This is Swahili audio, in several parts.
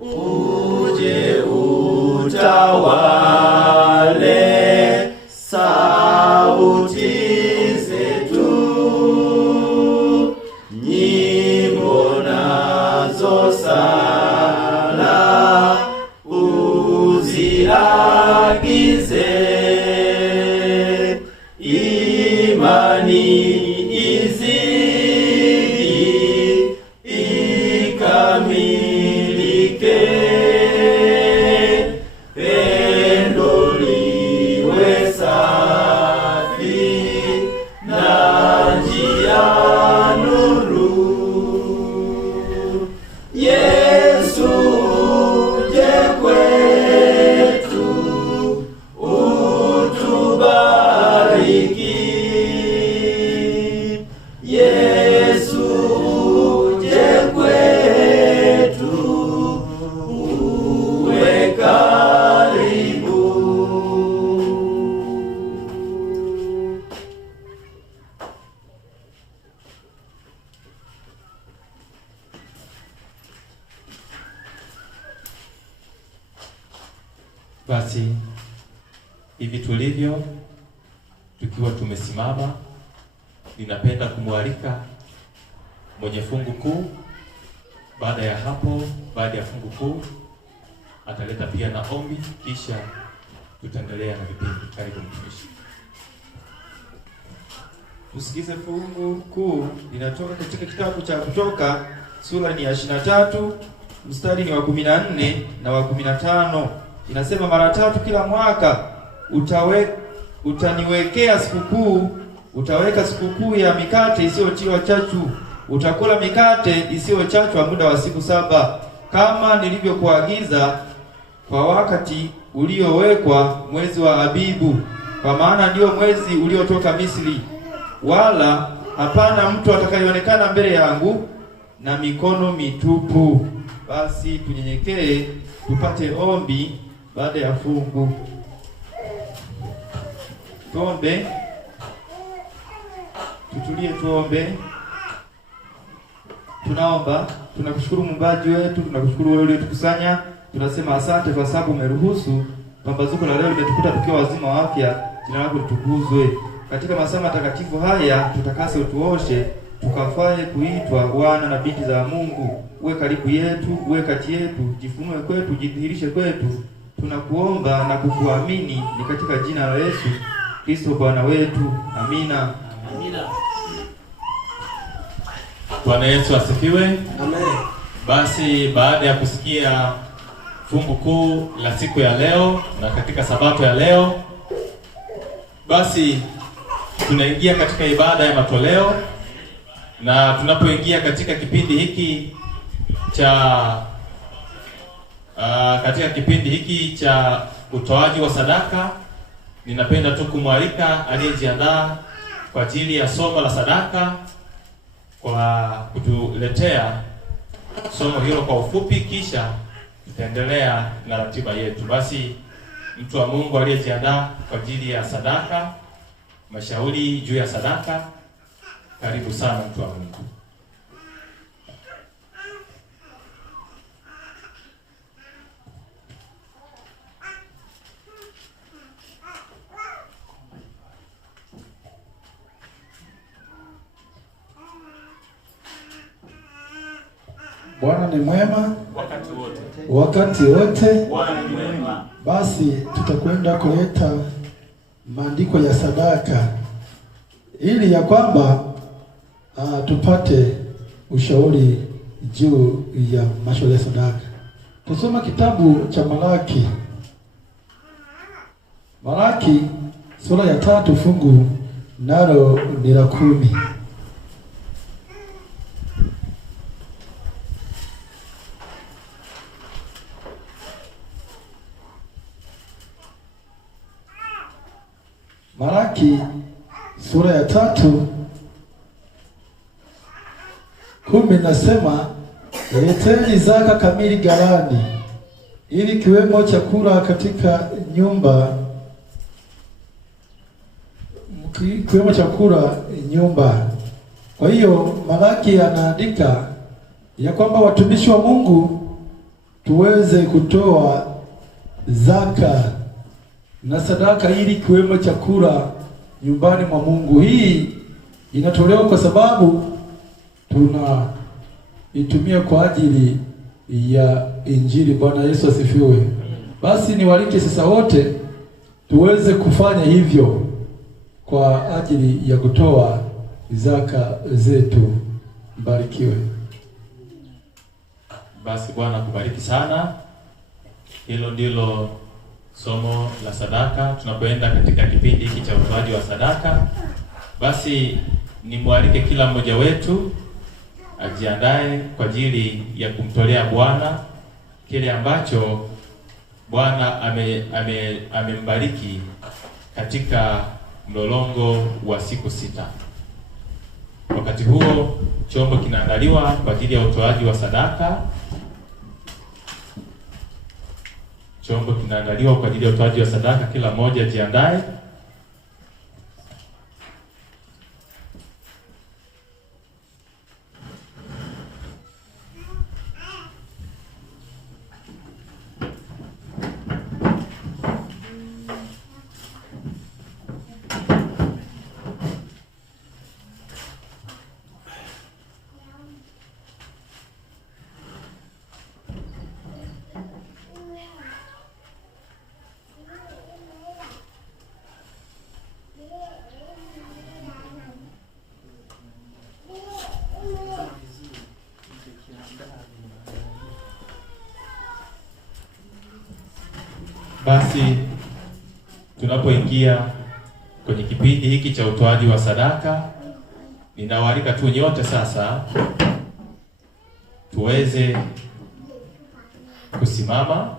uje utawale sauti zetu, nyimbo nazo sala uziagize, imani izidi ikamilike, pendo liwe safi na njia nuru. Yesu uje kwetu, utubariki. Yesu uje kwetu, uwe karibu. Basi hivi tulivyo, tukiwa tumesimama, ninapenda kumwalika mwenye fungu kuu. Baada ya hapo, baada ya fungu kuu ataleta pia na ombi, kisha tutaendelea na vipindi. Karibu mtumishi. Tusikize fungu kuu, linatoka katika kitabu cha Kutoka sura ni ya 23 mstari ni wa 14 na wa 15. Inasema, mara 3 kila mwaka utaniwekea sikukuu, utaweka sikukuu ya mikate isiyotiwa chachu, utakula mikate isiyochachwa muda wa siku 7 kama nilivyokuagiza, kwa wakati uliowekwa mwezi wa Abibu, kwa maana ndio mwezi uliotoka Misri. Wala hapana mtu atakayeonekana mbele yangu na mikono mitupu. Basi tunyenyekee tupate ombi baada ya fungu. Tuombe. Tutulie tuombe. Tunaomba, tunakushukuru Muumbaji wetu, tunakushukuru wewe uliotukusanya. Tunasema asante kwa sababu umeruhusu pambazuko la leo limetukuta tukiwa wazima wa afya. Jina lako litukuzwe. Katika masaa matakatifu haya tutakase, utuoshe, tukafae kuitwa wana na binti za Mungu. Uwe karibu yetu, uwe kati yetu, jifunue kwetu, jidhihirishe kwetu. Tunakuomba na kukuamini ni katika jina la Yesu Kristo Bwana wetu. Amina. Amina. Bwana Yesu asifiwe. Amen. Basi baada ya kusikia fungu kuu la siku ya leo na katika sabato ya leo, basi tunaingia katika ibada ya matoleo. Na tunapoingia katika kipindi hiki cha utoaji wa sadaka, ninapenda tu kumwalika aliyejiandaa kwa ajili ya somo la sadaka kwa kutuletea somo hilo kwa ufupi, kisha tutaendelea na ratiba yetu. Basi mtu wa Mungu aliyejiandaa kwa ajili ya sadaka, mashauri juu ya sadaka, karibu sana mtu wa Mungu. Bwana ni mwema wakati wote. Wakati wote. Bwana ni mwema. Basi tutakwenda kuleta maandiko ya sadaka ili ya kwamba tupate ushauri juu ya mashauri ya sadaka. Tusoma kitabu cha Malaki. Malaki sura ya 3 fungu nalo ni la 10. Malaki sura ya 3:10 nasema, leteni zaka kamili ghalani, ili kiwemo chakula katika nyumba, kiwemo chakula nyumba. Kwa hiyo Malaki anaandika ya kwamba watumishi wa Mungu tuweze kutoa zaka na sadaka ili kiwemo chakula nyumbani mwa Mungu. Hii inatolewa kwa sababu tunaitumia kwa ajili ya Injili. Bwana Yesu asifiwe. Basi niwalike sasa wote tuweze kufanya hivyo kwa ajili ya kutoa zaka zetu. Mbarikiwe. Basi Bwana kubariki sana. Hilo ndilo somo la sadaka. Tunapoenda katika kipindi hiki cha utoaji wa sadaka, basi nimwalike kila mmoja wetu ajiandae kwa ajili ya kumtolea Bwana kile ambacho Bwana amembariki katika mlolongo wa siku 6. Wakati huo chombo kinaandaliwa kwa ajili ya utoaji wa sadaka. Chombo kinaandaliwa kwa ajili ya utoaji wa sadaka. Kila mmoja jiandae. Basi tunapoingia kwenye kipindi hiki cha utoaji wa sadaka, ninawaalika tu nyote sasa tuweze kusimama.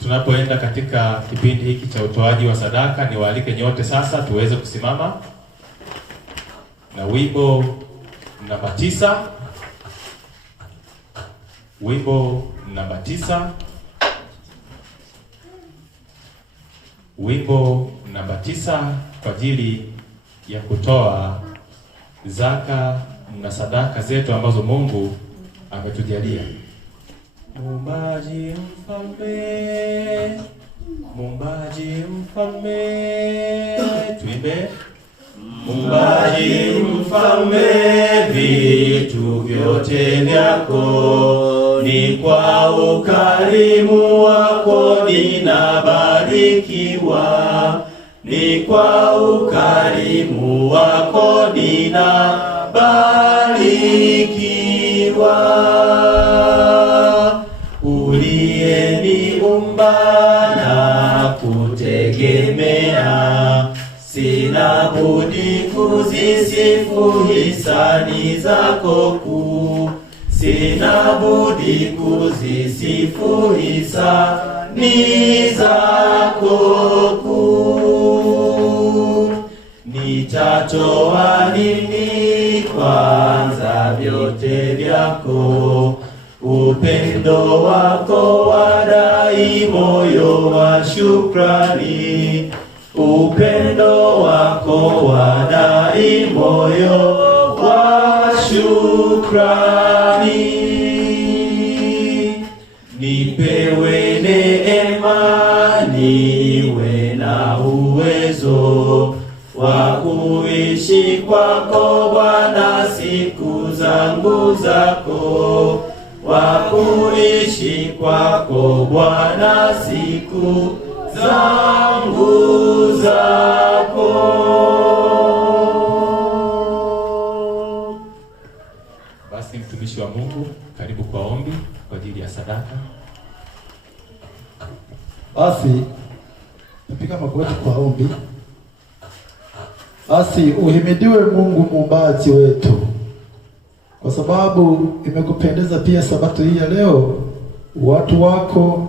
Tunapoenda katika kipindi hiki cha utoaji wa sadaka, niwaalike nyote sasa tuweze kusimama na wimbo namba 9. Wimbo namba 9. Wimbo namba 9 kwa ajili ya kutoa zaka na sadaka zetu ambazo Mungu ametujalia. Muumbaji mfalme, Muumbaji mfalme, tuimbe. Muumbaji mfalme, vitu vyote vyako ni kwa ukarimu wako ninabarikiwa, ni kwa ukarimu wako ninabarikiwa. Uliyeniumba na kutegemea, sina budi kuzisifu hisani zako kuu, sina budi kuzisifu hisani zako kuu. Nitatoa nini kwanza vyote vyako, upendo wako wadai moyo wa shukrani, upendo wako wadai moyo wa shukrani. Nipewe neema, niwe na uwezo wa kuishi kwako Bwana siku zangu zako, wa kuishi kwako Bwana siku zangu zako. Basi mtumishi wa Mungu, karibu kwa ombi kwa ajili ya sadaka. Basi napiga magoti kwa ombi. Basi uhimidiwe Mungu muumbaji wetu, kwa sababu imekupendeza pia sabato hii ya leo watu wako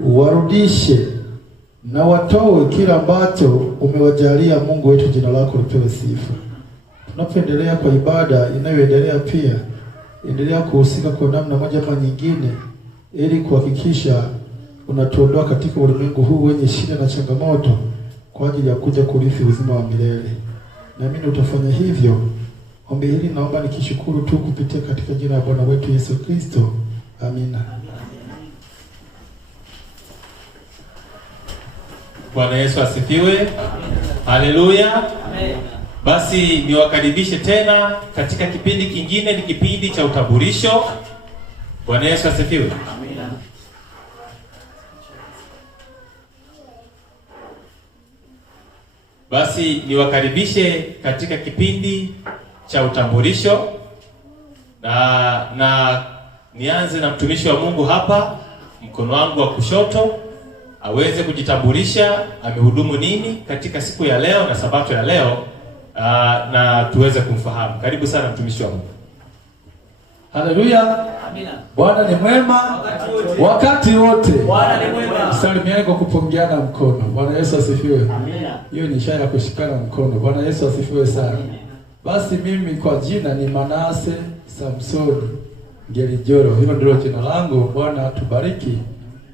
warudishe na watoe kila ambacho umewajalia. Mungu wetu, jina lako lipewe sifa. Tunapoendelea kwa ibada inayoendelea, pia endelea kuhusika kwa namna moja ama nyingine, ili kuhakikisha unatuondoa katika ulimwengu huu wenye shida na changamoto kwa ajili ya kuja kurithi uzima wa milele. Naamini utafanya hivyo. Ombi hili naomba nikishukuru tu kupitia katika jina la Bwana wetu Yesu Kristo. Amina. Bwana Yesu asifiwe. Haleluya. Basi niwakaribishe tena katika kipindi kingine, ni kipindi cha utambulisho. Bwana Yesu asifiwe. Amina. Basi niwakaribishe katika kipindi cha utambulisho, na nianze na mtumishi wa Mungu hapa mkono wangu wa kushoto aweze kujitambulisha, amehudumu nini katika siku ya leo na sabato ya leo, na tuweze kumfahamu. Karibu sana mtumishi wa Mungu. Haleluya. Amina. Bwana ni mwema wakati wote. Bwana ni mwema. Salimiane kwa kupungiana mkono. Bwana Yesu asifiwe. Amina. Hiyo ni ishara ya kushikana mkono. Bwana Yesu asifiwe sana. Amina. Basi mimi kwa jina ni Manase Samsoni Ngelijoro. Hilo ndilo jina langu. Bwana tubariki.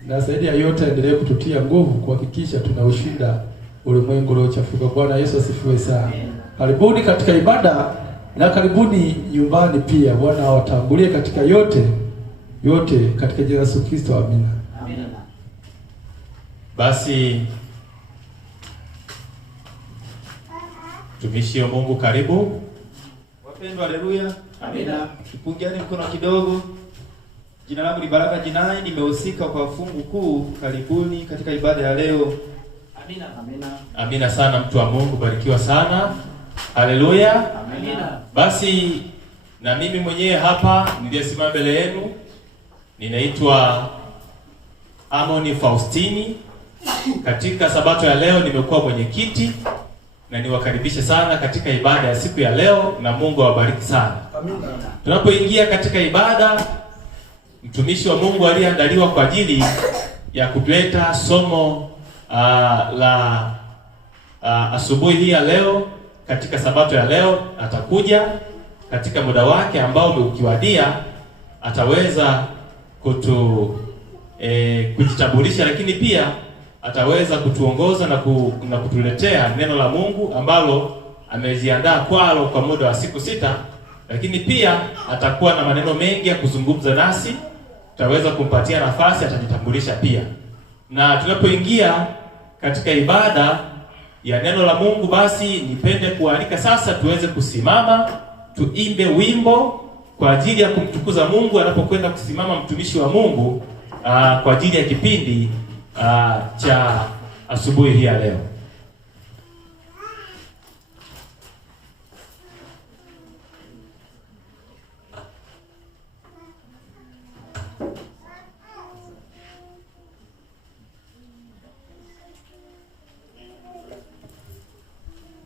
Na zaidi ya yote endelee kututia nguvu kuhakikisha tunaushinda ulimwengu uliochafuka. Bwana Yesu asifiwe sana. Karibuni katika ibada na karibuni nyumbani pia. Bwana awatangulie katika yote katika jina la Yesu Kristo. Amina. Amina. Basi mtumishi wa Mungu karibu. Wapendwa, haleluya. Amina. Tupungiane mkono kidogo. Jina langu ni Baraka Jinai, nimehusika kwa fungu kuu. Karibuni katika ibada ya leo. Amina. Amina. Amina sana mtu wa Mungu, barikiwa sana. Haleluya. Amina. Basi na mimi mwenyewe hapa niliyesimama mbele yenu ninaitwa Amoni Faustini. Katika sabato ya leo nimekuwa mwenyekiti, na niwakaribishe sana katika ibada ya siku ya leo, na Mungu awabariki sana. Amina. Tunapoingia katika ibada, mtumishi wa Mungu aliyeandaliwa kwa ajili ya kutuleta somo la asubuhi hii ya leo katika sabato ya leo atakuja katika muda wake ambao ukiwadia, ataweza kujitambulisha, lakini pia ataweza kutuongoza na kutuletea neno la Mungu ambalo ameziandaa kwa muda wa siku 6, lakini pia atakuwa na maneno mengi ya kuzungumza nasi. Tutaweza kumpatia nafasi, atajitambulisha pia. Na tunapoingia katika ibada ya neno la Mungu, basi nipende kualika sasa tuweze kusimama tuimbe wimbo kwa ajili ya kumtukuza Mungu anapokwenda kusimama mtumishi wa Mungu kwa ajili ya kipindi cha asubuhi hii ya leo.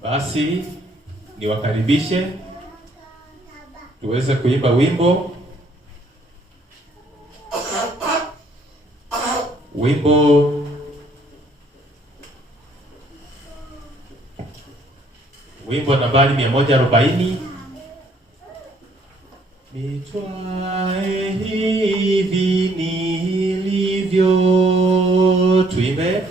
Basi niwakaribishe tuweze kuimba wimbo nambari 140. Nitwae hivi nilivyo. Tuimbe.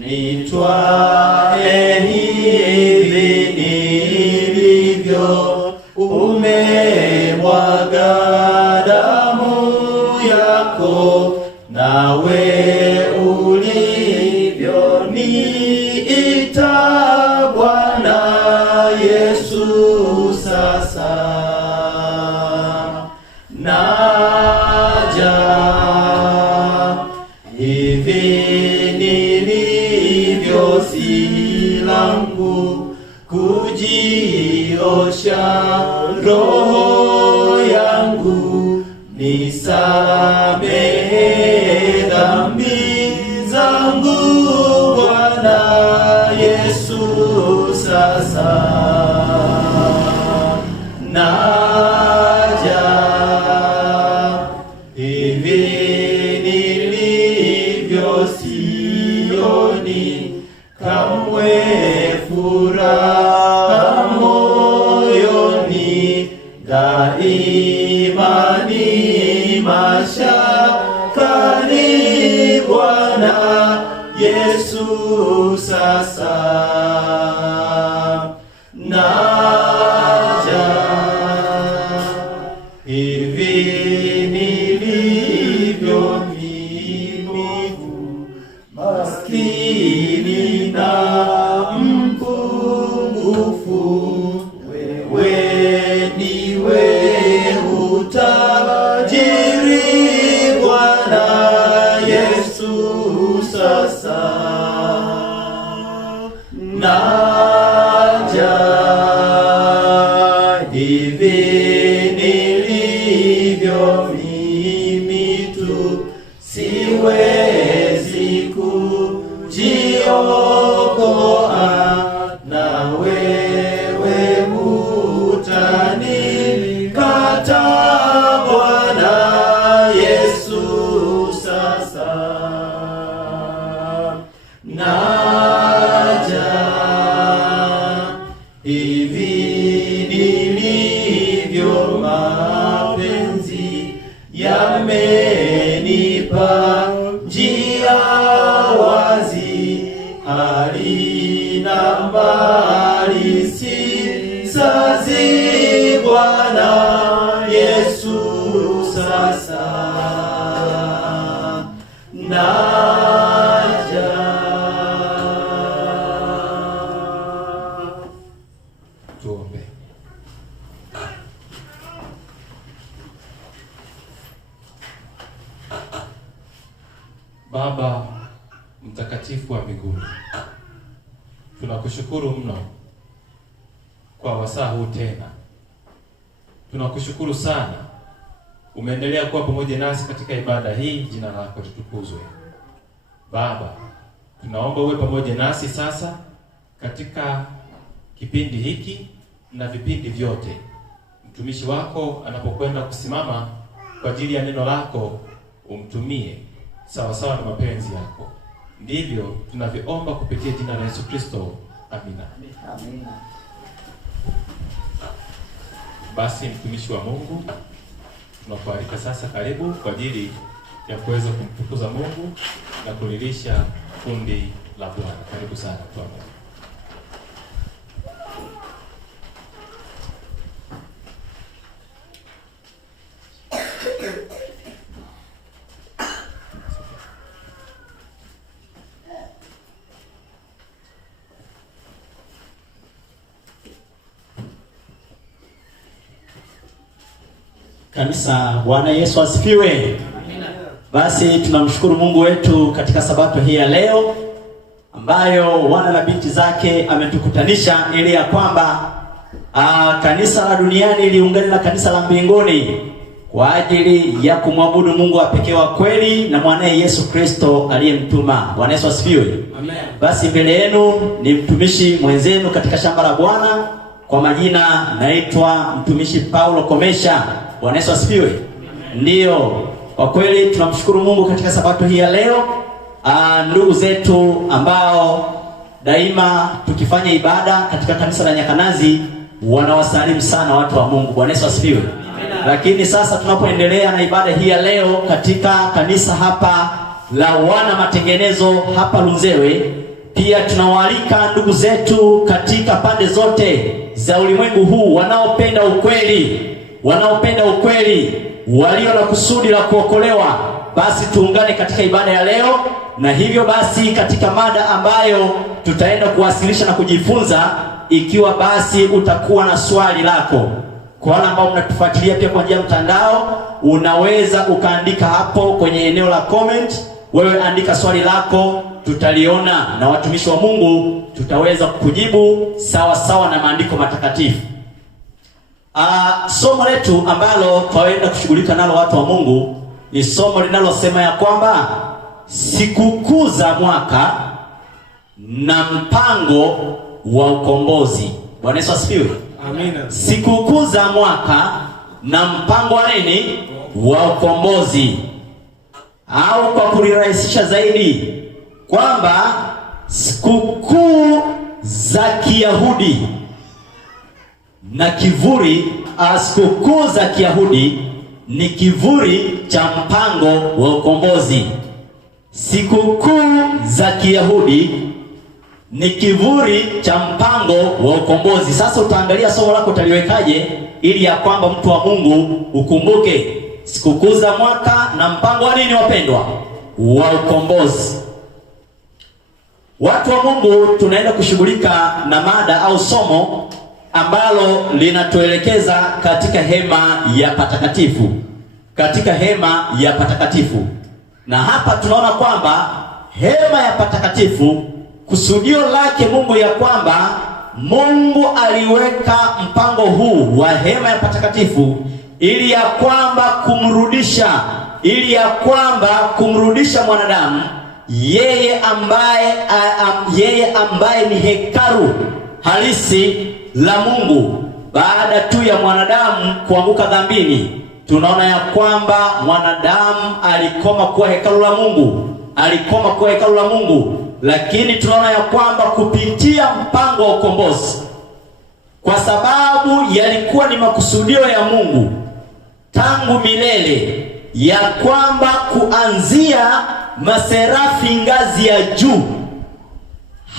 Nitwae hivi nilivyo, umemwaga damu yako, nawe ulivyoniita Bwana Yesu, sasa naja hivi nilivyo, si langu kujiosha, roho yangu nisamehe dhambi zangu, Bwana Yesu, sasa naja hivi nilivyo, sio furaha moyoni, daima ni mashakani Bwana Yesu sasa. Naja hivi nilivyo mimi, maskini na mpungufu, wewe ndiwe utajiri Bwana Yesu sasa. Naja hivi nilivyo mimi tu, siwezi kujiokoa, na wewe utanikata Bwana Yesu sasa. Naja hivi nilivyo, mapenzi yamenipa njia wazi, halina mbali sisazi Bwana Yesu sasa. Naja. Tuombe. Baba mtakatifu wa mbinguni, tunakushukuru mno kwa wasaa huu tena. Tunakushukuru sana, umeendelea kuwa pamoja nasi katika ibada hii. Jina lako litukuzwe. Baba, tunaomba uwe pamoja nasi sasa katika kipindi hiki na vipindi vyote. Mtumishi wako anapokwenda kusimama kwa ajili ya neno lako, umtumie sawa sawa na mapenzi yako. Ndivyo tunavyoomba kupitia jina la Yesu Kristo. Amina. Amina. Basi mtumishi wa Mungu, tunakualika sasa, karibu kwa ajili ya kuweza kumtukuza Mungu na kulilisha kundi la Bwana. Karibu sana kwa Mungu. Kanisa, Bwana Yesu asifiwe. Basi tunamshukuru Mungu wetu katika sabato hii ya leo ambayo wana na binti zake ametukutanisha ili ya kwamba kanisa la duniani liungane na kanisa la mbinguni kwa ajili ya kumwabudu Mungu wa pekee wa kweli na mwanae Yesu Kristo aliyemtuma. Bwana Yesu asifiwe. Amen. Basi mbele yenu ni mtumishi mwenzenu katika shamba la Bwana, kwa majina naitwa mtumishi Paulo Komesha. Bwana Yesu asifiwe. Ndiyo, kwa kweli tunamshukuru Mungu katika sabato hii ya leo. Ndugu zetu ambao daima tukifanya ibada katika kanisa la Nyakanazi wanawasalimu sana watu wa Mungu. Bwana Yesu asifiwe. Lakini sasa tunapoendelea na ibada hii ya leo katika kanisa hapa la wana matengenezo hapa Lunzewe, pia tunawaalika ndugu zetu katika pande zote za ulimwengu huu wanaopenda ukweli, walio na kusudi la kuokolewa. Basi tuungane katika ibada ya leo, na hivyo basi katika mada ambayo tutaenda kuwasilisha na kujifunza, ikiwa basi utakuwa na swali lako, kwa wale ambao mnatufuatilia pia kwa njia ya mtandao, unaweza ukaandika hapo kwenye eneo la comment. Wewe andika swali lako, tutaliona na watumishi wa Mungu tutaweza kukujibu sawa sawa na maandiko matakatifu. Somo letu ambalo twaenda kushughulika nalo watu wa Mungu ni somo linalosema ya kwamba sikukuu za mwaka na mpango wa ukombozi. Bwana Yesu asifiwe. Amina. Sikukuu za mwaka na mpango wa nini? Wa ukombozi. Au kwa kulirahisisha zaidi kwamba sikukuu za Kiyahudi na kivuli. Sikukuu za Kiyahudi ni kivuli cha mpango wa ukombozi. Sikukuu za Kiyahudi ni kivuli cha mpango wa ukombozi. Sasa utaangalia somo lako utaliwekaje ili ya kwamba mtu wa Mungu ukumbuke sikukuu za mwaka na mpango wa nini, wapendwa, wa ukombozi. Watu wa Mungu, tunaenda kushughulika na mada au somo ambalo linatuelekeza katika hema ya patakatifu, katika hema ya patakatifu. Na hapa tunaona kwamba hema ya patakatifu, kusudio lake Mungu ya kwamba Mungu aliweka mpango huu wa hema ya patakatifu ili ya kwamba kumrudisha mwanadamu, yeye ambaye ni hekalu halisi la Mungu baada tu ya mwanadamu kuanguka dhambini. Tunaona ya kwamba mwanadamu alikoma kuwa hekalu la Mungu, lakini tunaona ya kwamba kupitia mpango wa ukombozi, kwa sababu yalikuwa ni makusudio ya Mungu tangu milele ya kwamba kuanzia maserafi ngazi ya juu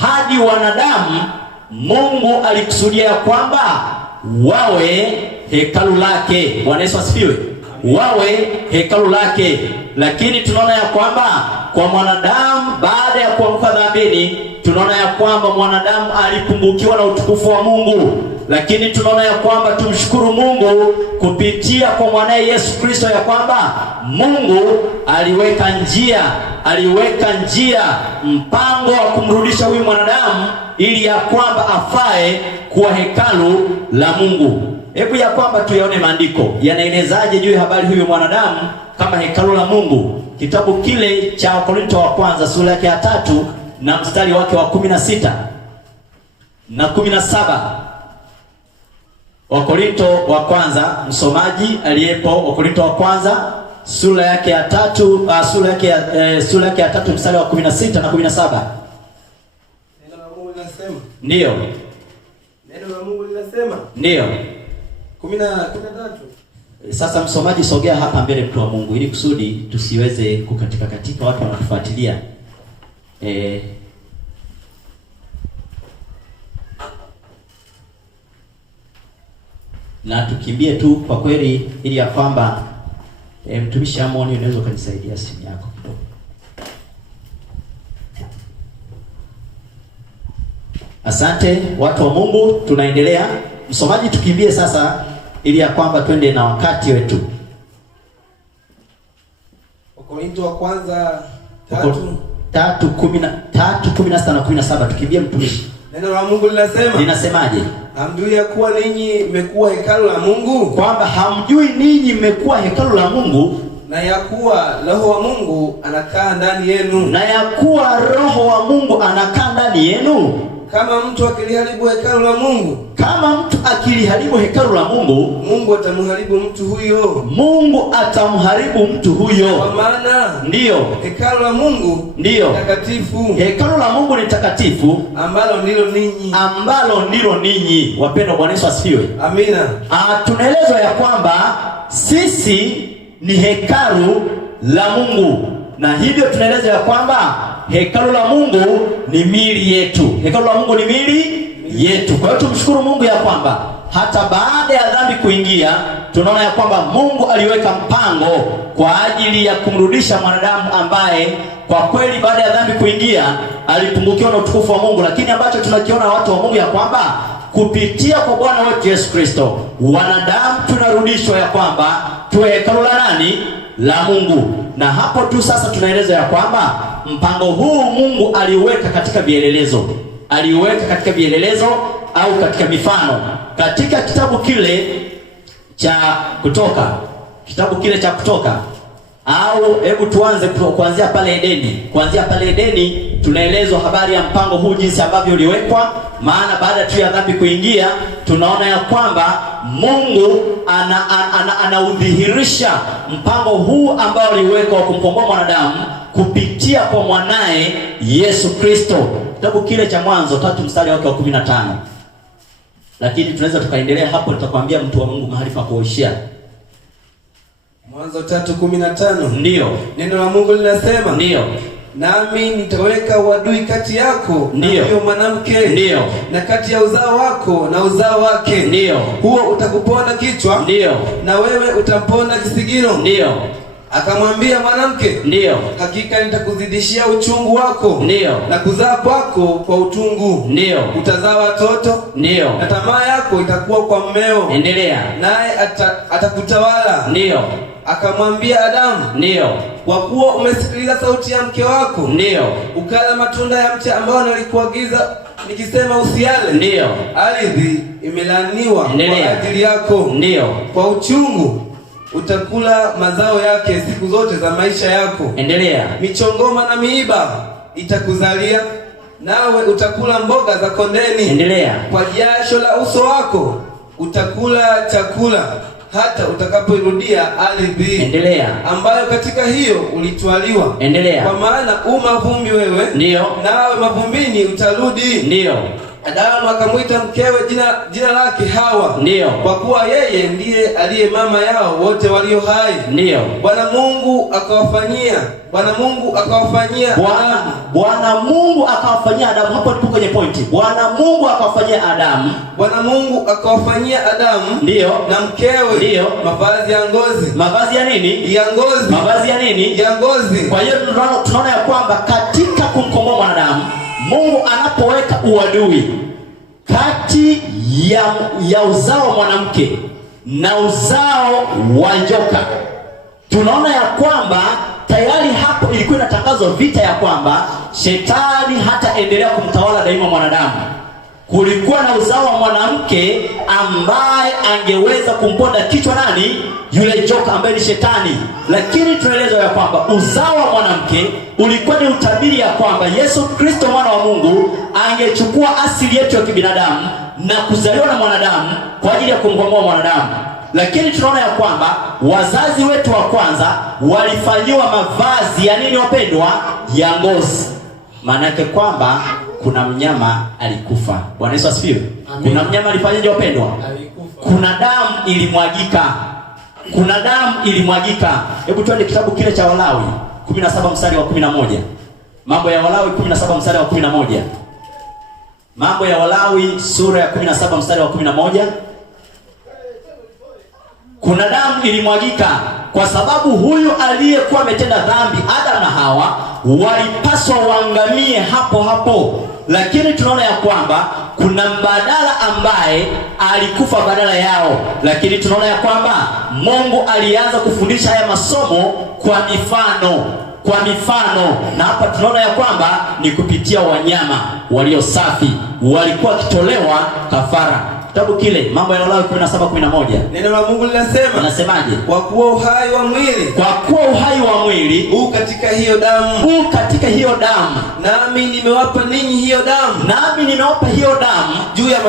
hadi wanadamu, Mungu alikusudia ya kwamba wawe hekalu lake. Bwana Yesu asifiwe. Wawe hekalu lake. Lakini tunaona ya kwamba kwa mwanadamu, baada ya kuanguka dhambini, tunaona ya kwamba mwanadamu alipungukiwa na utukufu wa Mungu. Lakini tunaona ya kwamba tumshukuru Mungu kupitia kwa mwanae Yesu Kristo ya kwamba Mungu aliweka njia mpango wa kumrudisha huyu mwanadamu ili ya kwamba afae kuwa hekalu la Mungu. Hebu ya kwamba tuyaone maandiko yanaelezaje juu ya habari huyu mwanadamu kama hekalu la Mungu. Kitabu kile cha Wakorintho wa kwanza sura yake ya 3 na mstari wake wa 16 na 17. Wakorintho wa kwanza, msomaji aliyepo, Wakorintho wa kwanza sura yake ya 3, sura yake ya 3 mstari wa 16 na 17. Neno la Mungu linasema. Ndio. Neno la Mungu linasema. Ndio. 13. Sasa msomaji, sogea hapa mbele, mtu wa Mungu, ili kusudi tusiweze kukatika katika, watu wanatufuatilia. Na tukimbie tu kwa kweli, ili ya kwamba mtumishi Amoni, unaweza kunisaidia simu yako kidogo. Asante watu wa Mungu, tunaendelea. Msomaji, tukimbie sasa ili ya kwamba twende na wakati wetu. Wakorintho wa kwanza 3:16 na 17. Tukimbie mtumishi. Neno la Mungu linasemaje? Hamjui ya kuwa ninyi mmekuwa hekalu la Mungu? Kwamba hamjui ninyi mmekuwa hekalu la Mungu, na ya kuwa Roho wa Mungu anakaa ndani yenu. Kama mtu akiliharibu hekalu la Mungu, Mungu atamharibu mtu huyo. Kwa maana ndio hekalu la Mungu ni takatifu, ambalo ndilo ninyi. Wapendwa, Bwana Yesu asifiwe. Amina. Tunaelezwa ya kwamba sisi ni hekalu la Mungu, na hivyo tunaeleza ya kwamba hekalu la Mungu ni miili yetu. Kwa hiyo tumshukuru Mungu ya kwamba hata baada ya dhambi kuingia, tunaona ya kwamba Mungu aliweka mpango kwa ajili ya kumrudisha mwanadamu ambaye kwa kweli baada ya dhambi kuingia alipungukiwa na utukufu wa Mungu. Lakini ambacho tunakiona watu wa Mungu ya kwamba kupitia kwa Bwana wetu Yesu Kristo, wanadamu tunarudishwa ya kwamba tuwe hekalu la nani? La Mungu. Na hapo tu sasa tunaeleza ya kwamba mpango huu Mungu aliweka katika vielelezo. Au katika mifano. Katika kitabu kile cha Kutoka. Au hebu tuanze kuanzia pale Edeni. Tunaelezwa habari ya mpango huu jinsi ambavyo uliwekwa. Maana baada tu ya dhambi kuingia, tunaona ya kwamba Mungu anaudhihirisha mpango huu ambao uliwekwa wa kumkomboa mwanadamu kupitia kwa mwanae Yesu Kristo. kitabu kile cha Mwanzo 3 mstari wake wa 15. Lakini tunaweza tukaendelea hapo, nitakwambia mtu wa Mungu mahali pa kuoshia. Mwanzo 3:15. Ndio. Neno la Mungu linasema, ndio, nami nitaweka uadui kati yako na huyo mwanamke, ndio, na kati ya uzao wako na uzao wake, ndio, huo utakuponda kichwa, ndio, na wewe utampona kisigino. Ndio. Akamwambia mwanamke, ndio, hakika nitakuzidishia uchungu wako, ndio, na kuzaa kwako kwa utungu, ndio, utazaa watoto, ndio, na tamaa yako itakuwa kwa mmeo, endelea, naye atakutawala. Ndio. Akamwambia Adamu, ndio, kwa kuwa umesikiliza sauti ya mke wako, ndio, ukala matunda ya mti ambao nilikuagiza nikisema usiale, ndio, ardhi imelaaniwa kwa ajili yako, ndio, kwa uchungu utakula mazao yake siku zote za maisha yako. Endelea. Michongoma na miiba itakuzalia, nawe utakula mboga za kondeni. Endelea. Kwa jasho la uso wako utakula chakula hata utakapoirudia ardhi. Endelea. Ambayo katika hiyo ulitwaliwa. Endelea. Kwa maana mavumbi wewe, ndio, nawe mavumbini utarudi. Ndio. Adamu akamwita mkewe jina lake Hawa, ndio, kwa kuwa yeye ndiye aliye mama yao wote walio hai. Ndio. Bwana Mungu akawafanyia Adamu. Hapo ndipo kwenye pointi. Bwana Mungu akawafanyia Adamu, ndio, na mkewe, ndio, mavazi ya ngozi. Mavazi ya nini? Ya ngozi. Mavazi ya nini? Ya ngozi. Kwa hiyo tunaona ya kwamba katika kumkomboa mwanadamu, Mungu anapoweka uadui kati ya uzao wa mwanamke na uzao wa njoka, tunaona ya kwamba tayari hapo ilikuwa inatangazwa vita ya kwamba shetani hataendelea kumtawala daima mwanadamu. Kulikuwa na uzao wa mwanamke ambaye angeweza kumponda kichwa nani? Yule joka ambaye ni shetani. Lakini tunaelezwa ya kwamba uzao wa mwanamke ulikuwa ni utabiri ya kwamba Yesu Kristo mwana wa Mungu angechukua asili yetu ya kibinadamu na kuzaliwa na mwanadamu kwa ajili ya kumkomboa mwanadamu. Lakini tunaona ya kwamba wazazi wetu wa kwanza walifanyiwa mavazi ya nini wapendwa? Ya ngozi. Maana yake kwamba kuna mnyama alikufa. Bwana Yesu asifiwe. Kuna mnyama alifanyaje wapendwa? Alikufa. Kuna damu ilimwagika. Hebu tuende kitabu kile cha Walawi 17 mstari wa 11. Mambo ya Walawi 17 mstari wa 11. Mambo ya Walawi sura ya 17 mstari wa 11. Kuna damu ilimwagika kwa sababu huyu aliyekuwa ametenda dhambi, Adam na Hawa, walipaswa waangamie hapo hapo. Lakini tunaona ya kwamba kuna mbadala ambaye alikufa badala yao. Lakini tunaona ya kwamba Mungu alianza kufundisha haya masomo kwa mifano. Na hapa tunaona ya kwamba ni kupitia wanyama walio safi walikuwa wakitolewa kafara. Kitabu kile Mambo ya Walawi 17:11. Neno la Mungu linasemaje? Kwa kuwa uhai wa mwili katika hiyo damu. Nami nimewapa ninyi hiyo damu juu ya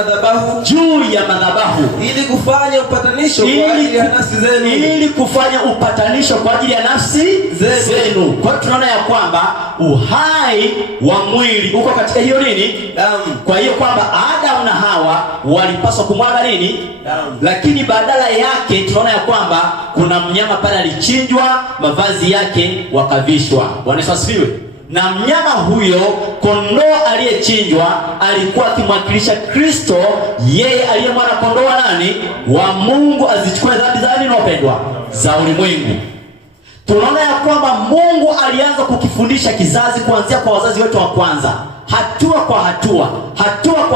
madhabahu ili kufanya upatanisho kwa ajili ya nafsi zenu. Kwa tunaona ya kwamba uhai wa mwili uko katika hiyo nini? Damu. Kwa hiyo kwamba Adam na Hawa walipaswa kumwaga nini? Damu. Lakini badala yake tunaona ya kwamba kuna mnyama pale alichinjwa, mavazi yake wakavishwa. Bwana Yesu asifiwe. Na mnyama huyo, kondoo aliyechinjwa, alikuwa akimwakilisha Kristo, yeye aliye mwana kondoo wa nani? Wa Mungu, azichukue dhambi za nini wapendwa? Za ulimwengu. Tunaona ya kwamba Mungu alianza kukifundisha kizazi kuanzia kwa wazazi wetu wa kwanza, hatua kwa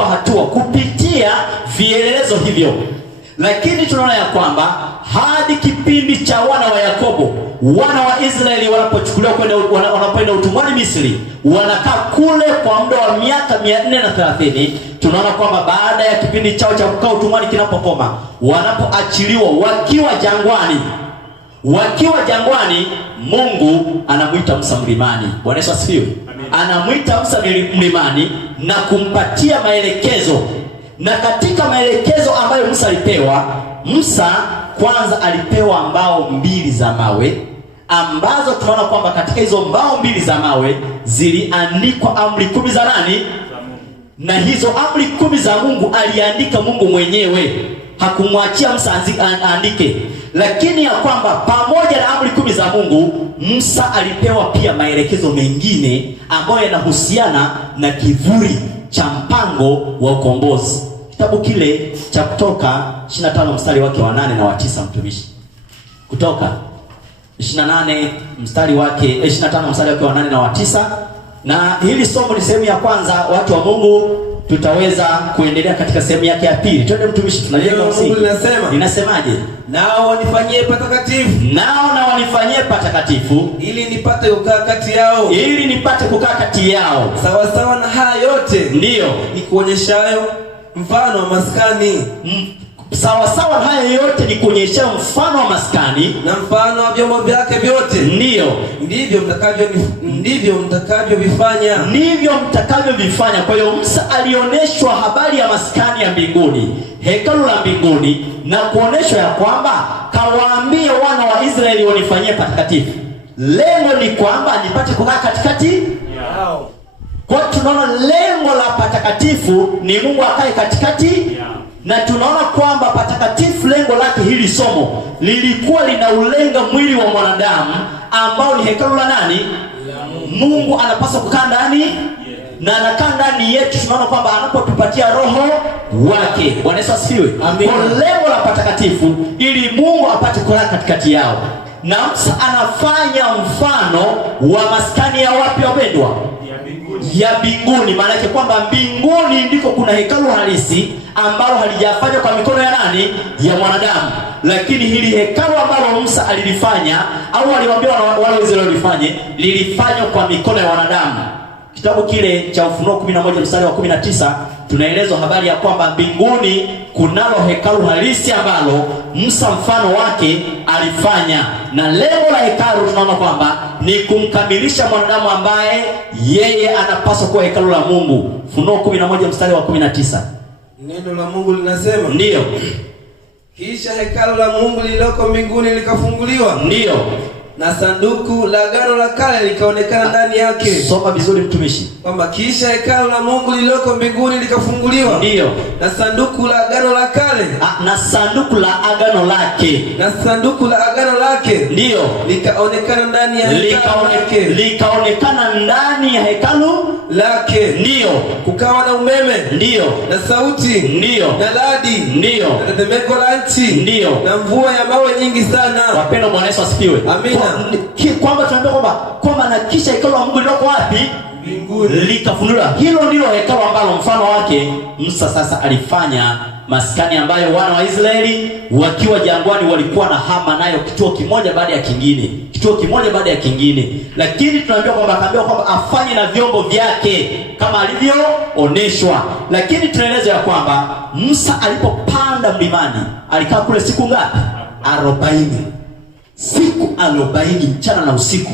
hatua kupitia vielelezo hivyo. Lakini tunaona ya kwamba hadi kipindi cha wana wa Yakobo, wana wa Israeli wanapochukuliwa wanapoenda utumwani Misri, wanakaa kule kwa muda wa miaka 430. Tunaona kwamba baada ya kipindi chao cha kukaa utumwani kinapokoma, wanapoachiliwa wakiwa jangwani, Mungu anamuita Musa mlimani. Bwana Yesu asifiwe. Anamuita Musa mlimani na kumpatia maelekezo. Na katika maelekezo ambayo Musa alipewa, Musa kwanza alipewa mbao 2 za mawe, ambazo tunaona kwamba katika hizo mbao 2 za mawe ziliandikwa amri 10 za nani? na hizo amri 10 za Mungu aliandika Mungu mwenyewe, hakumwachia Musa aandike. Lakini ya kwamba pamoja na amri 10 za Mungu, Musa alipewa pia maelekezo mengine ambayo yanahusiana na kivuli cha mpango wa ukombozi. Kitabu kile cha Kutoka 25 mstari wake wa 8 na wa 9, mtumishi. Kutoka 28 mstari wake 25 mstari wake wa 8 na wa 9. Na hili somo ni sehemu ya kwanza, watu wa Mungu. Tutaweza kuendelea katika sehemu yake ya pili. Twende mtumishi, tunajenga msingi. Ninasemaje? Nao wanifanyie patakatifu. Nao na wanifanyie patakatifu, ili nipate kukaa kati yao. Ili nipate kukaa kati yao. Sawa sawa na haya yote, ndiyo nikuonyeshayo mfano wa maskani. Sawa sawa na haya yote ni kuonyesha mfano wa maskani na mfano wa vyombo vyake vyote. Ndiyo. Ndivyo mtakavyovifanya. Ndivyo mtakavyovifanya. Kwa hiyo Musa alioneshwa habari ya maskani ya mbinguni, hekalu la mbinguni, na kuoneshwa ya kwamba kawaambie wana wa Israeli wanifanyie patakatifu. Lengo ni kwamba nipate kukaa katikati yao. Kwa tunaona lengo la patakatifu ni Mungu akae katikati. Na tunaona kwamba patakatifu, lengo lake hili somo lilikuwa linaulenga mwili wa mwanadamu ambao ni hekalu la nani? Mungu anapaswa kukaa ndani, na anakaa ndani yetu. Tunaona kwamba anapotupatia roho wake. Bwana Yesu asifiwe. Amen. Kwa lengo la patakatifu ili Mungu apate kukaa katikati yao. Na Musa anafanya mfano wa maskani ya wapi wapendwa? Ya mbinguni. Maana yake kwamba mbinguni ndiko kuna hekalu halisi ambalo halijafanywa kwa mikono ya nani? Ya mwanadamu. Lakini hili hekalu ambalo Musa alilifanya au aliwaambia wale Waisraeli walifanye, lilifanywa kwa mikono ya wanadamu. Kitabu kile cha Ufunuo 11 mstari wa 19 tunaelezwa habari ya kwamba mbinguni kunalo hekalu halisi ambalo Musa mfano wake alifanya, na lengo la hekalu tunaona kwamba ni kumkamilisha mwanadamu ambaye yeye anapaswa kuwa hekalu la Mungu. Ufunuo 11 mstari wa 19. Neno la Mungu linasema, ndiyo, kisha hekalu la Mungu lililoko mbinguni likafunguliwa. Ndiyo. Na sanduku la agano la kale likaonekana ndani yake. Soma vizuri mtumishi. Kwamba kisha hekalu la Mungu lililoko mbinguni likafunguliwa. Ndiyo. Na sanduku la agano la kale. Na sanduku la agano lake. Na sanduku la agano lake. Ndiyo. Likaonekana ndani ya hekalu lake. Likaonekana ndani ya hekalu lake. Ndiyo. Kukawa na umeme. Ndiyo. Na sauti. Ndiyo. Na radi. Ndiyo. Na tetemeko la nchi. Ndiyo. Na mvua ya mawe nyingi sana. Wapendwa, Bwana Yesu asifiwe. Amina. Kwamba tunaambia kwamba na kisha hekalu la Mungu liko wapi? Mbinguni. Likafunuliwa. Hilo ndilo hekalu ambalo mfano wake Musa sasa alifanya maskani ambayo wana wa Israeli wakiwa jangwani walikuwa na hama nayo, kituo kimoja baada ya kingine, kituo kimoja baada ya kingine. Lakini tunaambiwa kwamba akaambiwa kwamba afanye na vyombo vyake kama alivyooneshwa. Lakini tunaeleza ya kwamba Musa alipopanda mlimani alikaa kule siku ngapi? 40. Siku 40 mchana na usiku.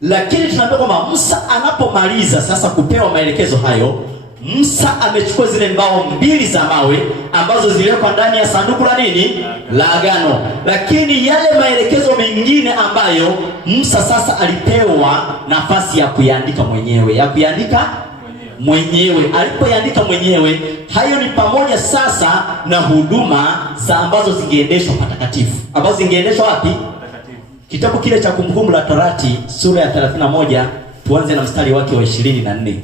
Lakini tunaambiwa kwamba Musa anapomaliza sasa kupewa maelekezo hayo, Musa amechukua zile mbao 2 za mawe ambazo ziliwekwa ndani ya sanduku la nini? La agano. Lakini yale maelekezo mengine ambayo Musa sasa alipewa nafasi ya kuyaandika mwenyewe, alipoyaandika mwenyewe, hayo ni pamoja sasa na huduma za ambazo zingeendeshwa patakatifu. Ambazo zingeendeshwa wapi? Kitabu kile cha Kumbukumbu la Torati sura ya 31, tuanze na mstari wake wa 24.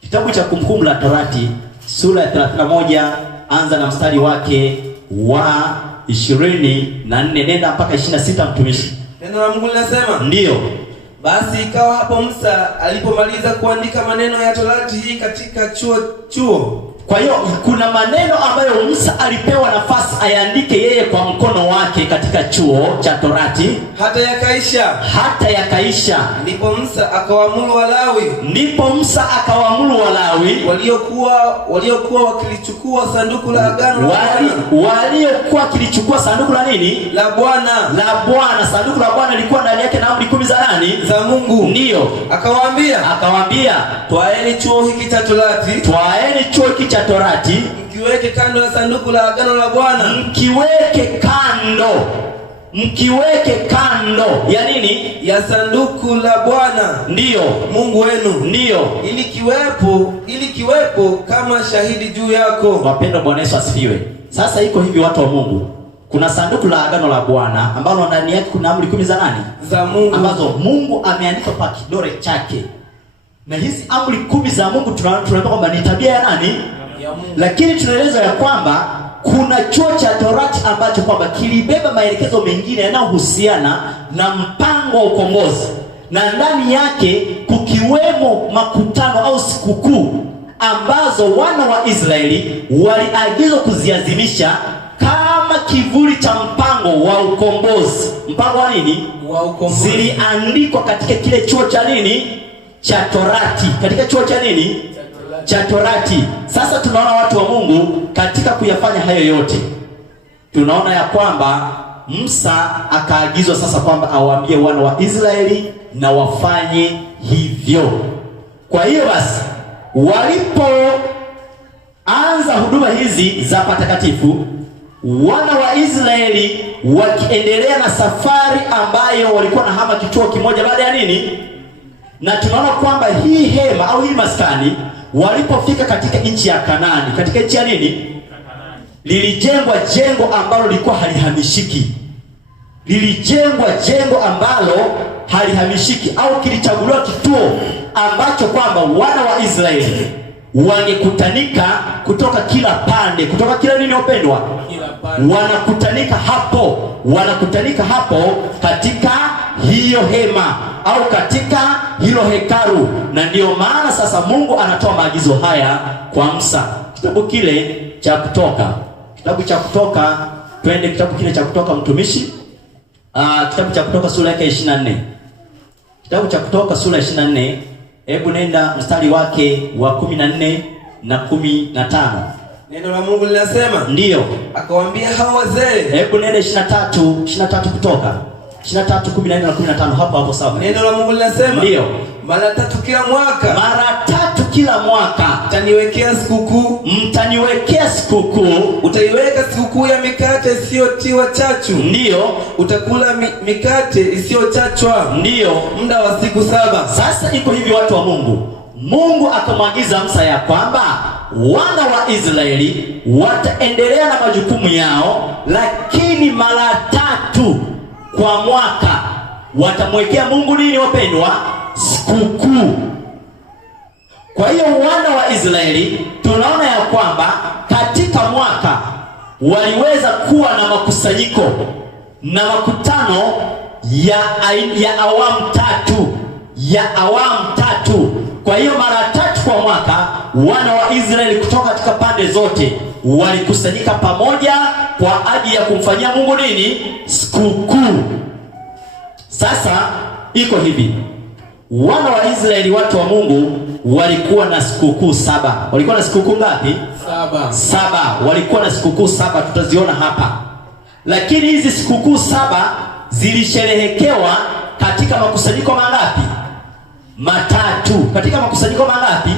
Kitabu cha Kumbukumbu la Torati sura ya 31, anza na mstari wake wa 24, nenda mpaka 26 mtumishi. Neno la Mungu linasema, ndiyo, basi ikawa hapo Musa alipomaliza kuandika maneno ya Torati hii katika chuo. Kwa hiyo kuna maneno ambayo Musa alipewa nafasi ayaandike yeye kwa mkono wake katika chuo cha Torati, hata yakaisha. Ndipo Musa akawaamuru Walawi waliokuwa wakilichukua sanduku la agano waliokuwa wakilichukua sanduku la nini? La Bwana. Sanduku la Bwana lilikuwa ndani yake na amri 10 za nani? Za Mungu. Ndiyo. Akawaambia, twaeni chuo hiki cha Torati, mkiweke kando ya sanduku la agano la Bwana. Mkiweke kando. mkiweke kando ya nini? Ya sanduku la Bwana ndiyo Mungu wenu, ndiyo ili kiwepo kama shahidi juu yako. Wapendwa, Bwana Yesu asifiwe. Sasa iko hivi, watu wa Mungu, kuna sanduku la agano la Bwana ambalo ndani yake kuna amri 10 za nani? Za Mungu, ambazo Mungu ameandika kwa kidole chake. Na hizi amri 10 za Mungu tunaona kwamba ni tabia ya nani? Ya Mungu. Lakini tunaeleza ya kwamba kuna chuo cha Torati ambacho kwamba kilibeba maelekezo mengine yanayohusiana na mpango wa ukombozi, na ndani yake kukiwemo makutano au sikukuu ambazo wana wa Israeli waliagizwa kuziazimisha kama kivuli cha mpango wa ukombozi. Mpango wa nini? Wa ukombozi. Ziliandikwa katika kile chuo cha nini? Cha Torati. Katika chuo cha nini? Cha Torati. Sasa tunaona watu wa Mungu katika kuyafanya hayo yote, tunaona ya kwamba Musa akaagizwa sasa kwamba awaambie wana wa Israeli na wafanye hivyo. Kwa hiyo basi walipoanza huduma hizi za patakatifu, wana wa Israeli wakiendelea na safari ambayo walikuwa na hama kituo kimoja baada ya nini? Na tunaona kwamba hii hema au hii maskani walipofika katika nchi ya Kanaani, katika nchi ya nini? Lilijengwa jengo ambalo lilikuwa halihamishiki. Lilijengwa jengo ambalo halihamishiki, au kilichaguliwa kituo ambacho kwamba wana wa Israeli wangekutanika kutoka kila pande, kutoka kila nini wapendwa? Wanakutanika hapo katika hiyo hema au katika hilo hekalu. Na ndiyo maana sasa Mungu anatoa maagizo haya kwa Musa. Kitabu kile cha Kutoka, twende kitabu kile cha Kutoka mtumishi. Kitabu cha Kutoka sura yake 24. Kitabu cha Kutoka sura 24, hebu nenda mstari wake wa 14 na 15. Neno la Mungu linasema, ndiyo, akawaambia hao wazee. Hebu nenda 23 Kutoka 23:14 na 15, hapo sawa. Neno la Mungu linasema, ndiyo, mara 3 kila mwaka. Mara 3 kila mwaka mtaniwekea sikukuu. Utaiweka sikukuu ya mikate isiyotiwa chachu. Ndiyo. Utakula mikate isiyochachwa. Ndiyo. Muda wa siku 7. Sasa iko hivi, watu wa Mungu, Mungu akamwagiza Musa ya kwamba wana wa Israeli wataendelea na majukumu yao, lakini mara 3 kwa mwaka watamwekea Mungu nini wapendwa? Sikukuu. Kwa hiyo wana wa Israeli tunaona ya kwamba katika mwaka waliweza kuwa na makusanyiko na makutano ya awamu tatu. Kwa hiyo mara 3 kwa mwaka wana wa Israeli kutoka katika pande zote walikusanyika pamoja kwa ajili ya kumfanyia Mungu nini? Sikukuu. Sasa iko hivi, wana wa Israeli, watu wa Mungu, walikuwa na sikukuu 7. Walikuwa na sikukuu ngapi? 7. Walikuwa na sikukuu 7, tutaziona hapa. Lakini hizi sikukuu 7 zilisherehekewa katika makusanyiko mangapi? 3. Katika makusanyiko mangapi? 3.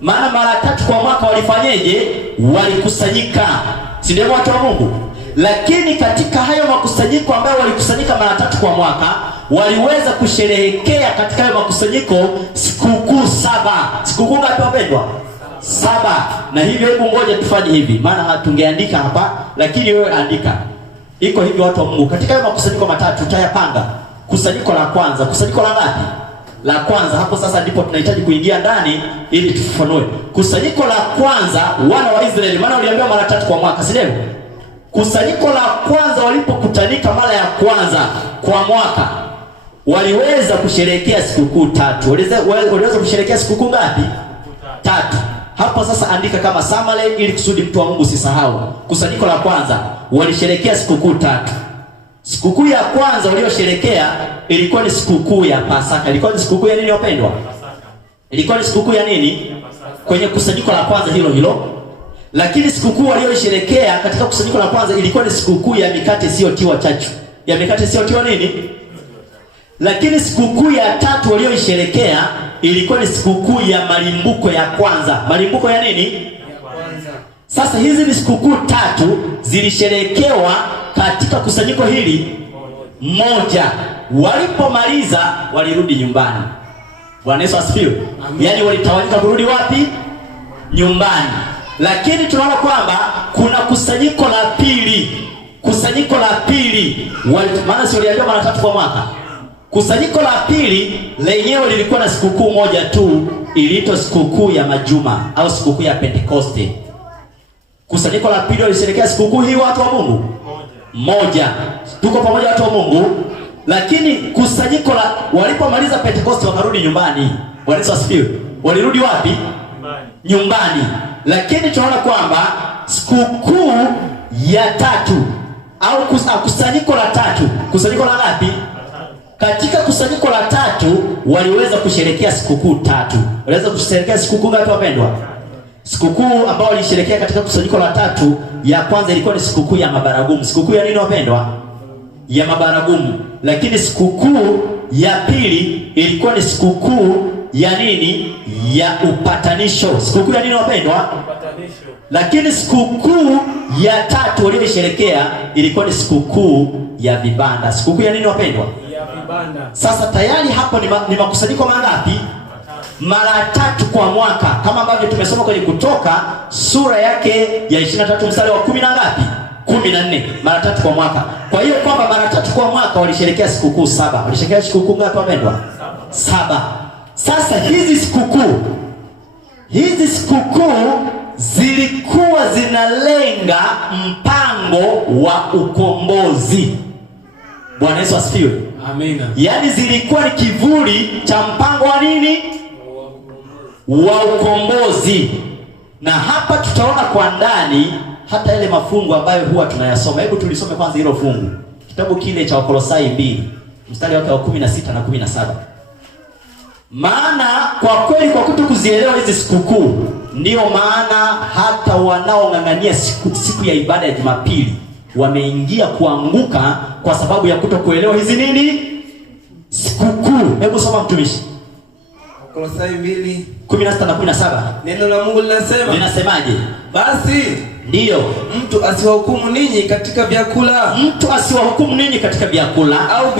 Maana mara 3 kwa mwaka walifanyeje? Walikusanyika. Si ndio watu wa Mungu? Lakini katika hayo makusanyiko ambayo walikusanyika mara 3 kwa mwaka, waliweza kusherehekea katika hayo makusanyiko sikukuu 7. Sikukuu ngapi wapendwa? 7. Na hivyo hebu ngoja tufanye hivi, maana hatungeandika hapa, lakini wewe andika. Iko hivi, watu wa Mungu, katika hayo makusanyiko 3 tutayapanga. Kusanyiko la kwanza, kusanyiko la ngapi? La kwanza. Hapo sasa ndipo tunahitaji kuingia ndani ili tufafanue. Kusanyiko la kwanza, wana wa Israeli, maana waliambiwa mara 3 kwa mwaka, si ndio? Kusanyiko la kwanza walipokutanika mara ya kwanza kwa mwaka, waliweza kusherehekea sikukuu 3. Waliweza kusherehekea sikukuu ngapi? 3. Hapo sasa andika kama summary ili kusudi mtu wa Mungu usisahau. Kusanyiko la kwanza walisherehekea sikukuu 3. Sikukuu ya kwanza waliosherehekea ilikuwa ni sikukuu ya Pasaka. Ilikuwa ni sikukuu ya nini wapendwa? Ilikuwa ni sikukuu ya nini? Kwenye kusanyiko la kwanza hilo. Lakini sikukuu waliosherehekea katika kusanyiko la kwanza ilikuwa ni sikukuu ya mikate isiyotiwa chachu. Ya mikate isiyotiwa nini? Lakini sikukuu ya 3 waliosherehekea ilikuwa ni sikukuu ya malimbuko ya kwanza. Malimbuko ya nini? Ya kwanza. Sasa hizi ni sikukuu 3 zilisherehekewa katika kusanyiko hili moja. Walipomaliza walirudi nyumbani. Bwana Yesu asifiwe. Yaani walitawanyika kurudi wapi? Nyumbani. Lakini tunaona kwamba kuna kusanyiko la pili. Kusanyiko la pili, maana si waliambiwa mara 3 kwa mwaka. Kusanyiko la pili lenyewe lilikuwa na sikukuu moja tu, iliitwa sikukuu ya Majuma au sikukuu ya Pentekoste. Kusanyiko la pili walisherehekea sikukuu hii watu wa Mungu moja. Tuko pamoja watu wa Mungu. Lakini kusanyiko la walipomaliza Pentekoste wakarudi nyumbani. Bwana Yesu asifiwe. Walirudi wapi? Nyumbani. Lakini tunaona kwamba sikukuu ya tatu au kusanyiko la tatu, kusanyiko la ngapi? Katika kusanyiko la tatu waliweza kusherehekea sikukuu tatu. Waliweza kusherehekea sikukuu ngapi wapendwa? Sikukuu ambao walisherehekea katika kusanyiko la tatu, ya kwanza ilikuwa ni sikukuu ya mabaragumu. Sikukuu ya nini wapendwa? Ya mabaragumu. Lakini sikukuu ya pili ilikuwa ni sikukuu ya nini? Ya upatanisho. Sikukuu ya nini wapendwa? Upatanisho. Lakini sikukuu ya tatu waliosherehekea ilikuwa ni sikukuu ya vibanda. Sikukuu ya nini wapendwa? Ya vibanda. Sasa tayari hapo ni makusanyiko mangapi? Mara 3 kwa mwaka, kama ambavyo tumesoma kwenye Kutoka sura yake ya 23 mstari wa 10 na ngapi? 14. Mara 3 kwa mwaka. Kwa hiyo kwamba mara 3 kwa mwaka walisherehekea sikukuu 7. Walisherehekea sikukuu ngapi wapendwa? 7. Sasa hizi sikukuu zilikuwa zinalenga mpango wa ukombozi. Bwana Yesu asifiwe. Amina. Yaani zilikuwa ni kivuli cha mpango wa nini? Wa ukombozi. Na hapa tutaona kwa ndani hata yale mafungu ambayo huwa tunayasoma. Hebu tulisome kwanza hilo fungu. Kitabu kile cha Wakolosai 2, mstari wake wa 16 na 17. Maana kwa kweli kwa kutokuzielewa hizi sikukuu, ndio maana hata wanaong'ang'ania siku ya ibada ya Jumapili wameingia kuanguka kwa sababu ya kutokuelewa hizi nini? Sikukuu. Hebu soma mtumishi. Wakolosai 2:16 na 17. Neno la Mungu linasema. Linasemaje? Basi ndiyo, mtu asiwahukumu ninyi katika vyakula. Mtu asiwahukumu ninyi katika vyakula au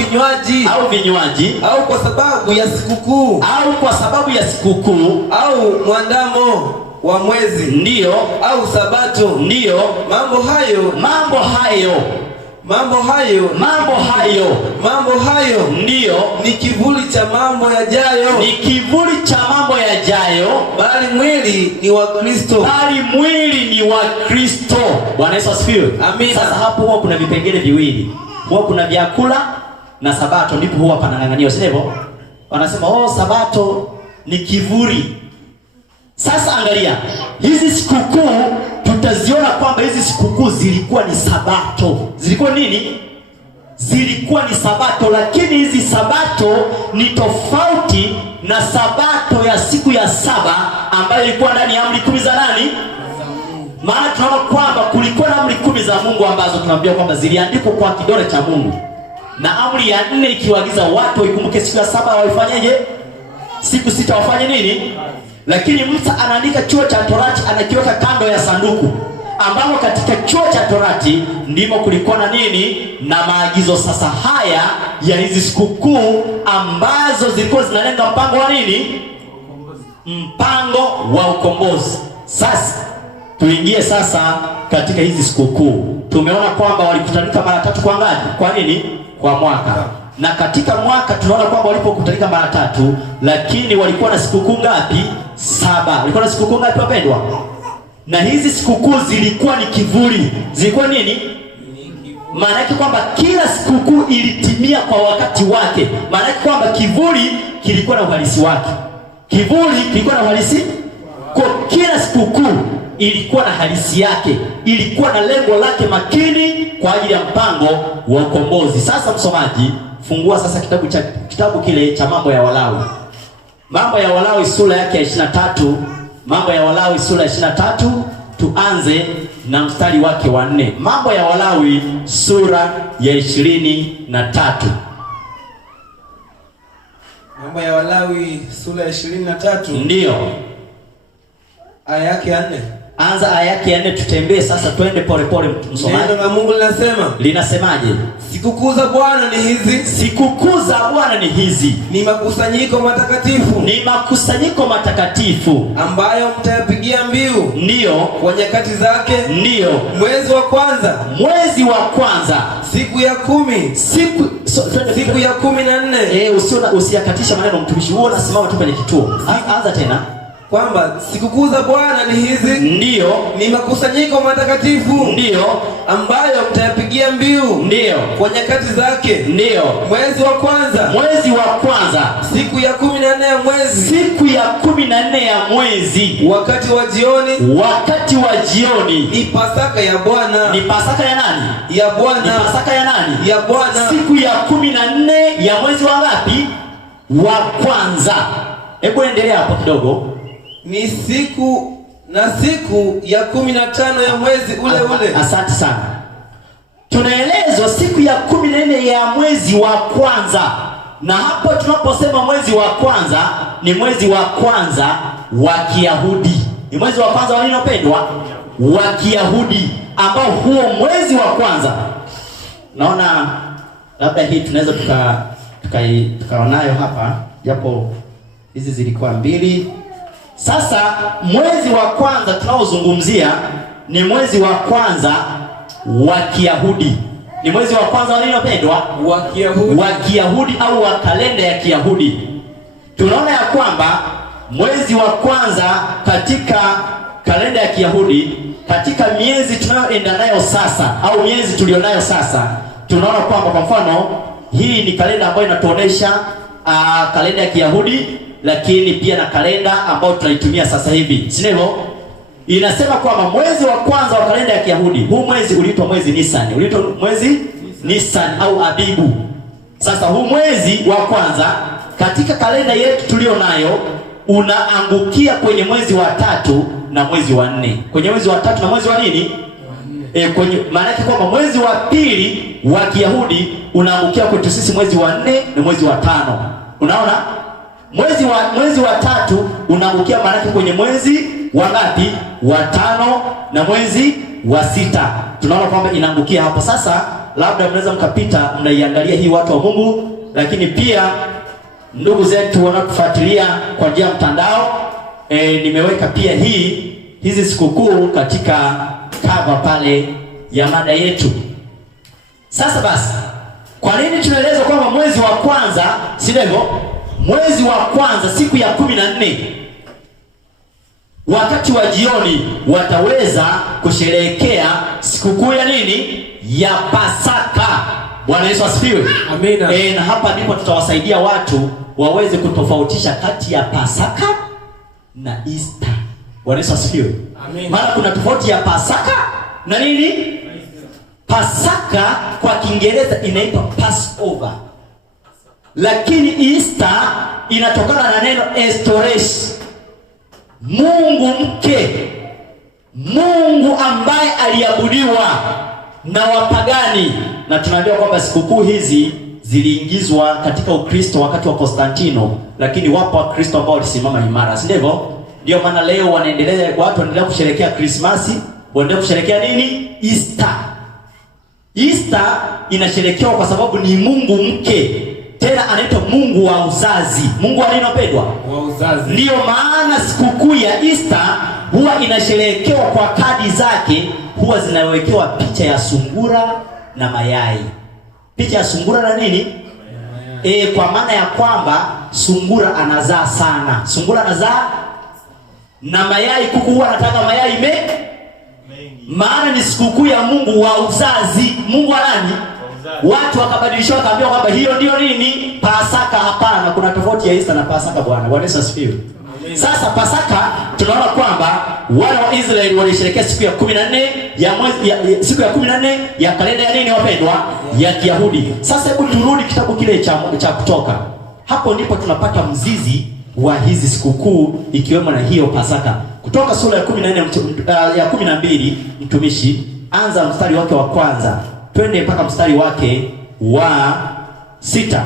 vinywaji au kwa sababu ya sikukuu au mwandamo wa mwezi, ndiyo, au sabato, ndiyo. Mambo hayo ndiyo ni kivuli cha mambo yajayo, bali mwili ni wa Kristo. Bwana Yesu asifiwe. Amina. Sasa hapo huwa kuna vipengele viwili. Huwa kuna vyakula na sabato, ndipo huwa panang'ang'ania, sivyo? Wanasema sabato ni kivuli. Sasa angalia, hizi sikukuu tutaziona kwamba hizi sikukuu zilikuwa ni sabato. Zilikuwa nini? Zilikuwa ni sabato, lakini hizi sabato ni tofauti na sabato ya siku ya 7 ambayo ilikuwa ndani ya amri 10 za nani? Maana tunaona kwamba kulikuwa na amri 10 za Mungu ambazo tunaambia kwamba ziliandikwa kwa kidole cha Mungu. Na amri ya 4 ikiwaagiza watu waikumbuke siku ya 7 waifanyeje? Siku 6 wafanye nini? Lakini Musa anaandika chuo cha Torati, anakiweka kando ya sanduku, ambapo katika chuo cha Torati ndimo kulikuwa na nini? Na maagizo sasa haya ya hizi sikukuu ambazo zilikuwa zinalenga mpango wa nini? Mpango wa ukombozi. Sasa tuingie sasa katika hizi sikukuu. Tumeona kwamba walikutanika mara 3 kwa ngapi? Kwa nini? Kwa mwaka. Na katika mwaka tunaona kwamba walipokutanika mara 3, lakini walikuwa na sikukuu ngapi? 7. Walikuwa na sikukuu ngapi wapendwa? Na hizi sikukuu zilikuwa ni kivuli. Zilikuwa nini? Maana yake kwamba kila sikukuu ilitimia kwa wakati wake. Maana yake kwamba kivuli kilikuwa na uhalisi wake. Kivuli kilikuwa na uhalisi. Kwa kila sikukuu ilikuwa na halisi yake. Ilikuwa na lengo lake makini kwa ajili ya mpango wa ukombozi. Sasa msomaji, fungua sasa kitabu kile cha Mambo ya Walawi. Mambo ya Walawi sura yake ya 23. Mambo ya Walawi sura ya 23, tuanze na mstari wake wa 4. Mambo ya Walawi sura ya 23. Mambo ya Walawi sura ya 23. Ndiyo. Aya yake ya 4. Anza aya yake ya 4, tutembee sasa, twende pole msomaji. Neno la Mungu linasema. Linasemaje? Sikukuu za Bwana ni hizi. Sikukuu za Bwana ni hizi. Ni makusanyiko matakatifu. Ni makusanyiko matakatifu ambayo mtayapigia mbiu. Ndio. Kwa nyakati zake. Ndio. Mwezi wa kwanza. Mwezi wa kwanza. Siku ya 10. Siku ya 14. Usiyakatisha maneno mtumishi. Wewe unasimama tu kwenye kituo. Anza tena. Kwamba sikukuu za Bwana ni hizi. Ndio. Ni makusanyiko matakatifu. Ndio. ambayo mtayapigia mbiu. Ndio. Kwa nyakati zake. Ndio. Mwezi wa kwanza. Mwezi wa kwanza. Siku ya 14 ya mwezi. Siku ya 14 ya mwezi. Wakati wa jioni. Wakati wa jioni. Ni Pasaka ya Bwana. Ni Pasaka ya nani? Ya Bwana. Ni Pasaka ya nani? Ya Bwana. Siku ya 14 ya mwezi wa ngapi? Wa kwanza. Hebu endelea hapo kidogo. Ni siku ya 15 ya mwezi ule. Asante sana. Tunaelezwa siku ya 14 ya mwezi wa kwanza. Na hapo tunaposema mwezi wa kwanza, ni mwezi wa kwanza wa Kiyahudi. Ni mwezi wa kwanza wa nini wapendwa? Wa Kiyahudi, ambao huo mwezi wa kwanza. Naona labda hii tunaweza tukaonayo hapa, japo hizi zilikuwa mbili. Sasa mwezi wa kwanza tunaozungumzia ni mwezi wa kwanza wa Kiyahudi. Ni mwezi wa kwanza wa nini wapendwa? Wa Kiyahudi. Wa Kiyahudi au wa kalenda ya Kiyahudi. Tunaona ya kwamba mwezi wa kwanza katika kalenda ya Kiyahudi, katika miezi tunayoenda nayo sasa au miezi tulionayo sasa, tunaona kwamba kwa mfano hii ni kalenda ambayo inatuonesha kalenda ya Kiyahudi, lakini pia na kalenda ambayo tunaitumia sasa hivi. Si ndivyo? Inasema kwamba mwezi wa kwanza wa kalenda ya Kiyahudi, huu mwezi uliitwa mwezi Nisan. Uliitwa mwezi Nisan au Abibu. Sasa huu mwezi wa kwanza katika kalenda yetu tulio nayo unaangukia kwenye mwezi wa 3 na mwezi wa 4. Kwenye mwezi wa 3 na mwezi wa nini? Kwenye maana yake kwamba mwezi wa pili wa Kiyahudi unaangukia kwetu sisi mwezi wa 4 na mwezi wa 5. Unaona? Mwezi wa 3 unaangukia maana yake kwenye mwezi wa ngapi? Wa 5 na mwezi wa 6. Tunaona kwamba inaangukia hapo. Sasa labda mnaweza mkapita mnaiangalia hii watu wa Mungu, lakini pia ndugu zetu wanatufuatilia kwa njia ya mtandao, nimeweka pia hizi sikukuu katika cover pale ya mada yetu. Sasa basi, kwa nini tunaeleza kwamba mwezi wa kwanza, si ndivyo? Mwezi wa kwanza siku ya 14 wakati wa jioni wataweza kusherehekea sikukuu ya nini? Ya Pasaka. Bwana Yesu asifiwe. Amina. Na hapa ndipo tutawasaidia watu waweze kutofautisha kati ya Pasaka na Easter. Bwana Yesu asifiwe. Amina. Maana kuna tofauti ya Pasaka na nini? Pasaka kwa Kiingereza inaitwa Passover. Lakini Easter inatokana na neno Estoresh. Mungu mke. Mungu ambaye aliabudiwa na wapagani. Na tunaambiwa kwamba sikukuu hizi ziliingizwa katika Ukristo wakati wa Konstantino, lakini wapo Wakristo ambao walisimama imara, si ndivyo? Ndio maana leo watu wanaendelea kusherehekea Krismasi, wanaendelea kusherehekea nini? Easter. Easter inasherehekewa kwa sababu ni Mungu mke. Tena anaitwa Mungu wa uzazi. Mungu wa nini wapendwa? Wa uzazi. Ndio maana sikukuu ya Easter huwa inasherehekewa kwa kadi zake, huwa zinawekewa picha ya sungura na mayai. Picha ya sungura na nini? Kwa maana ya kwamba sungura anazaa sana. Sungura anazaa na mayai, kuku huwa anataka mayai mengi. Maana ni sikukuu ya Mungu wa uzazi. Mungu wa nani? Watu wakabadilishwa wakaambiwa kwamba hiyo ndio nini? Pasaka. Hapana, kuna tofauti ya Easter na Pasaka bwana. Bwana Yesu asifiwe. Sasa Pasaka tunaona kwamba wana wa Israeli walisherehekea siku ya 14 ya mwezi siku ya 14 ya kalenda ya nini wapendwa? Ya Kiyahudi. Sasa hebu turudi kitabu kile cha Kutoka. Hapo ndipo tunapata mzizi wa hizi sikukuu ikiwemo na hiyo Pasaka. Kutoka sura ya 14 ya 12 mtumishi, anza mstari wake wa kwanza. Twende mpaka mstari wake wa 6.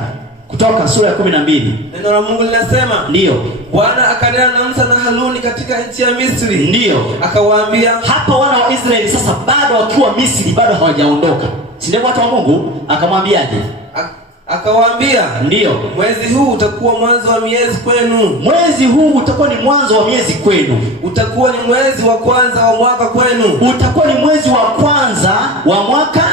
Kutoka sura ya 12. Neno la Mungu linasema, ndio, Bwana akanena na Musa na Haruni katika nchi ya Misri. Ndio. Akawaambia, hapa wana wa Israeli sasa bado wakiwa Misri, bado hawajaondoka. Si ndio watu wa Mungu? Akamwambiaje? Akawaambia, ndio, mwezi huu utakuwa mwanzo wa miezi kwenu. Mwezi huu utakuwa ni mwanzo wa miezi kwenu. Utakuwa ni mwezi wa kwanza wa mwaka kwenu. Utakuwa ni mwezi wa kwanza wa mwaka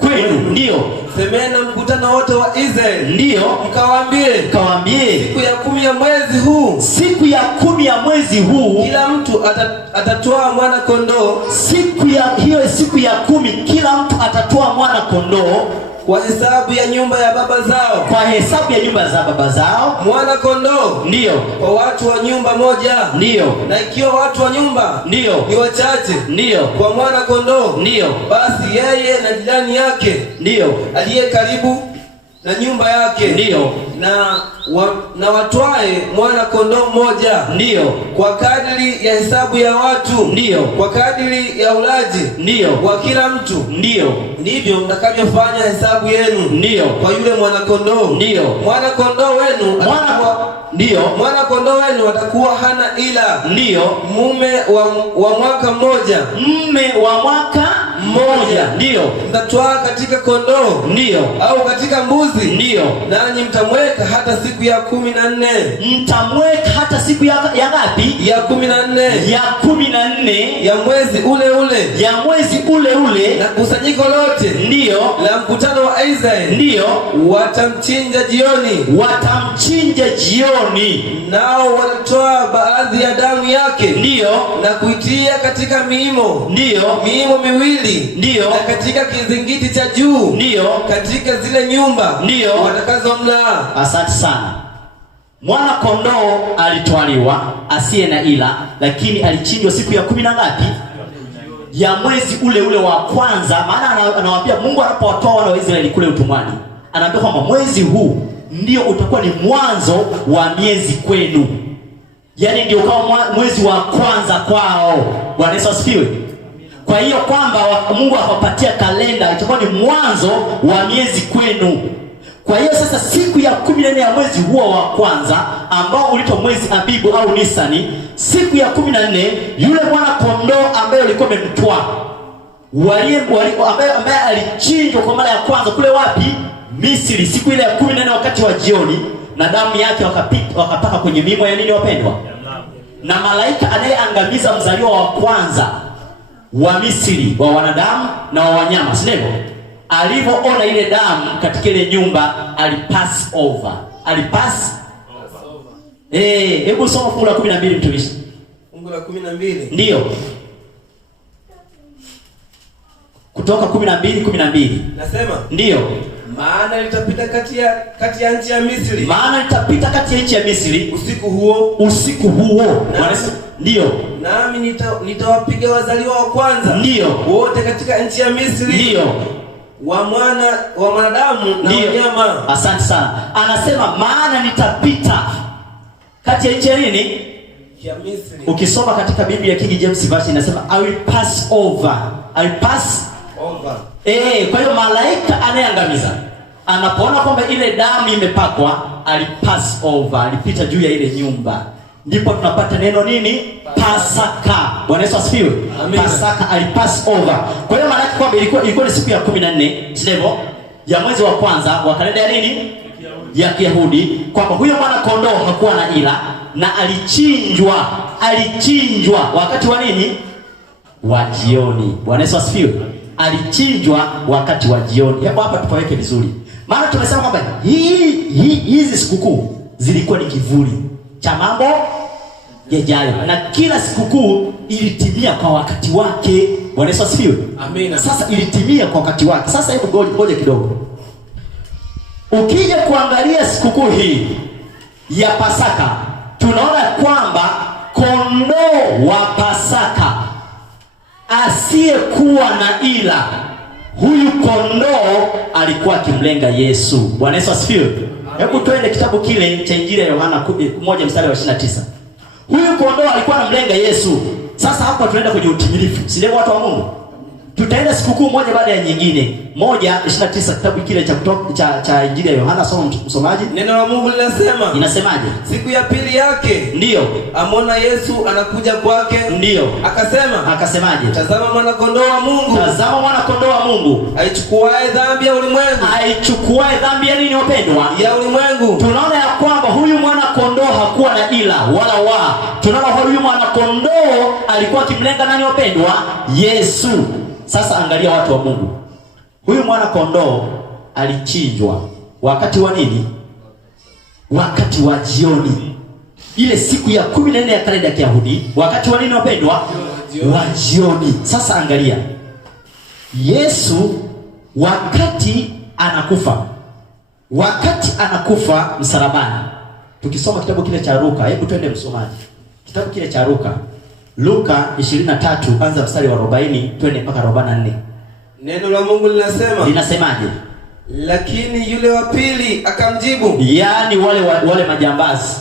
kwenu. Ndio. Semeni na mkutano wote wa Israeli. Ndio. Mkawaambie, siku ya 10 ya mwezi huu. Siku ya 10 ya mwezi huu. Kila mtu atatoa mwana kondoo. Siku ya 10 kila mtu atatoa mwana kondoo. Kwa hesabu ya nyumba ya baba zao. Kwa hesabu ya nyumba za baba zao. Mwana kondoo. Ndio. Kwa watu wa nyumba moja. Ndio. Na ikiwa watu wa nyumba ndio ni wachache. Ndio. Kwa mwana kondoo. Ndio. Basi yeye na jirani yake. Ndio. Aliye karibu na nyumba yake. Ndio. Na watwae mwana kondoo mmoja. Ndio. Kwa kadiri ya hesabu ya watu. Ndio. Kwa kadiri ya ulaji. Ndio. Wa kila mtu. Ndio. Ndivyo mtakavyofanya hesabu yenu. Ndio. Kwa yule mwana kondoo. Ndio. Mwana kondoo wenu mwana kondoo wenu atakuwa hana ila. Ndio. Mume wa mwaka mmoja. Mume wa mwaka mmoja. Ndio. Mtatwaa katika kondoo. Ndio. Au katika mbuzi. Ndio. Nanyi mtamweka hata siku ya 14. Mtamweka hata siku ya ngapi? Ya 14. Ya 14 ya mwezi ule ule. Ya mwezi ule ule. Na kusanyiko lote. Ndio. La mkutano wa Israeli. Ndio. Watamchinja jioni. Watamchinja jioni. Nao watatoa baadhi ya damu yake. Ndio. Na kuitia katika miimo. Ndio. Miimo miwili. Ndio. Na katika kizingiti cha juu. Ndio. Katika zile nyumba. Ndio. Watakazomla. Asante sana. Mwana kondoo alitwaliwa asiye na ila, lakini alichinjwa siku ya 10 na ngapi? Ya mwezi ule ule wa kwanza. Maana anawaambia Mungu anapowatoa wana wa Israeli kule utumwani, anaambia kwamba mwezi huu ndio utakuwa ni mwanzo wa miezi kwenu. Yaani ndio kama mwezi wa kwanza kwao. Bwana Yesu asifiwe. Kwa hiyo kwamba Mungu akapatia kalenda itakuwa ni mwanzo wa miezi kwenu. Kwa hiyo sasa siku ya 14 ya mwezi huo wa kwanza ambao ulitwa mwezi Abibu au Nisani, siku ya 14 yule mwana kondoo ambaye alikuwa amemtwaa ambaye alichinjwa kwa mara ya kwanza kule wapi? Misri, siku ile ya 14 wakati wa jioni, na damu yake wakapaka kwenye mimo ya nini wapendwa? Na malaika anayeangamiza mzaliwa wa kwanza wa Misri, wa wanadamu na wa wanyama, si ndivyo? Alivyoona ile damu katika ile nyumba, alipass over. Hebu soma fungu la 12 mtumishi. Fungu la 12. Ndio. Kutoka 12:12. Nasema? Ndio. Maana litapita kati ya nchi ya Misri. Maana litapita kati ya nchi ya Misri usiku huo. Ndio. Nami nitawapiga wazaliwa wa kwanza. Ndio. Wote katika nchi ya Misri. Ndio. Wa mwanadamu na wanyama. Asante sana. Anasema maana nitapita kati ya nchi ya nini? Ya Misri. Ukisoma katika Biblia King James Version inasema I will pass over. I will pass over. Kwa hiyo malaika anayeangamiza anapoona kwamba ile damu imepakwa, alipass over, alipita juu ya ile nyumba. Ndipo tunapata neno nini? Pasaka. Bwana Yesu asifiwe. Pasaka, alipass over. Kwa hiyo maana kwamba ilikuwa ni siku ya 14, sivyo? Ya mwezi wa kwanza wa kalenda ya nini? Ya Kiyahudi, kwamba huyo mwana kondoo hakuwa na ila na alichinjwa wakati wa nini? Wa jioni. Bwana Yesu asifiwe. Alichinjwa wakati wa jioni. Hebu hapa tupaweke vizuri. Maana tumesema kwamba hizi sikukuu zilikuwa ni kivuli cha mambo yajayo, na kila sikukuu ilitimia kwa wakati wake. Bwana Yesu asifiwe. Amina. Sasa ilitimia kwa wakati wake. Sasa hebu ngoja kidogo. Ukija kuangalia sikukuu hii ya Pasaka, tunaona kwamba kondoo wa Pasaka asiyekuwa na ila, huyu kondoo alikuwa akimlenga Yesu. Bwana Yesu asifiwe. Hebu twende kitabu kile cha Injili ya Yohana 1 mstari wa 29. Huyu kondoo alikuwa anamlenga Yesu. Sasa hapa tunaenda kwenye utimilifu. Si ndio watu wa Mungu? Tutaenda sikukuu moja baada ya nyingine. 1:29 kitabu kile cha Injili ya Yohana. Soma msomaji. Neno la Mungu linasema. Inasemaje? Siku ya pili yake. Ndiyo. Amona Yesu anakuja kwake. Ndiyo. Akasemaje? Tazama mwana kondoo wa Mungu. Tazama mwana kondoo wa Mungu. Aichukuae dhambi ya ulimwengu. Aichukuae dhambi ya nini wapendwa? Ya ulimwengu. Tunaona ya kwamba huyu mwana kondoo hakuwa na ila wala wa. Tunaona huyu mwana kondoo alikuwa akimlenga nani wapendwa? Yesu. Sasa angalia watu wa Mungu. Huyu mwana kondoo alichinjwa wakati wa nini? Wakati wa jioni. Ile siku ya 14 ya kalenda ya Kiyahudi, wakati wa nini wapendwa? Wa jioni. Sasa angalia. Yesu wakati anakufa msalabani. Tukisoma kitabu kile cha Luka, hebu twende msomaji. Kitabu kile cha Luka 23 anza mstari wa 40 twende mpaka 44. Neno la Mungu linasemaje? Lakini yule wa pili akamjibu. Yaani wale majambazi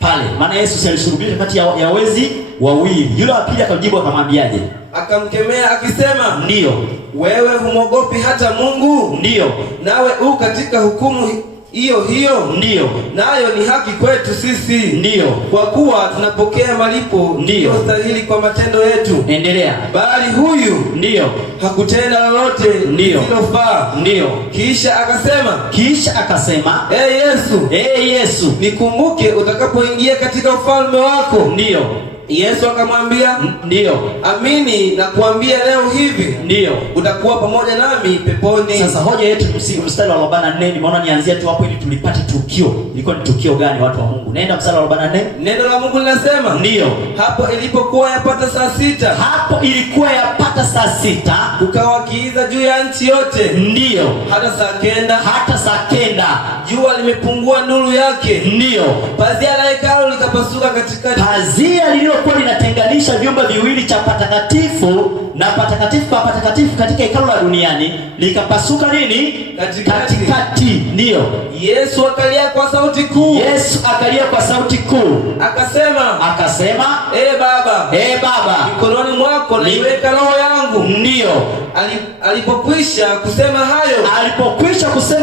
pale. Maana Yesu alisulubiwa kati ya wezi wawili. Yule wa pili akamjibu akamwambiaje? Akamkemea akisema, ndiyo, wewe humwogopi hata Mungu? Ndiyo. Nawe katika hukumu hiyo. Ndiyo. Nayo ni haki kwetu sisi. Ndiyo. Kwa kuwa tunapokea malipo stahili kwa matendo yetu. Endelea. Bali huyu ndiyo hakutenda lolote lisilofaa. Ndiyo. Kisha akasema, Yesu, nikumbuke utakapoingia katika ufalme wako. Ndiyo. Yesu akamwambia, ndiyo, amini nakuambia leo hivi, ndiyo, utakuwa pamoja nami peponi. Sasa hoja yetu mstari wa 44, nimeona nianzie tu hapo ili tulipate tukio. Ilikuwa ni tukio gani watu wa Mungu? Nenda mstari wa 44. Neno la Mungu linasema, ndiyo, hapo ilikuwa yapata saa 6, kukawa giza juu ya nchi yote. Ndiyo. Hata saa kenda. Jua limepungua nuru yake. Ndiyo. Pazia la hekalu likapasuka katikati. Pazia lililokuwa linatenganisha vyumba viwili cha patakatifu na patakatifu katika hekalu la duniani likapasuka nini? Katikati. Ndiyo. Yesu akalia kwa sauti kuu. Akasema, Baba, mikononi mwako naiweka roho yangu. Ndiyo. Alipokwisha kusema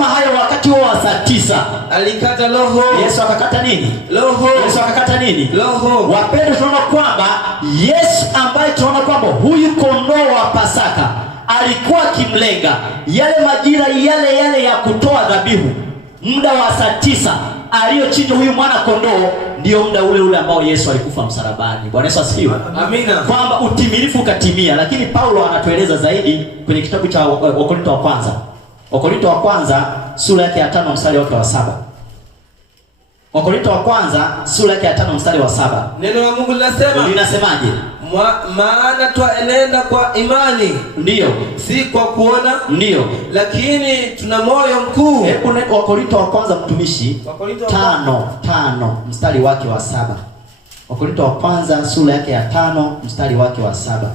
hayo wakati wa saa 9, alikata roho. Yesu akakata nini? Roho. Wapendwa, tunaona kwamba Yesu ambaye tunaona kwamba huyu kondoo wa Pasaka alikuwa kimlenga yale majira yale ya kutoa dhabihu. Muda wa saa 9 aliyochinja huyu mwana kondoo ndio muda ule ambao Yesu alikufa msalabani. Bwana Yesu asifiwe. Amina. Kwamba utimilifu ukatimia. Lakini Paulo anatueleza zaidi kwenye kitabu cha Wakorintho wa kwanza sura yake ya 5 mstari wake wa 7. Wakorintho wa kwanza sura yake ya 5 mstari wa 7. Neno la Mungu linasemaje? Maana twaenenda kwa imani. Ndiyo. Si kwa kuona. Ndiyo. Lakini tuna moyo mkuu. Hebu Wakorintho wa kwanza mtumishi 5 mstari wake wa 7. Wakorintho wa kwanza sura yake ya 5 mstari wake wa 7.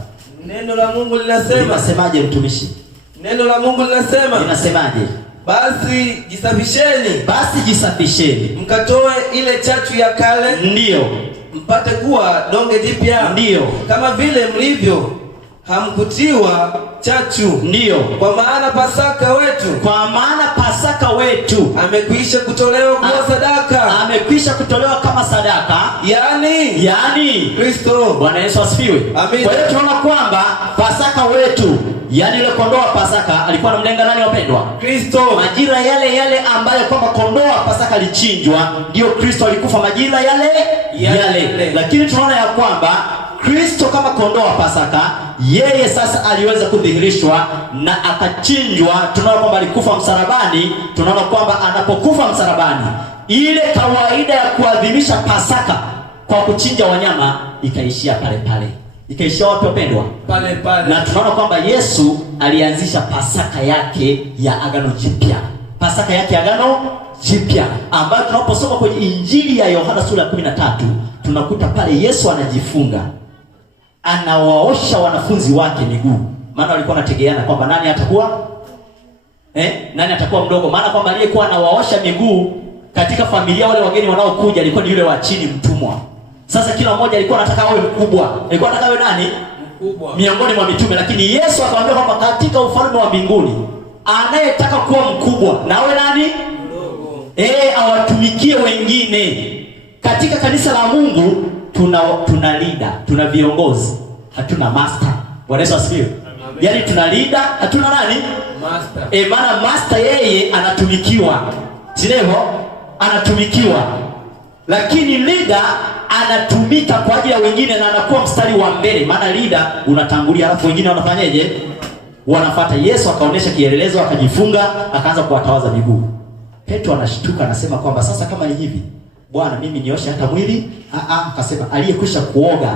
Neno la Mungu linasemaje mtumishi? Neno la Mungu linasemaje? Basi jisafisheni. Mkatoe ile chachu ya kale. Ndiyo. Mpate kuwa donge jipya. Ndiyo. Kama vile mlivyo hamkutiwa chachu. Ndiyo. Kwa maana Pasaka wetu amekwisha kutolewa kama sadaka. Yaani Kristo. Bwana Yesu asifiwe. Kwa hiyo tunaona kwamba Pasaka wetu, yaani ile kondoo wa Pasaka alikuwa anamlenga nani wapendwa? Kristo. Majira yale ambayo kwamba kondoo wa Pasaka alichinjwa, ndio Kristo alikufa majira yale. Lakini tunaona ya kwamba Kristo kama kondoo wa Pasaka, yeye sasa aliweza kudhihirishwa na akachinjwa. Tunaona kwamba alikufa msalabani. Tunaona kwamba anapokufa msalabani, ile kawaida ya kuadhimisha Pasaka kwa kuchinja wanyama ikaishia pale. Ikaishia wapi wapendwa? Pale. Na tunaona kwamba Yesu alianzisha Pasaka yake ya Agano Jipya. Pasaka yake ya Agano Jipya ambayo tunaposoma kwenye Injili ya Yohana sura ya 13 tunakuta pale Yesu anajifunga, anawaosha wanafunzi wake miguu. Maana walikuwa wanategeana kwamba nani atakuwa mdogo. Maana kwamba aliyekuwa anawaosha miguu katika familia, wale wageni wanaokuja, alikuwa ni yule wa chini, mtumwa. Sasa kila mmoja alikuwa anataka awe mkubwa. Alikuwa anataka awe nani? miongoni mwa mitume, lakini Yesu akamwambia kwamba katika ufalme wa mbinguni anayetaka kuwa mkubwa na awe nani? Mdogo. Awatumikie wengine. Katika kanisa la Mungu tuna leader, tuna viongozi, hatuna master. Bwana Yesu asifiwe. Yaani tuna leader, hatuna nani? Master. Maana master yeye anatumikiwa. Sineho anatumikiwa. Lakini leader anatumika kwa ajili ya wengine na anakuwa mstari wa mbele. Maana leader unatangulia alafu wengine wanafanyaje? Wanafuata. Yesu akaonesha kielelezo, akajifunga, akaanza kuwatawaza miguu. Petro anashtuka, anasema kwamba sasa kama ni hivi, Bwana mimi nioshe hata mwili? Akasema aliyekwisha kuoga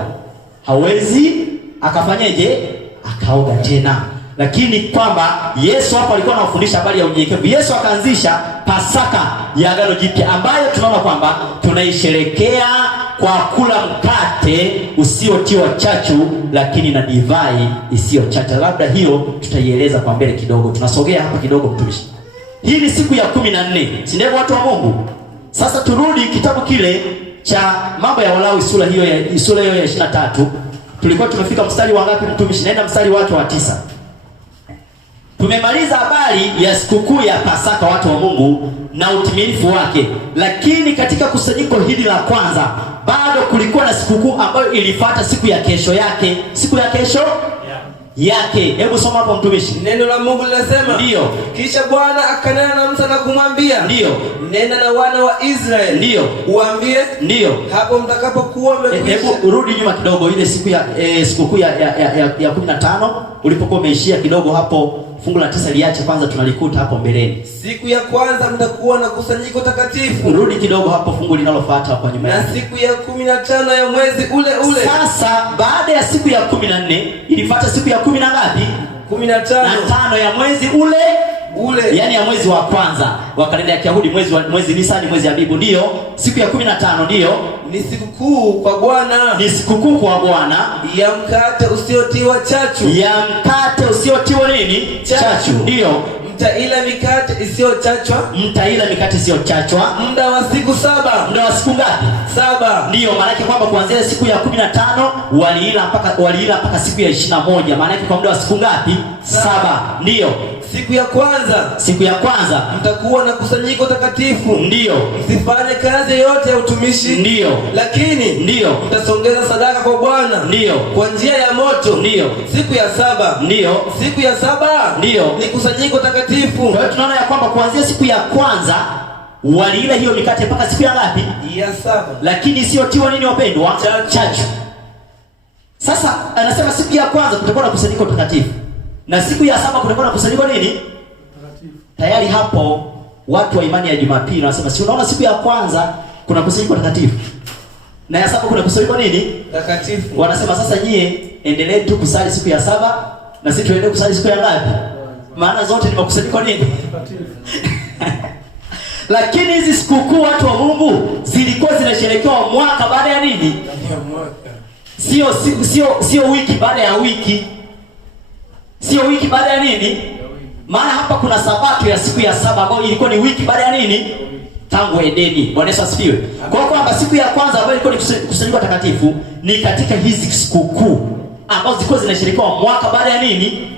hawezi akafanyaje? Akaoga tena. Lakini kwamba Yesu hapo alikuwa anafundisha habari ya unyenyekevu. Yesu akaanzisha Pasaka ya Agano Jipya ambayo tunaona kwamba tunaisherekea kwa kula mkate usiotiwa chachu lakini na divai isiyochacha. Labda hiyo tutaieleza kwa mbele kidogo. Tunasogea hapa kidogo mtumishi. Hii ni siku ya 14. Si ndio watu wa Mungu? Sasa turudi kitabu kile cha Mambo ya Walawi sura hiyo ya 23. Tulikuwa tumefika mstari wa ngapi mtumishi? Naenda mstari wake wa 9. Tumemaliza habari ya sikukuu ya Pasaka watu wa Mungu na utimilifu wake. Lakini katika kusanyiko hili la kwanza bado kulikuwa na sikukuu ambayo ilifuata siku ya kesho yake. Siku ya kesho yake. Hebu soma hapo mtumishi. Neno la Mungu linasema, ndio, kisha Bwana akanena na Musa na kumwambia, ndio, nena na wana wa Israeli, ndio, uambie, ndio, hapo mtakapokuwa mmekwisha. Hebu rudi nyuma kidogo, ile siku ya sikukuu ya 15 ulipokuwa umeishia kidogo hapo. Fungu la 9 liache kwanza, tunalikuta hapo mbeleni. Siku ya kwanza mtakuwa na kusanyiko takatifu. Rudi kidogo hapo, fungu linalofuata hapo nyuma yake. Na siku ya 15 ya mwezi ule ule. Sasa baada ya siku ya 14 ilifuata siku ya 10 na ngapi? 15 ya mwezi ule ule, yani ya mwezi wa kwanza wa kalenda ya Kiyahudi, mwezi Nisani, mwezi Abibu. Ndio siku ya 15 ndio ni sikukuu kwa Bwana. Ni sikukuu kwa Bwana ya mkate usiotiwa chachu. Ya mkate usiotiwa nini? Chachu. Ndio. Mtaila mikate isiyochachwa. Mtaila mikate isiyochachwa muda wa siku 7. Muda wa siku ngapi? 7. Ndio, maana yake kwamba kuanzia siku ya 15 waliila mpaka siku ya 21. Maana yake kwa muda wa siku ngapi? 7. Ndio. Siku ya kwanza. Siku ya kwanza mtakuwa na kusanyiko takatifu. Ndio. Msifanye kazi yote ya utumishi. Ndio. Lakini ndio mtasongeza sadaka kwa Bwana. Ndio. Kwa njia ya moto. Ndio. Siku ya 7. Ndio. Siku ya 7 ndio ni kusanyiko takatifu. Kwa hiyo tunaona ya kwamba kuanzia siku ya kwanza waliila hiyo mikate mpaka siku ya ngapi? Ya 7. Lakini isiyotiwa nini wapendwa? Chachu. Sasa anasema siku ya kwanza kutakuwa na kusanyiko takatifu. Na siku ya 7 kutakuwa na kusanyiko nini? Tayari hapo watu wa imani ya Jumapili wanasema, si unaona siku ya kwanza kuna kusanyiko takatifu na ya 7 kuna kusanyiko nini? Takatifu. Wanasema sasa nyie endelee tu kusali siku ya 7 na sisi tuendelee kusali siku ya ngapi? Maana zote ni makusanyiko nini? Lakini hizi sikukuu watu wa Mungu zilikuwa zinasherekewa mwaka baada ya nini? Sio wiki baada ya wiki. Sio wiki baada ya nini? Maana hapa kuna sabato ya siku ya 7 ambayo ilikuwa ni wiki baada ya nini? Tangu Edeni. Bwana Yesu asifiwe. Kwa kwamba siku ya kwanza ambayo ilikuwa ni kusanyiko takatifu ni katika hizi sikukuu ambazo zilikuwa zinasherekewa mwaka baada ya nini?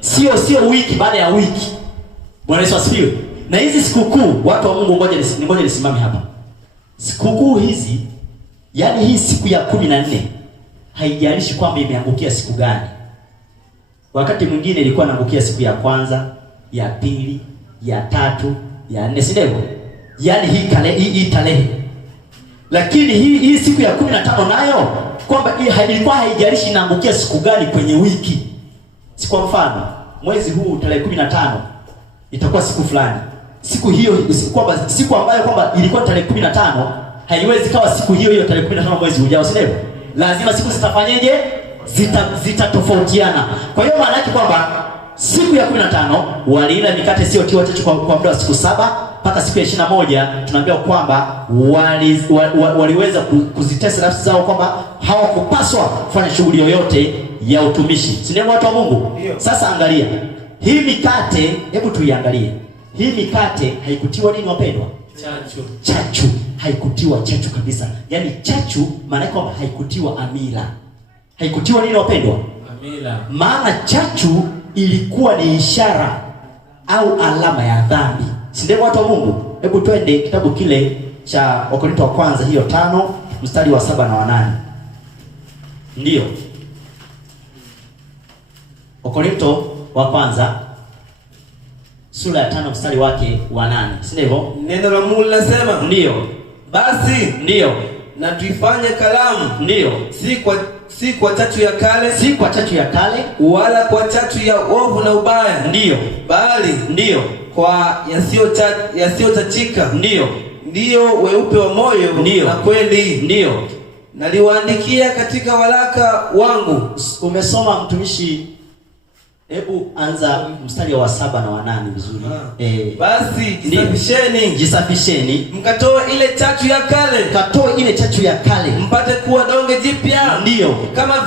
Sio wiki baada ya wiki. Bwana Yesu asifiwe. Na hizi sikukuu watu wa Mungu, ngoja nisimame hapa. Sikukuu hizi, yani hii siku ya 14 haijalishi kwamba imeangukia siku gani. Wakati mwingine ilikuwa inaangukia siku ya kwanza, ya pili, ya 3, ya 4, si ndivyo? Yani hii tarehe. Lakini hii siku ya 15 nayo kwamba ilikuwa haijalishi inaangukia siku gani kwenye wiki. Si kwa mfano, mwezi huu tarehe 15 itakuwa siku fulani. Siku hiyo kwamba siku ambayo kwamba ilikuwa tarehe 15 haiwezi kawa siku hiyo tarehe 15 mwezi ujao, si ndivyo? Lazima siku zitafanyeje? Zitatofautiana. Kwa hiyo maana yake kwamba siku ya 15 waliila mikate isiyotiwa chachu kwa muda wa siku 7 mpaka siku ya 21 tunaambiwa kwamba waliweza kuzitesa nafsi zao kwamba hawakupaswa kufanya shughuli yoyote ya utumishi. Si ndio watu wa Mungu? Sasa angalia. Hii mikate, hebu tuiangalie. Hii mikate haikutiwa nini wapendwa? Chachu. Haikutiwa chachu kabisa. Yaani chachu maana yake kwamba haikutiwa amila. Haikutiwa nini wapendwa? Amina. Maana chachu ilikuwa ni ishara au alama ya dhambi. Si ndio watu wa Mungu? Hebu twende kitabu kile cha Wakorintho wa kwanza hiyo 5 mstari wa 7 na wa 8. Ndio. Wakorintho wa kwanza sura ya 5 mstari wake wa 8. Si ndivyo? Neno la Mungu linasema, ndio. Basi ndio, na tuifanye karamu, ndio, si kwa chachu ya kale, si kwa chachu ya kale, wala kwa chachu ya ovu na ubaya, ndio, bali ndio, kwa yasiyochachika, ndio weupe wa moyo, ndio, na kweli, ndio. Naliwaandikia katika waraka wangu. Umesoma mtumishi? Hebu anza mstari wa 7 na wa 8 vizuri. Basi jisafisheni, mkatoe ile chachu ya kale, mpate kuwa donge jipya, ndio, kama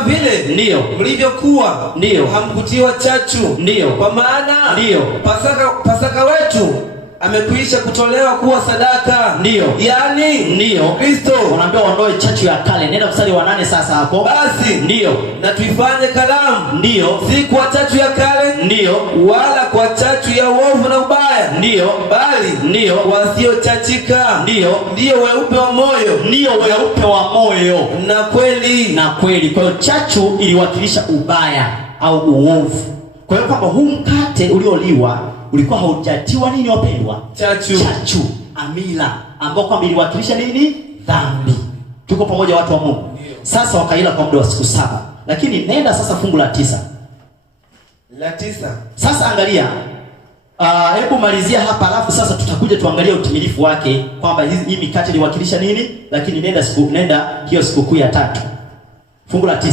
vile ndio mlivyokuwa, ndio hamkutiwa chachu, ndio, kwa maana ndio Pasaka wetu amekwisha kutolewa kuwa sadaka, ndio, yani ndio Kristo. Unaambiwa ondoe chachu ya kale. Nenda mstari wa 8 sasa hapo. Basi ndio, na tuifanye karamu, ndio, si kwa chachu ya kale, ndio, wala kwa chachu ya uovu na ubaya, ndio, bali ndio wasiochachika, ndio weupe wa moyo, na kweli. Kwa hiyo chachu iliwakilisha ubaya au uovu. Kwa hiyo kwamba huu mkate ulioliwa ulikuwa haujatiwa nini wapendwa? Chachu, amila, ambao kwamba iliwakilisha nini? Dhambi. Tuko pamoja watu wa Mungu? Sasa wakaila kwa muda wa siku 7. Lakini nenda sasa fungu la 9. Sasa angalia, hebu malizia hapa, alafu sasa tutakuja tuangalie utimilifu wake kwamba hii mikate iliwakilisha nini. Lakini nenda hiyo sikukuu ya 3. Fungu la 9.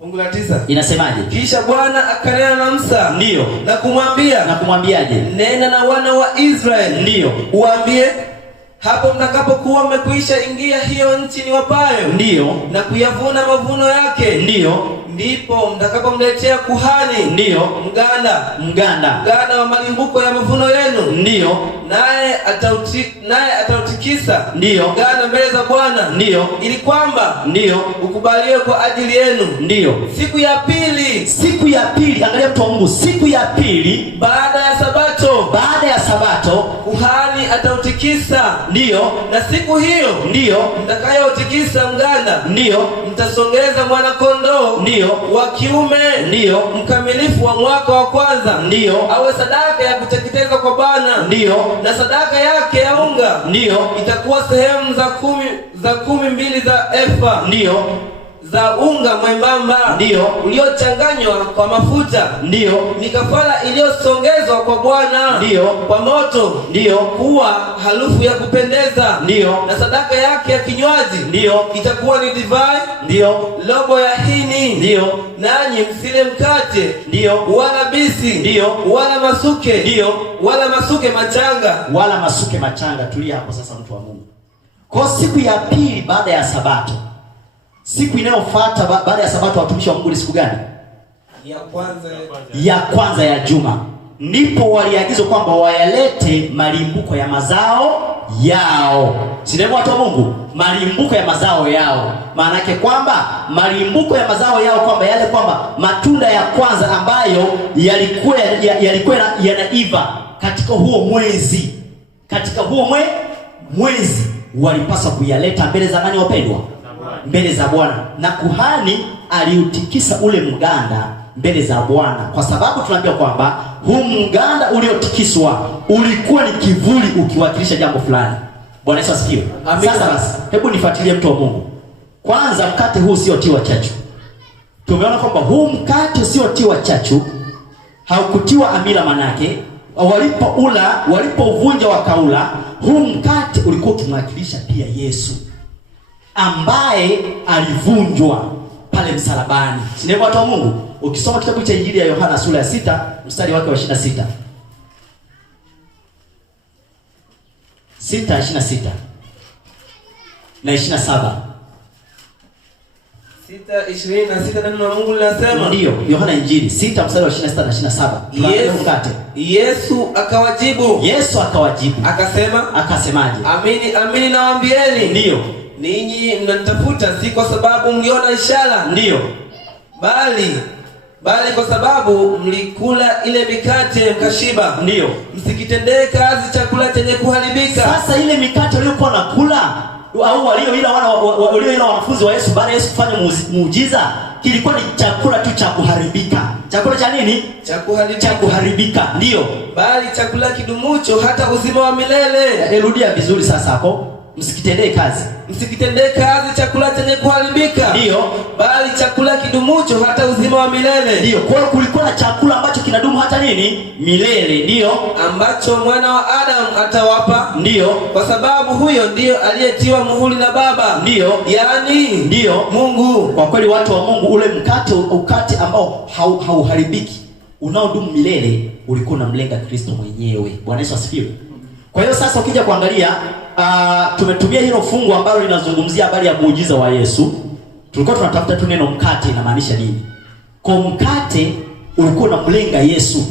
Fungu la 9 inasemaje? Kisha Bwana akanena na Musa, ndio, na kumwambiaje? Nena na wana wa Israeli, ndio, uambie, hapo mtakapokuwa mmekwisha ingia hiyo nchi niwapayo, ndio, na kuyavuna mavuno yake, ndio, ndipo mtakapomletea kuhani, ndio, mganda wa malimbuko ya mavuno yenu, ndio, naye atautikisa, ndio, mganda mbele za Bwana, ndio, ili kwamba, ndio, ukubaliwe kwa ajili yenu. Ndio. Siku ya pili, angalia mtu wa Mungu, siku ya pili baada ya sabato, kuhani atautikisa, ndio, na siku hiyo, ndio, mtakayotikisa mganda, ndio, mtasongeza mwana kondoo, ndio, wa kiume, ndio, mkamilifu wa mwaka wa kwanza, ndio, awe sadaka ya kuteketezwa kwa Bwana, ndio, na sadaka yake ya unga, ndio, itakuwa sehemu za kumi mbili za efa, ndio, za unga mwembamba, ndio, uliochanganywa kwa mafuta, ndio, ni kafara iliyosongezwa kwa Bwana, ndio, kwa moto, ndio, kuwa harufu ya kupendeza, ndio, na sadaka yake ya kinywaji, ndio, itakuwa ni divai, ndio, robo ya hini, ndio, nanyi msile mkate, ndio, wala bisi, ndio, wala masuke, ndio, wala masuke machanga. Tulia hapo sasa, mtu wa Mungu. Kwa siku ya pili baada ya sabato, siku inayofuata baada ya sabato, watumishi wa Mungu, ni siku gani? Ya kwanza ya juma. Ndipo waliagizwa kwamba wayalete malimbuko ya mazao yao. Si ndio watu wa Mungu? Malimbuko ya mazao yao. Maana yake kwamba malimbuko ya mazao yao, kwamba yale kwamba matunda ya kwanza ambayo yalikuwa yanaiva katika huo mwezi. Katika huo mwezi walipaswa kuyaleta mbele za nani wapendwa? Mbele za Bwana. Na kuhani aliutikisa ule mganda mbele za Bwana, kwa sababu tunaambiwa kwamba huu mganda uliotikiswa ulikuwa ni kivuli ukiwakilisha jambo fulani. Bwana Yesu asifiwe. Sasa basi, hebu nifuatilie mtu wa Mungu. Kwanza, mkate huu usiotiwa chachu. Tumeona kwamba huu mkate usiotiwa chachu haukutiwa amila, manake walipovunja wakaula, huu mkate ulikuwa ukimwakilisha pia Yesu ambaye alivunjwa pale msalabani. Si ndio watu wa Mungu? Ukisoma kitabu cha Injili ya Yohana sura ya 6 mstari wake wa 26. 6:26 na 27. 6:26 neno la Mungu linasema. Ndio, Yohana Injili 6 mstari wa 26 na 27. Yesu akawajibu. Akasema, akasemaje? Amini nawaambieni. Ndio, ninyi mnanitafuta si kwa sababu mliona ishara, ndiyo, bali kwa sababu mlikula ile mikate mkashiba. ndiyo. Msikitendee kazi chakula chenye kuharibika. Sasa ile mikate waliokuwa nakula au walioila wanafunzi wa Yesu baada ya Yesu kufanya muujiza, kilikuwa ni chakula tu cha kuharibika. Chakula cha nini? Cha kuharibika. Ndiyo. Bali chakula kidumucho hata uzima wa milele. Rudia vizuri sasa hapo. Msikitendee kazi chakula chenye kuharibika. Ndiyo. Bali chakula kidumucho hata uzima wa milele. Ndiyo. Kwa hiyo kulikuwa na chakula ambacho kinadumu hata nini? Milele. Ndiyo. Ambacho mwana wa Adamu atawapa. Ndiyo. Kwa sababu huyo ndiyo aliyetiwa muhuri na Baba. Ndiyo. Yaani ndiyo Mungu. Kwa kweli watu wa Mungu, ule mkate ambao hauharibiki, unaodumu milele, ulikuwa unamlenga Kristo mwenyewe. Bwana Yesu asifiwe. Kwa hiyo sasa ukija kuangalia tumetumia hilo fungu ambalo linazungumzia habari ya muujiza wa Yesu. Tulikuwa tunatafuta tu neno mkate inamaanisha nini. Kwa mkate ulikuwa unamlenga Yesu.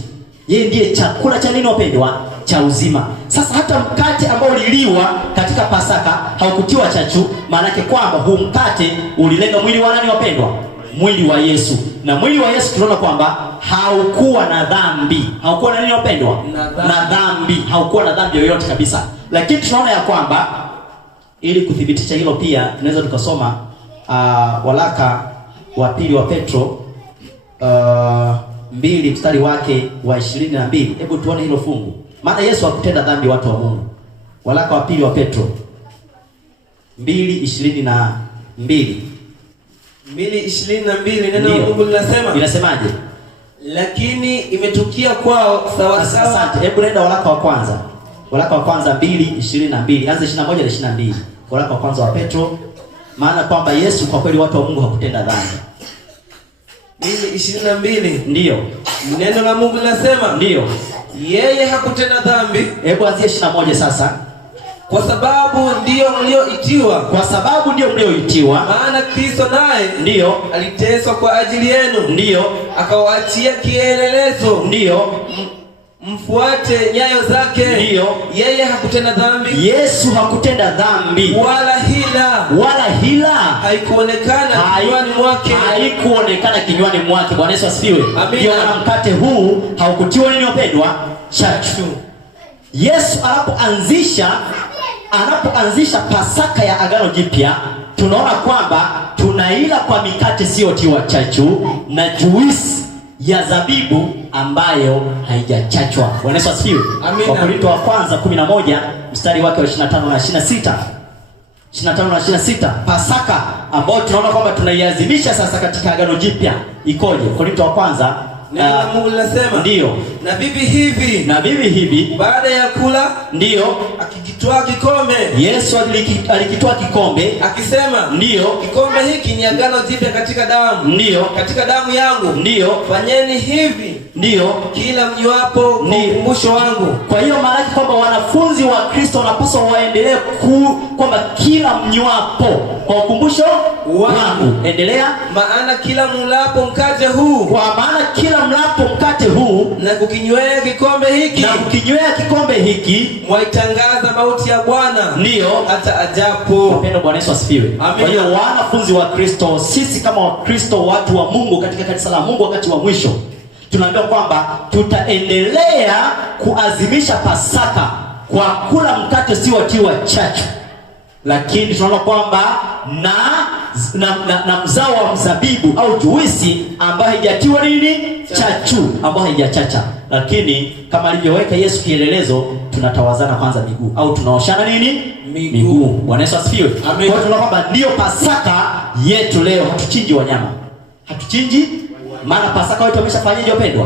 Yeye ndiye chakula cha nini wapendwa? Cha uzima. Sasa hata mkate ambao uliliwa katika Pasaka haukutiwa chachu, maana yake kwamba huu mkate ulilenga mwili wa nani wapendwa? Mwili wa Yesu. Na mwili wa Yesu tunaona kwamba haukuwa na dhambi. Haukuwa na nini wapendwa? Na dhambi. Haukuwa na dhambi yoyote kabisa. Lakini tunaona ya kwamba ili kuthibitisha hilo pia tunaweza tukasoma waraka wa pili wa Petro 2 mstari wake wa 22. Hebu tuone hilo fungu. Maana Yesu hakutenda dhambi watu wa Mungu. Waraka wa pili wa Petro 2:22. 2:22 neno la Mungu linasema. Inasemaje? Lakini imetukia kwao sawa sawa. Asante. Hebu nenda waraka wa kwanza. Waraka wa kwanza 2:22. Anza 21 na 22. Waraka wa kwanza wa Petro. Maana kwamba Yesu kwa kweli watu wa Mungu hakutenda dhambi. 2:22. Ndiyo. Neno la Mungu linasema. Ndiyo. Yeye hakutenda dhambi. Hebu anzia 21 sasa. Kwa sababu ndio mlioitiwa. Maana Kristo naye ndiyo aliteswa kwa ajili yenu. Ndiyo. Akawaachia kielelezo. Ndiyo. Mfuate nyayo zake. Ndiyo. Yeye hakutenda dhambi. Yesu hakutenda dhambi. Wala hila haikuonekana kinywani mwake. Bwana Yesu asifiwe. Ndio mkate huu haukutiwa nini wapendwa? Chachu. Yesu anapoanzisha Pasaka ya Agano Jipya, tunaona kwamba tunaila kwa mikate siyotiwa chachu na juisi ya zabibu ambayo haijachachwa. Bwana Yesu asifiwe. Wakorintho wa kwanza 11 mstari wake wa 25 na 26. 25 na 26. Pasaka ambayo tunaona kwamba tunaiadhimisha sasa katika Agano Jipya ikoje? Wakorintho wa kwanza neno la Mungu linasema. Ndiyo. Na vivi hivi baada ya kula, ndiyo, akikitoa kikombe. Yesu alikitoa kikombe akisema, ndiyo, kikombe hiki ni agano jipya katika damu. Ndiyo. Katika damu yangu. Ndiyo. Fanyeni hivi, ndiyo, kila mnywapo kwa ukumbusho wangu. Kwa hiyo maana yake kwamba wanafunzi wa Kristo wanapaswa waendelee kwamba kila mnywapo kwa ukumbusho wangu. Endelea. Maana kila mlapo mkate huu. Kwa maana kila mlapo mkate huu na kukinywea kikombe hiki mwaitangaza mauti ya Bwana. Ndiyo. Hata ajapo. Wapendwa, Bwana Yesu asifiwe. Kwa hiyo wanafunzi wa Kristo, sisi kama Wakristo, watu wa Mungu katika kanisa la Mungu wakati wa mwisho, tunaambiwa kwamba tutaendelea kuadhimisha Pasaka kwa kula mkate usiotiwa chachu. Lakini tunaona kwamba na mzao wa mzabibu au juisi ambayo haijatiwa nini? Chachu, ambayo haijachacha. Lakini kama alivyoweka Yesu kielelezo, tunatawazana kwanza miguu au tunaoshana nini? Miguu. Bwana Yesu asifiwe. Kwa hiyo tunaona kwamba ndio Pasaka yetu leo. Hatuchinji wanyama. Hatuchinji, maana Pasaka wetu ameshafanyaje wapendwa?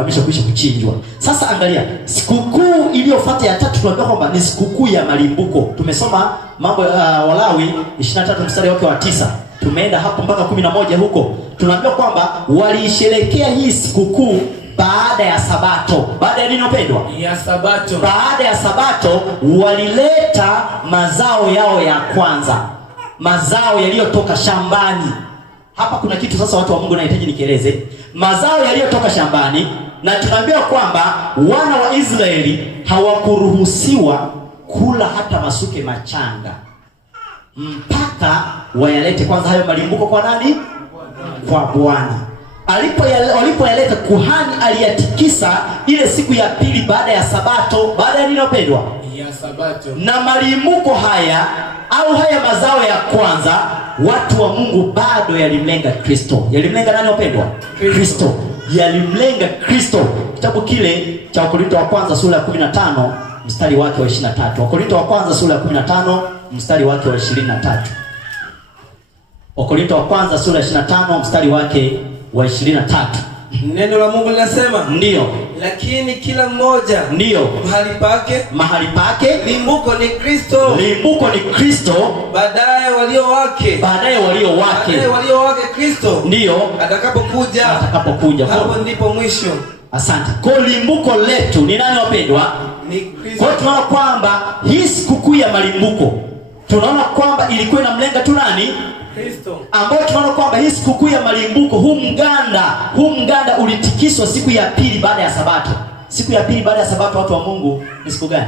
Ameshakwisha kuchinjwa. Sasa angalia, sikukuu iliyofuata ya tatu tunaambiwa kwamba ni sikukuu ya malimbuko. Tumesoma mambo Walawi 23 mstari wake wa 9. Tumeenda hapo mpaka 11 huko. Tunaambiwa kwamba waliisherehekea hii sikukuu baada ya Sabato. Baada ya nini wapendwa? Ya Sabato. Baada ya Sabato walileta mazao yao ya kwanza. Mazao yaliyotoka shambani. Hapa kuna kitu sasa watu wa Mungu nahitaji nikieleze. Mazao yaliyotoka shambani, na tunaambiwa kwamba wana wa Israeli hawakuruhusiwa kula hata masuke machanga. mpaka wayalete kwanza hayo malimbuko kwa nani? Kwa Bwana. Walipoyaleta, kuhani aliyatikisa ile siku ya pili baada ya Sabato. Baada ya nini wapendwa? Ya Sabato. Na malimbuko haya au haya mazao ya kwanza, watu wa Mungu bado yalimlenga Kristo. Yalimlenga nani wapendwa? Kristo. Yalimlenga Kristo. Kitabu kile cha Wakorintho wa kwanza sura ya 15 mstari wake wa 23. Wakorintho wa kwanza sura ya 15 mstari wake wa 23. Wakorintho wa kwanza sura ya 25 mstari wake wa 23. Neno la Mungu linasema, ndiyo, lakini kila mmoja ndiyo mahali pake. Limbuko ni Kristo. Limbuko ni Kristo. Baadaye walio wake Kristo. Ndiyo. Atakapokuja. Hapo ndipo mwisho. Asante. Kwa limbuko letu ni nani wapendwa? Ni Kristo. Kwa tunaona kwamba hii sikukuu ya malimbuko, tunaona kwamba ilikuwa inamlenga tu nani? Kristo. Ambao tunaona kwamba hii sikukuu ya malimbuko, huu mganda ulitikiswa siku ya pili baada ya Sabato. Siku ya pili baada ya Sabato, watu wa Mungu, ni siku gani?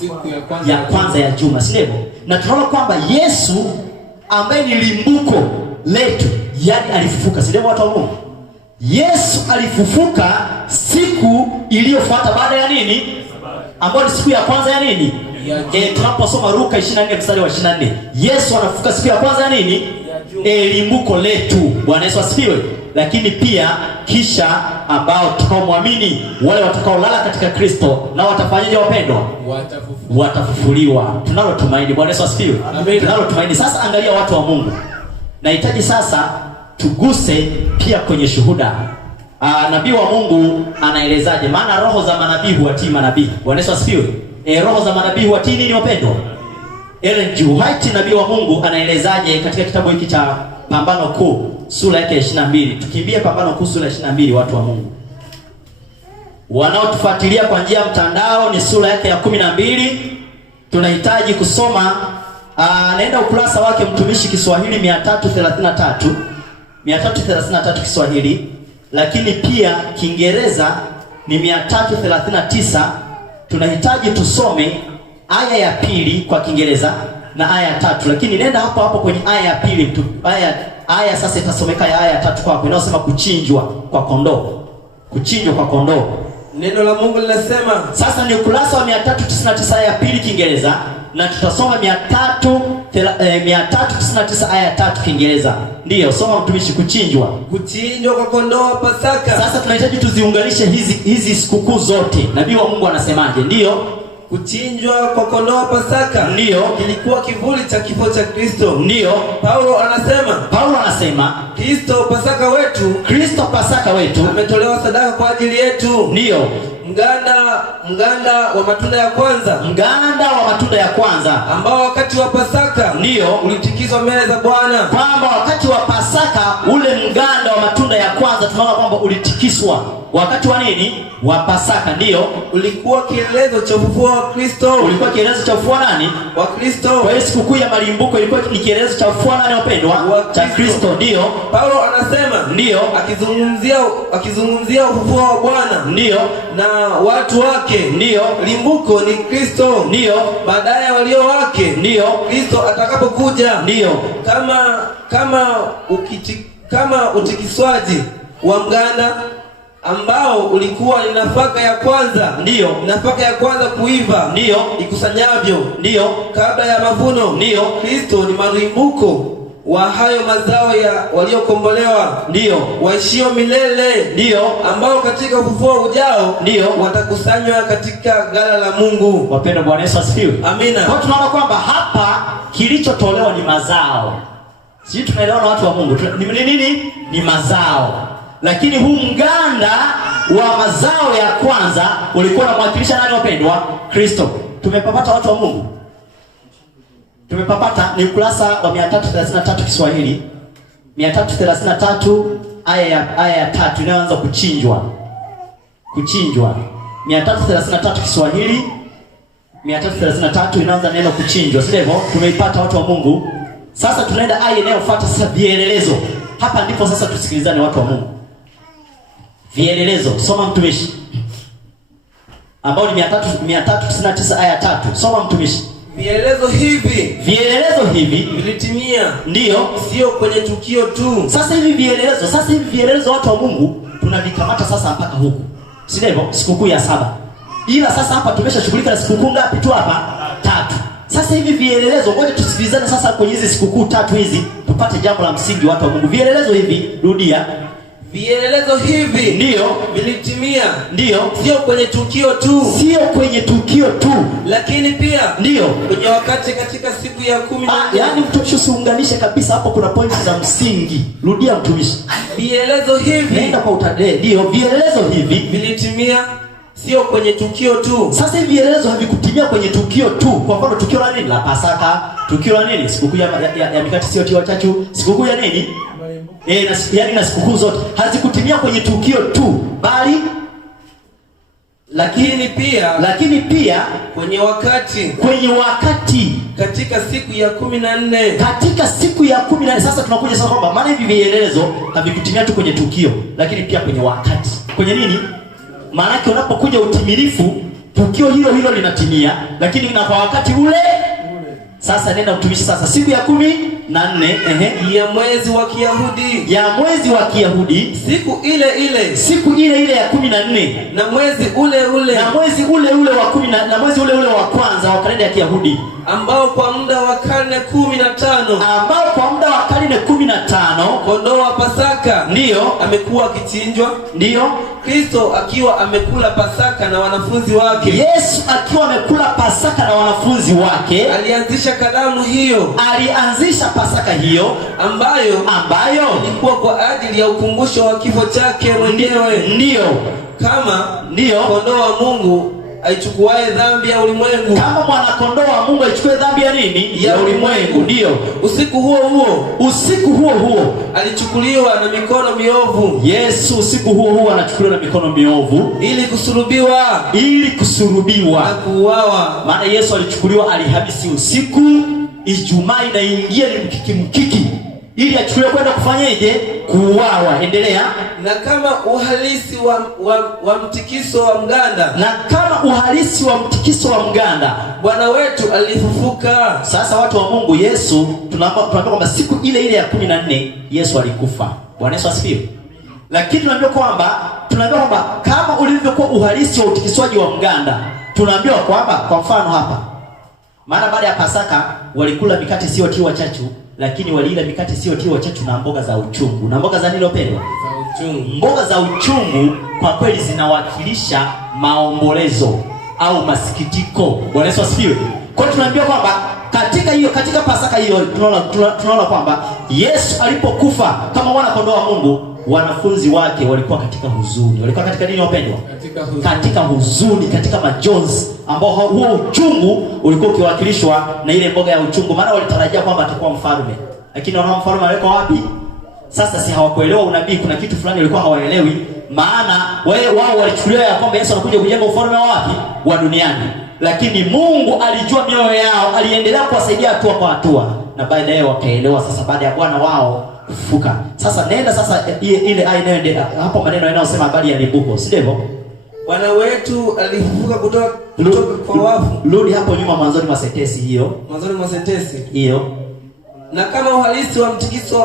Siku ya kwanza ya juma, si ndivyo? Na tunaona kwamba Yesu ambaye ni limbuko letu, yani alifufuka, si ndivyo watu wa Mungu? Yesu alifufuka siku iliyofuata baada ya nini? Ambayo ni siku ya kwanza ya nini? Tunaposoma Luka 24 mstari wa 24, Yesu anafufuka siku ya kwanza ya nini? Limbuko letu. Bwana Yesu asifiwe. Lakini pia kisha ambao tunaomwamini, wale watakaolala katika Kristo, na watafanyaje wapendwa? Watafufuliwa. Tunalo tumaini. Bwana Yesu asifiwe. Tunalo tumaini. Sasa angalia watu wa Mungu. Nahitaji sasa tuguse pia kwenye shuhuda. Nabii wa Mungu anaelezaje? Maana roho za manabii huwatii manabii. Bwana Yesu asifiwe. Roho za manabii huwatii nini wapendwa? Ellen G. White, nabii wa Mungu, anaelezaje katika kitabu hiki cha Pambano Kuu sura yake ya 22. Tukimbie Pambano Kuu sura ya 22, watu wa Mungu. Wanaotufuatilia kwa njia ya mtandao ni sura yake ya 12. Tunahitaji kusoma naenda ukurasa wake mtumishi Kiswahili 333. 333 Kiswahili, lakini pia Kiingereza ni 339. Tunahitaji tusome aya ya pili kwa Kiingereza na aya ya tatu, lakini nenda hapo kwenye aya ya pili. Aya sasa itasomeka ya aya ya tatu kwako, inayosema kuchinjwa kwa kondoo. Kuchinjwa kwa kondoo. Neno la Mungu linasema, sasa ni ukurasa wa 399 aya ya pili Kiingereza, na tutasoma 399 aya ya tatu Kiingereza. Ndiyo, soma mtumishi. Kuchinjwa kwa kondoo wa Pasaka. Sasa tunahitaji tuziunganishe hizi sikukuu zote. Nabii wa Mungu anasemaje? Ndiyo, kuchinjwa kwa kondoo wa Pasaka ndiyo kilikuwa kivuli cha kifo cha Kristo. Ndiyo, Paulo anasema Kristo Pasaka wetu ametolewa sadaka kwa ajili yetu. Ndiyo, mganda wa matunda ya kwanza ambao wakati wa Pasaka ndiyo ulitikizwa mbele za Bwana. Kwamba wakati wa Pasaka ule mganda wa matunda ya kwanza tunaona kwamba ulitikiswa wakati wa nini? Wa Pasaka. Ndiyo, ulikuwa kielezo cha ufufuo wa Kristo. Ulikuwa kielezo cha ufufuo nani? Wa Kristo. Kwa hiyo sikukuu ya malimbuko ilikuwa ni kielezo cha ufufuo nani wapendwa? Cha Kristo. Ndiyo, Paulo anasema, ndiyo, akizungumzia ufufuo wa Bwana, ndiyo, na watu wake. Ndiyo, limbuko ni Kristo. Ndiyo, baadaye walio wake. Ndiyo, Kristo atakapokuja. Ndiyo, kama utikiswaji wa mganda ambao ulikuwa ni nafaka ya kwanza. Ndiyo, nafaka ya kwanza kuiva. Ndiyo, ikusanyavyo. Ndiyo, kabla ya mavuno. Ndiyo, Kristo ni malimbuko wa hayo mazao ya waliokombolewa. Ndiyo, waishio milele. Ndiyo, ambao katika ufufuo ujao. Ndiyo, watakusanywa katika ghala la Mungu. Wapendwa, Bwana Yesu asifiwe. Amina. Kwa tunaona kwamba hapa kilichotolewa ni mazao. Sisi tunaelewana watu wa Mungu. Ni nini? Ni mazao. Lakini huu mganda wa mazao ya kwanza ulikuwa unamwakilisha nani wapendwa? Kristo. Tumepapata watu wa Mungu. Tumepapata ni ukurasa wa 333 Kiswahili. 333 aya ya tatu inaanza kuchinjwa. 333 Kiswahili. 333 inaanza neno kuchinjwa. Sio hivyo? Tumeipata watu wa Mungu. Sasa tunaenda aya inayofuata sasa, vielelezo. Hapa ndipo sasa tusikilizane watu wa Mungu. Vielelezo. Soma mtumishi. Ambao ni 399 aya 3. Soma mtumishi. Vielelezo hivi vilitimia, ndiyo, sio kwenye tukio tu. Sasa hivi vielelezo watu wa Mungu tunavikamata sasa mpaka huku, si ndivyo? Sikukuu ya 7. Ila sasa hapa tumeshashughulika na sikukuu ngapi tu hapa? 3. Sasa hivi vielelezo, ngoja tusikilizane sasa kwenye hizi sikukuu 3 hizi tupate jambo la msingi watu wa Mungu. Vielelezo hivi, rudia. Vielelezo hivi ndiyo vilitimia, ndiyo, sio kwenye tukio tu, lakini pia ndiyo kwenye wakati, katika siku ya 14. Yaani mtumishi usiunganishe kabisa hapo, kuna pointi za msingi. Rudia mtumishi. Vielelezo hivi, nenda kwa utadee. Ndiyo, vielelezo hivi vilitimia, sio kwenye tukio tu. Sasa hivi vielelezo havikutimia kwenye tukio tu. Kwa mfano tukio la nini? La Pasaka, tukio la nini? Sikukuu ya mikate sio tiwa chachu, sikukuu ya nini? Na sikukuu zote hazikutimia kwenye tukio tu, bali lakini pia kwenye wakati, katika siku ya 14. Katika siku ya 14. Sasa tunakuja sasa kwamba maana hivi vielelezo havikutimia tu kwenye tukio, lakini pia kwenye wakati. Kwenye nini? Maana yake unapokuja utimilifu, tukio hilo linatimia, lakini na kwa wakati ule. Sasa nenda mtumishi sasa, siku ya 14 ya mwezi wa Kiyahudi, siku ile ya 14, na mwezi ule wa kwanza wa kalenda ya Kiyahudi, ambao kwa muda wa karne 15 kondoo wa Pasaka ndiyo amekuwa akichinjwa, ndiyo, Kristo akiwa amekula Pasaka na wanafunzi wake. Yesu akiwa amekula Pasaka na wanafunzi wake, alianzisha Pasaka hiyo ambayo ilikuwa kwa ajili ya ukumbusho wa kifo chake mwenyewe. Ndiyo, kama kondoo wa Mungu aichukuae dhambi ya ulimwengu. Kama mwana kondoo wa Mungu aichukue dhambi ya nini? Ya ulimwengu. Ndiyo. Usiku huo alichukuliwa na mikono miovu. Yesu usiku huo anachukuliwa na mikono miovu ili kusulubiwa na kuuawa. Maana Yesu alichukuliwa Alhamisi usiku, Ijumaa inaingia ni mkiki ili achukuliwe kwenda kufanyaje? Kuuawa. Endelea. Na kama uhalisi wa mtikiso wa mganda, Bwana wetu alifufuka. Sasa watu wa Mungu, Yesu tunaambiwa kwamba siku ile ya 14 Yesu alikufa. Bwana Yesu asifiwe. Lakini tunaambiwa kwamba kama ulivyokuwa uhalisi wa utikiswaji wa mganda, tunaambiwa kwamba kwa mfano hapa, maana baada ya Pasaka walikula mikate sio tiwa chachu, lakini walila mikate sio tiwa chachu na mboga za uchungu. Na mboga za nini wapendwa? Za uchungu. Mboga za uchungu kwa kweli zinawakilisha maombolezo au masikitiko. Bwana Yesu asifiwe. Kwa hiyo tunaambiwa kwamba katika Pasaka hiyo tunaona kwamba Yesu alipokufa kama mwana kondoo wa Mungu, wanafunzi wake walikuwa katika huzuni. Walikuwa katika nini wapendwa? Katika huzuni, katika majonzi, ambao huo uchungu ulikuwa ukiwakilishwa na ile mboga ya uchungu. Maana walitarajia kwamba atakuwa mfalme, lakini wanaona mfalme aleko wapi? Sasa si hawakuelewa unabii, kuna kitu fulani walikuwa hawaelewi. Maana wao walichukulia ya kwamba Yesu anakuja kujenga ufalme wa wapi? Wa duniani. Lakini Mungu alijua mioyo yao, aliendelea kuwasaidia hatua kwa hatua, na baadaye wakaelewa. Sasa baada ya Bwana wao kufufuka, sasa nenda sasa ile inayoendelea hapo, maneno yanayosema habari ya libuko, si ndivyo? Bwana wetu alifufuka kutoka kwa wafu. Rudi hapo nyuma, mwanzoni mwa sentensi hiyo. Na kama uhalisi wa mtikiso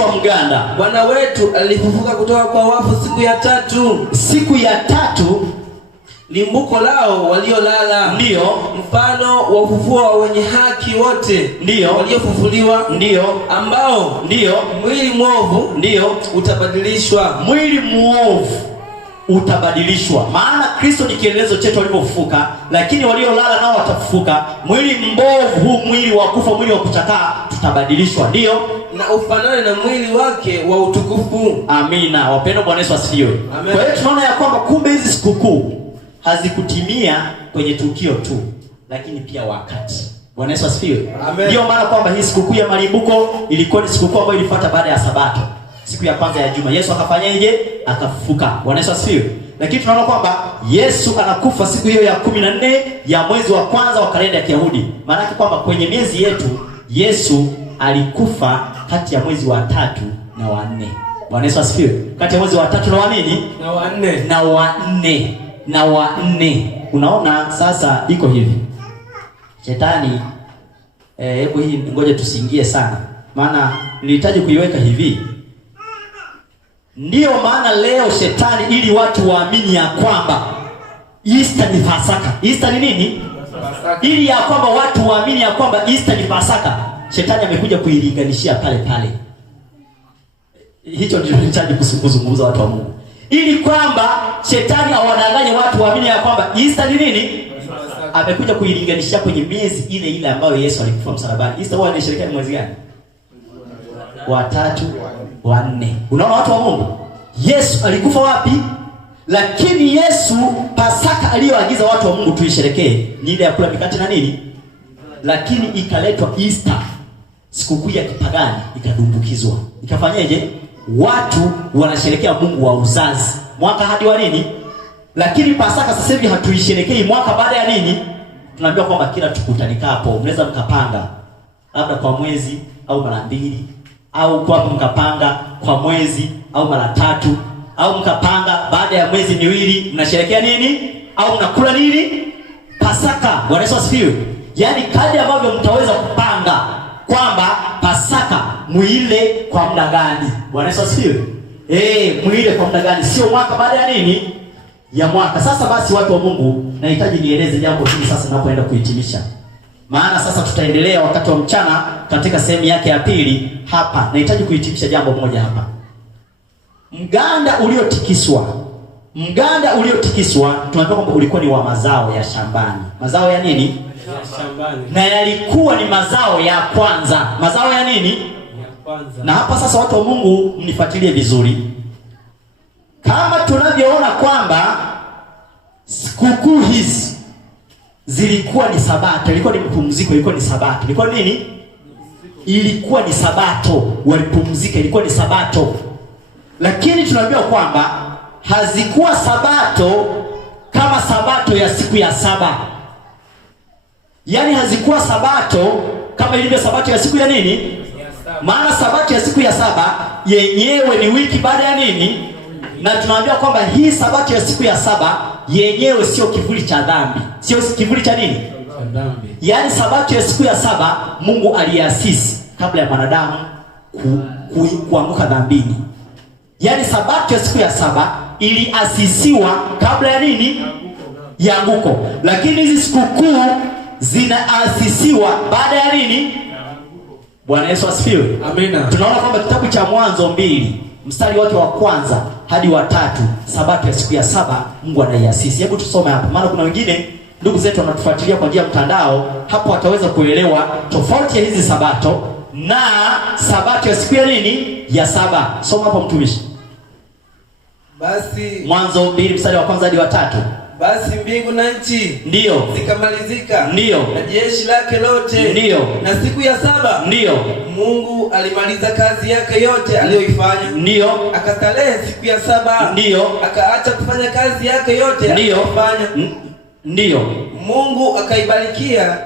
wa mganda, Bwana wetu alifufuka kutoka kwa wafu siku ya tatu, limbuko lao waliolala. Ndiyo. Mfano wa ufufuo wa wenye haki wote. Ndiyo. Waliofufuliwa. Ndiyo. Ambao. Ndiyo. Mwili mwovu. Ndiyo. Utabadilishwa. Maana Kristo ni kielelezo chetu alipofufuka, lakini waliolala nao watafufuka. Mwili mbovu, huu mwili wa kufa, mwili wa kuchakaa, tutabadilishwa. Ndiyo. Na ufanane na mwili wake wa utukufu. Amina. Wapendwa, Bwana Yesu asifiwe. Kwa hiyo tunaona ya kwamba kumbe hizi sikukuu hazikutimia kwenye tukio tu, lakini pia wakati. Bwana Yesu asifiwe. Ndio maana kwamba hii sikukuu ya malimbuko ilikuwa ni sikukuu ambayo ilifuata baada ya Sabato, siku ya kwanza ya juma. Yesu akafanyaje? Akafufuka. Bwana Yesu asifiwe. Lakini tunaona kwamba Yesu anakufa siku hiyo ya 14 ya mwezi wa kwanza wa kalenda ya Kiyahudi. Maana yake kwamba kwenye miezi yetu Yesu alikufa kati ya mwezi wa 3 na wa 4. Bwana Yesu asifiwe. Kati ya mwezi wa 3 na wa nini? Na wa 4. na wa 4. Unaona sasa iko hivi. Shetani hebu hii ngoja tusiingie sana. Maana nilihitaji kuiweka hivi. Ndiyo maana leo shetani ili watu waamini ya kwamba Easter ni Pasaka. Easter ni nini? Pasaka. Ili ya kwamba watu waamini ya kwamba Easter ni Pasaka. Shetani amekuja kuilinganishia pale pale. Hicho ndio nilihitaji kuzungumza watu wa Mungu. Ili kwamba shetani awadanganye watu waamini ya kwamba Easter ni nini? Amekuja kuilinganishia kwenye miezi ile ile ambayo Yesu alikufa msalabani. Easter huwa inasherehekea mwezi gani? Wa 3, wa 4. Unaona watu wa Mungu? Yesu alikufa wapi? Lakini Yesu Pasaka aliyoagiza watu wa Mungu tuisherekee ni ile ya kula mikate na nini? Lakini ikaletwa Easter, sikukuu ya kipagani, ikadumbukizwa. Ikafanyaje? Watu wanasherekea Mungu wa uzazi mwaka hadi wa nini? Lakini Pasaka sasa hivi hatuisherekei mwaka baada ya nini? Tunaambiwa kwamba kila tukutanikapo mnaweza mkapanga labda kwa mwezi au mara 2, au kwa mkapanga kwa mwezi au mara 3, au mkapanga baada ya mwezi 2 mnasherekea nini? Au mnakula nini? Pasaka. Bwana Yesu asifiwe. Yaani kadri ambavyo mtaweza kupanga kwamba Pasaka muile kwa muda gani. Bwana Yesu asifiwe. Muile kwa muda gani, sio mwaka baada ya nini? Ya mwaka. Sasa basi watu wa Mungu, nahitaji nieleze jambo hili sasa ninapoenda kuhitimisha. Maana sasa tutaendelea wakati wa mchana katika sehemu yake ya pili hapa. Nahitaji kuhitimisha jambo moja hapa. Mganda uliotikiswa tunaambiwa kwamba ulikuwa ni wa mazao ya shambani. Mazao ya nini? Ya shambani. Na yalikuwa ni mazao ya kwanza. Mazao ya nini? Ya kwanza. Na hapa sasa watu wa Mungu mnifuatilie vizuri. Kama tunavyoona kwamba sikukuu hizi zilikuwa ni Sabato, ilikuwa ni mpumziko, ilikuwa ni Sabato. Ilikuwa nini? Ilikuwa ni Sabato, walipumzika, ilikuwa ni Sabato. Lakini tunaambiwa kwamba hazikuwa Sabato kama Sabato ya siku ya 7. Yaani hazikuwa Sabato kama ilivyo Sabato ya siku ya nini? Maana Sabato ya siku ya 7 yenyewe ni wiki baada ya nini? Na tunaambiwa kwamba hii Sabato ya siku ya 7 yenyewe sio kivuli cha dhambi. Sio kivuli cha nini? Cha dhambi. Yaani Sabato ya siku ya 7 Mungu aliasisi kabla ya mwanadamu kuanguka dhambini. Yaani Sabato ya siku ya 7 iliasisiwa kabla ya nini? Ya anguko. Lakini hizi sikukuu zinaasisiwa baada ya nini? Bwana Yesu asifiwe. Amina. Tunaona kwamba kitabu cha Mwanzo 2 mstari wake wa 1 hadi wa 3, Sabato ya siku ya 7 Mungu anaiasisi. Hebu tusome hapa. Maana kuna wengine ndugu zetu wanatufuatilia kwa njia ya mtandao, hapo wataweza kuelewa tofauti ya hizi Sabato na Sabato ya siku ya nini? Ya 7. Soma hapo mtumishi. Basi Mwanzo 2 mstari wa 1 hadi wa 3. Basi mbingu na nchi ndio zikamalizika, ndio na jeshi lake lote, ndio na siku ya 7 ndio Mungu alimaliza kazi yake yote aliyoifanya, ndio akastarehe siku ya 7, ndio akaacha kufanya kazi yake yote aliyofanya, ndio Mungu akaibarikia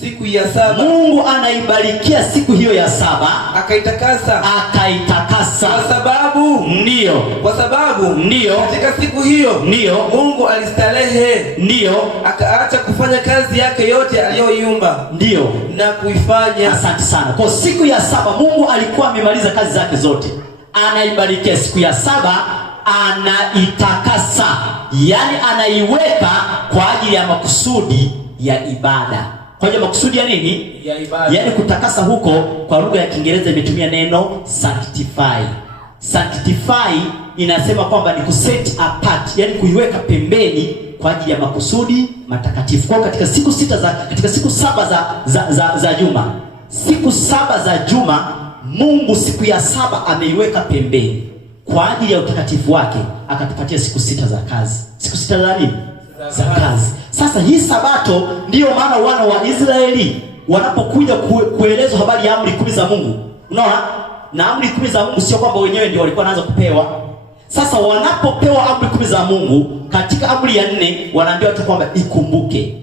siku ya 7. Mungu anaibarikia siku hiyo ya 7, akaitakasa. Kwa sababu ndio katika siku hiyo ndio Mungu alistarehe, ndio akaacha kufanya kazi yake yote aliyoiumba ndio na kuifanya. Asante sana. Kwa siku ya 7 Mungu alikuwa amemaliza kazi zake zote, anaibarikia siku ya 7, anaitakasa, yani anaiweka kwa ajili ya makusudi ya ibada. Kwa hiyo makusudi ya nini? Ya ibada. Yaani kutakasa huko kwa lugha ya Kiingereza imetumia neno sanctify. Sanctify inasema kwamba ni kuset apart, yani kuiweka pembeni kwa ajili ya makusudi matakatifu. Kwa katika siku 7 za juma, siku 7 za juma, Mungu siku ya 7 ameiweka pembeni kwa ajili ya utakatifu wake, akatupatia siku 6 za kazi. Siku 6 za nini? Za kazi. Sasa hii Sabato ndiyo maana wana wa Israeli wanapokuja kuelezwa habari ya amri 10 za Mungu. Unaona? Na amri 10 za Mungu sio kwamba wenyewe ndio walikuwa wanaanza kupewa. Sasa wanapopewa amri 10 za Mungu, katika amri ya 4 wanaambiwa tu kwamba ikumbuke.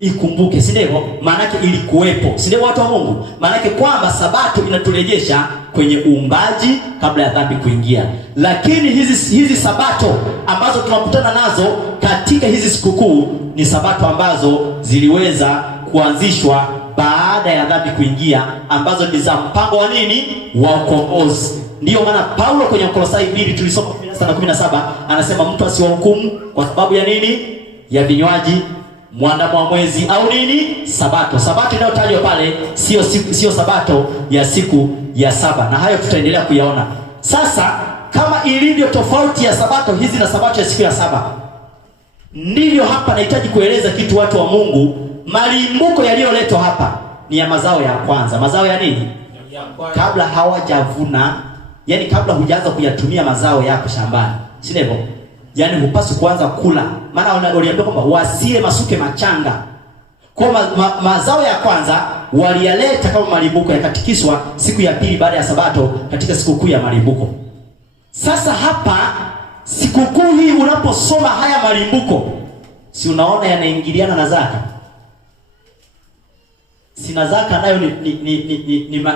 ikumbuke, si ndivyo? Maana yake ilikuwepo, si ndivyo watu wa Mungu? Maana yake kwamba sabato inaturejesha kwenye uumbaji kabla ya dhambi kuingia. Lakini hizi sabato ambazo tunakutana nazo katika hizi sikukuu ni sabato ambazo ziliweza kuanzishwa baada ya dhambi kuingia, ambazo ni za mpango wa nini? Wa ukombozi. Ndiyo maana Paulo kwenye Kolosai 2 tulisoma 16-17 anasema mtu asiwahukumu kwa sababu ya nini? Ya vinywaji, mwandamo wa mwezi au nini? Sabato. Sabato inayotajwa pale sio sabato ya siku ya saba, na hayo tutaendelea kuyaona. Sasa kama ilivyo tofauti ya sabato hizi na sabato ya siku ya saba, ndivyo hapa nahitaji kueleza kitu watu wa Mungu. Malimbuko yaliyoletwa hapa ni ya mazao ya kwanza. Mazao ya nini? Kabla hawajavuna, yani kabla hujaanza kuyatumia mazao yako shambani, si ndivyo? Yani hupaswi kuanza kula. Maana waliambiwa kwamba wasile masuke machanga. Kwa mazao ya kwanza waliyaleta kama malimbuko, yakatikiswa siku ya pili baada ya sabato katika sikukuu ya malimbuko. Sasa hapa sikukuu hii unaposoma haya malimbuko, si unaona yanaingiliana na zaka? Sina zaka nayo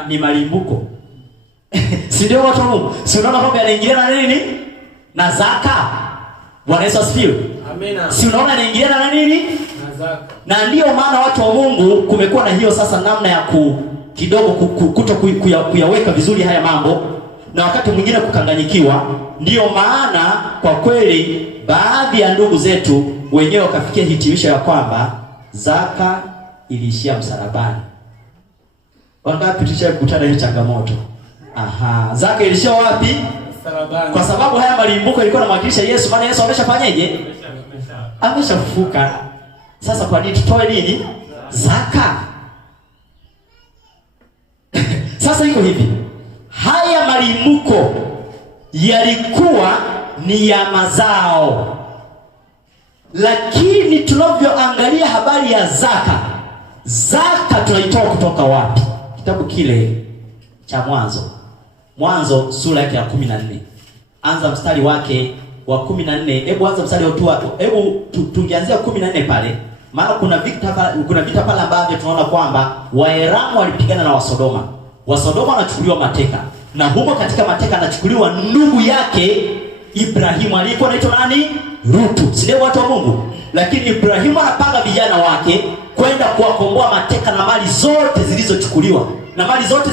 ni malimbuko. Si ndio watu wa Mungu? Si unaona kwamba yanaingiliana na nini? Na zaka. Bwana Yesu asifiwe. Amina. Si unaona yanaingiliana na nini? Na zaka. Na ndio maana watu wa Mungu kumekuwa na hiyo sasa namna ya kidogo kuto kuyaweka vizuri haya mambo, na wakati mwingine kukanganyikiwa. Ndio maana kwa kweli baadhi ya ndugu zetu wenyewe wakafikia hitimisho ya kwamba zaka iliishia msalabani. Wangapi tushakutana hiyo changamoto? Zaka ilishia wapi? Msalabani. Kwa sababu haya malimbuko yalikuwa yanamwakilisha Yesu, maana Yesu ameshafanyaje? Ameshafufuka. Sasa kwa nini tutoe nini? Zaka. Sasa iko hivi. Haya malimbuko yalikuwa ni ya mazao. Lakini tunavyoangalia habari ya zaka, zaka tunaitoa kutoka wapi? Kitabu kile cha Mwanzo sura yake ya 14. Anza mstari wake wa 14. Hebu anza mstari wa tungeanzia 14 pale. Maana kuna vita pale ambavyo tunaona kwamba Waeramu walipigana na Wasodoma. Wasodoma wanachukuliwa mateka. Na humo katika mateka anachukuliwa ndugu yake Ibrahimu, aliyekuwa anaitwa nani? Rutu. Si ndio watu wa Mungu? Lakini Ibrahimu anapanga vijana wake kwenda kuwakomboa mateka na mali zote zilizochukuliwa. Na mali zote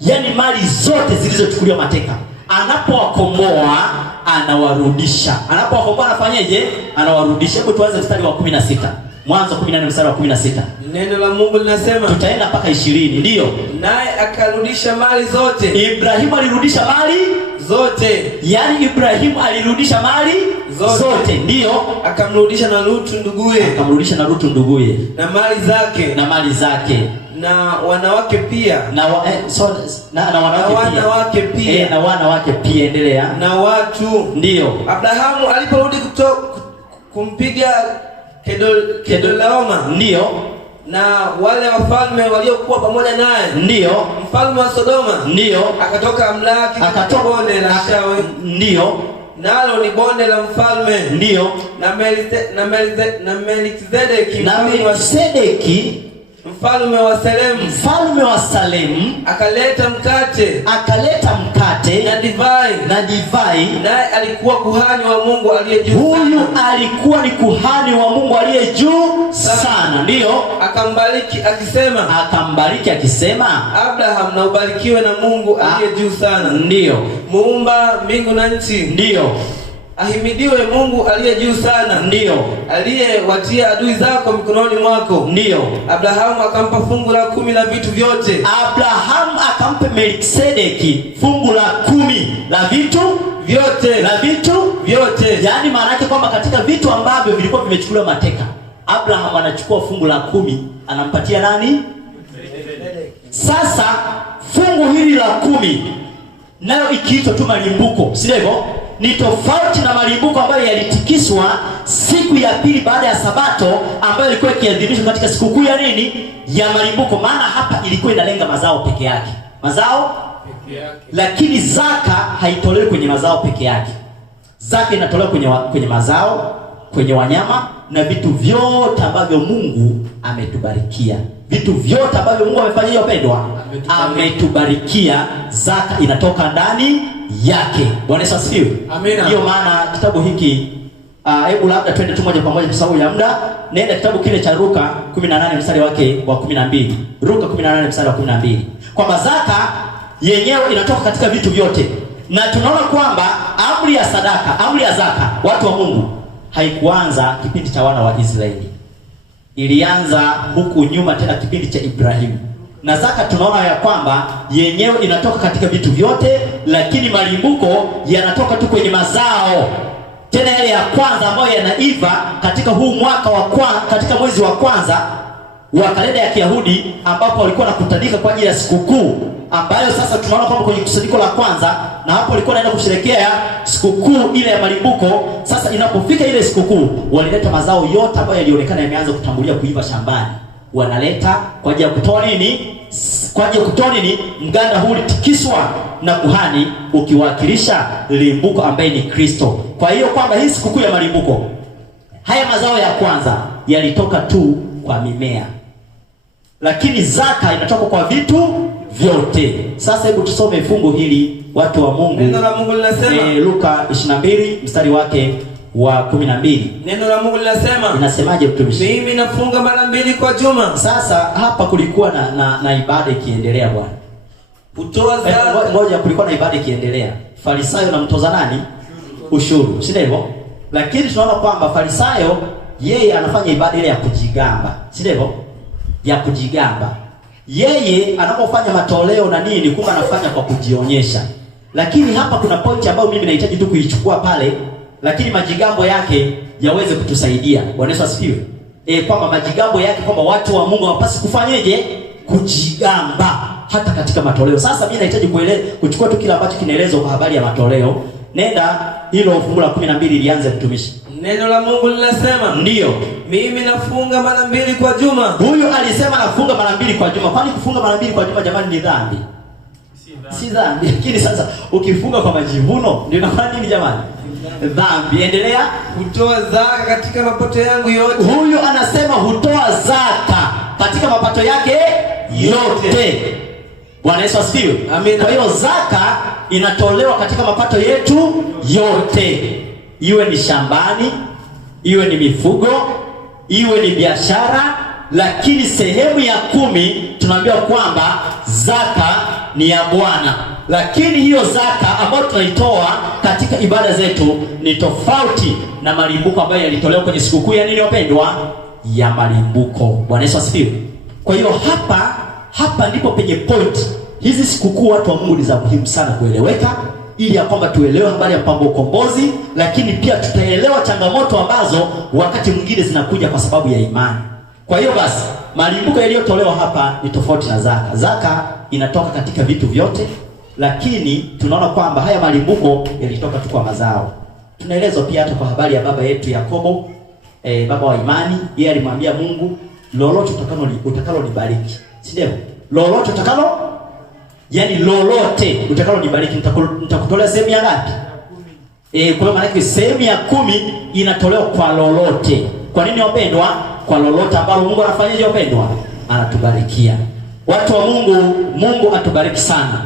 yani mali zote zilizochukuliwa mateka. Anapowakomboa anawarudisha. Anapowakomboa anafanyaje? Anawarudisha. Hebu tuanze mstari wa 16. Mwanzo 14 mstari wa 16. Neno la Mungu linasema, tutaenda mpaka 20. Ndio. Naye akarudisha mali zote. Ibrahimu alirudisha mali zote. Yaani Ibrahimu alirudisha mali zote. Ndio. Akamrudisha na Lutu nduguye. Na mali zake. Na wanawake pia. Na wanawake pia. Endelea. Na watu. Ndio. Abrahamu aliporudi kumpiga Kedorlaoma. Ndio. Na wale wafalme waliokuwa pamoja naye. Ndio. Mfalme wa Sodoma. Ndio. Akatoka amlaki katika bonde la Shawe. Ndio. Nalo ni bonde la mfalme. Ndio. Na Melkisedeki mfalme wa Salemu akaleta mkate na divai. Naye alikuwa kuhani wa Mungu aliye juu. Huyu alikuwa ni kuhani wa Mungu aliye juu sana. Ndio. Akambariki akisema, Abraham na ubarikiwe na Mungu aliye juu sana. Ndio. Muumba mbingu na nchi. Ndio. Ahimidiwe Mungu aliye juu sana. Ndio. Aliyewatia adui zako mikononi mwako. Ndio. Abrahamu akampa fungu la 10 la vitu vyote. Abrahamu akampa Melkisedeki fungu la 10 la vitu vyote. Yaani maana yake kwamba katika vitu ambavyo vilikuwa vimechukuliwa mateka, Abrahamu anachukua fungu la 10 anampatia nani? Sasa fungu hili la 10 nayo ikiitwa tu malimbuko, si ndivyo? Ni tofauti na malimbuko ambayo yalitikiswa siku ya pili baada ya sabato, ambayo ilikuwa ikiadhimishwa katika sikukuu ya nini? Ya malimbuko. Maana hapa ilikuwa inalenga mazao peke yake. Lakini zaka haitolewi kwenye mazao peke yake. Zaka inatolewa kwenye mazao, kwenye wanyama na vitu vyote ambavyo Mungu ametubarikia. Vitu vyote ambavyo Mungu amefanya hiyo pendwa, ametubarikia, zaka inatoka ndani yake. Bwana Yesu asifiwe. Amina. Ndio maana kitabu hiki hebu labda twende tu moja kwa moja kwa sababu ya muda. Nenda kitabu kile cha Luka 18 mstari wake wa 12. Luka 18 mstari wa 12. Kwamba zaka yenyewe inatoka katika vitu vyote. Na tunaona kwamba amri ya sadaka, amri ya zaka, watu wa Mungu, haikuanza kipindi cha wana wa Israeli. Ilianza huku nyuma tena kipindi cha Ibrahimu. Na zaka tunaona ya kwamba yenyewe inatoka katika vitu vyote, lakini malimbuko yanatoka tu kwenye mazao. Tena yale ya kwanza ambayo yanaiva katika huu mwaka wa katika mwezi wa kwanza wa kalenda ya Kiyahudi, ambapo walikuwa nakutanika kwa ajili ya sikukuu, ambayo sasa tunaona kwamba kwenye kusanyiko la kwanza, na hapo walikuwa naenda kusherehekea sikukuu ile ya malimbuko. Sasa inapofika ile sikukuu, walileta mazao yote ambayo yalionekana yameanza kutambulia kuiva shambani, wanaleta kwa ajili ya kutoa nini? Kwa ajili ya kutoa nini? Mganda huu ulitikiswa na kuhani, ukiwakilisha limbuko ambaye ni Kristo. Kwa hiyo kwamba hii sikukuu ya malimbuko, haya mazao ya kwanza yalitoka tu kwa mimea, lakini zaka inatoka kwa vitu vyote. Sasa hebu tusome fungu hili, watu wa Mungu. Neno la Mungu linasema Luka 22 mstari wake wa 12. Neno la Mungu linasema, inasemaje mtumishi? Mimi nafunga mara 2 kwa juma. Sasa hapa kulikuwa na ibada ikiendelea bwana. Kutoa zaka. Ngoja, kulikuwa na ibada ikiendelea. Farisayo na mtoza nani? Ushuru. Si ndivyo? Lakini tunaona kwamba Farisayo yeye anafanya ibada ile ya kujigamba. Si ndivyo? Ya kujigamba. Yeye anapofanya matoleo na nini, kumbe anafanya kwa kujionyesha. Lakini hapa kuna pointi ambayo mimi nahitaji tu kuichukua pale, lakini majigambo yake yaweze kutusaidia. Bwana Yesu asifiwe. Kwamba majigambo yake, kwamba watu wa Mungu hawapaswi kufanyeje? Kujigamba hata katika matoleo. Sasa mimi nahitaji kuchukua tu kile ambacho kinaelezwa kwa habari ya matoleo. Nenda hilo fungu la 12 lianze mtumishi. Neno la Mungu linasema, ndiyo, mimi nafunga mara 2 kwa juma. Huyu alisema nafunga mara 2 kwa juma. Kwani kufunga mara 2 kwa juma jamani ni dhambi? Si dhambi. Lakini sasa ukifunga kwa majivuno ndio inakuwa nini jamani? Dhambi. Endelea. Kutoa zaka katika mapato yangu yote. Huyu anasema hutoa zaka katika mapato yake yote. Bwana Yesu asifiwe. Amina. Kwa hiyo zaka inatolewa katika mapato yetu yote. Iwe ni shambani, iwe ni mifugo, iwe ni biashara, lakini sehemu ya 10 tunaambiwa kwamba zaka ni ya Bwana. Lakini hiyo zaka ambayo tunaitoa katika ibada zetu ni tofauti na malimbuko ambayo yalitolewa kwenye sikukuu ya nini wapendwa? Ya malimbuko. Bwana Yesu asifiwe. Kwa hiyo hapa ndipo penye point. Hizi sikukuu watu wa Mungu ni za muhimu sana kueleweka, ili ya kwamba tuelewe habari ya mpango ukombozi, lakini pia tutaelewa changamoto ambazo wakati mwingine zinakuja kwa sababu ya imani. Kwa hiyo basi, malimbuko yaliyotolewa hapa ni tofauti na zaka. Zaka inatoka katika vitu vyote, lakini tunaona kwamba haya malimbuko yalitoka tu kwa mazao. Tunaelezwa pia hata kwa habari ya baba yetu Yakobo, baba wa imani. Yeye alimwambia Mungu, lolote utakalo nibariki. Si ndio? Lolote utakalo, yani lolote utakalo nibariki nitakutolea sehemu ya ngapi? Kwa maana yake sehemu ya 10 inatolewa kwa lolote. Kwa nini wapendwa? Kwa lolote ambalo Mungu anafanyaje wapendwa? Anatubarikia. Watu wa Mungu, Mungu atubariki sana.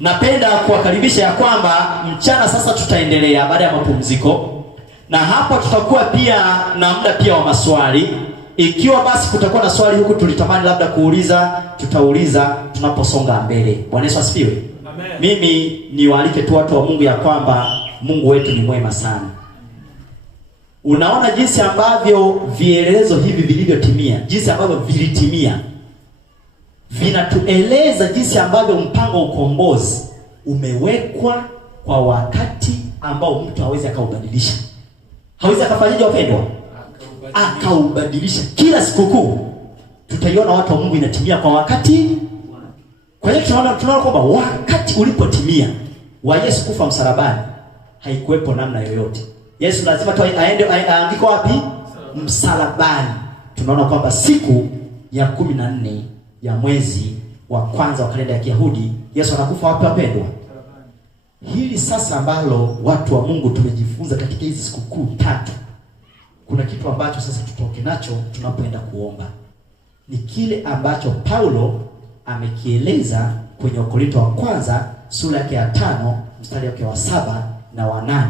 Napenda kuwakaribisha ya kwamba mchana sasa tutaendelea baada ya mapumziko, na hapo tutakuwa pia na muda pia wa maswali. Ikiwa basi kutakuwa na swali huku tulitamani labda kuuliza, tutauliza tunaposonga mbele. Bwana Yesu asifiwe. Amen. Mimi niwaalike tu watu wa Mungu ya kwamba Mungu wetu ni mwema sana. Unaona jinsi ambavyo vielelezo hivi vilivyotimia, jinsi ambavyo vilitimia, vinatueleza jinsi ambavyo mpango ukombozi umewekwa kwa wakati ambao mtu hawezi akaubadilisha. Hawezi akafanyaje wapendwa? Akaubadilisha. Kila sikukuu tutaiona watu wa Mungu inatimia kwa wakati. Kwa hiyo tunaona kwamba wakati ulipotimia wa Yesu kufa msalabani, haikuwepo namna yoyote. Yesu lazima tu aandike wapi? Msalabani. Tunaona kwamba siku ya 14 ya mwezi wa kwanza wa kalenda ya Kiyahudi, Yesu anakufa wapi wapendwa? Hili sasa ambalo watu wa Mungu tumejifunza katika hizi sikukuu 3 kuna kitu ambacho sasa tutoke nacho tunapoenda kuomba. Ni kile ambacho Paulo amekieleza kwenye Wakorintho wa kwanza sura yake ya 5 mstari wake wa 7 na wa 8.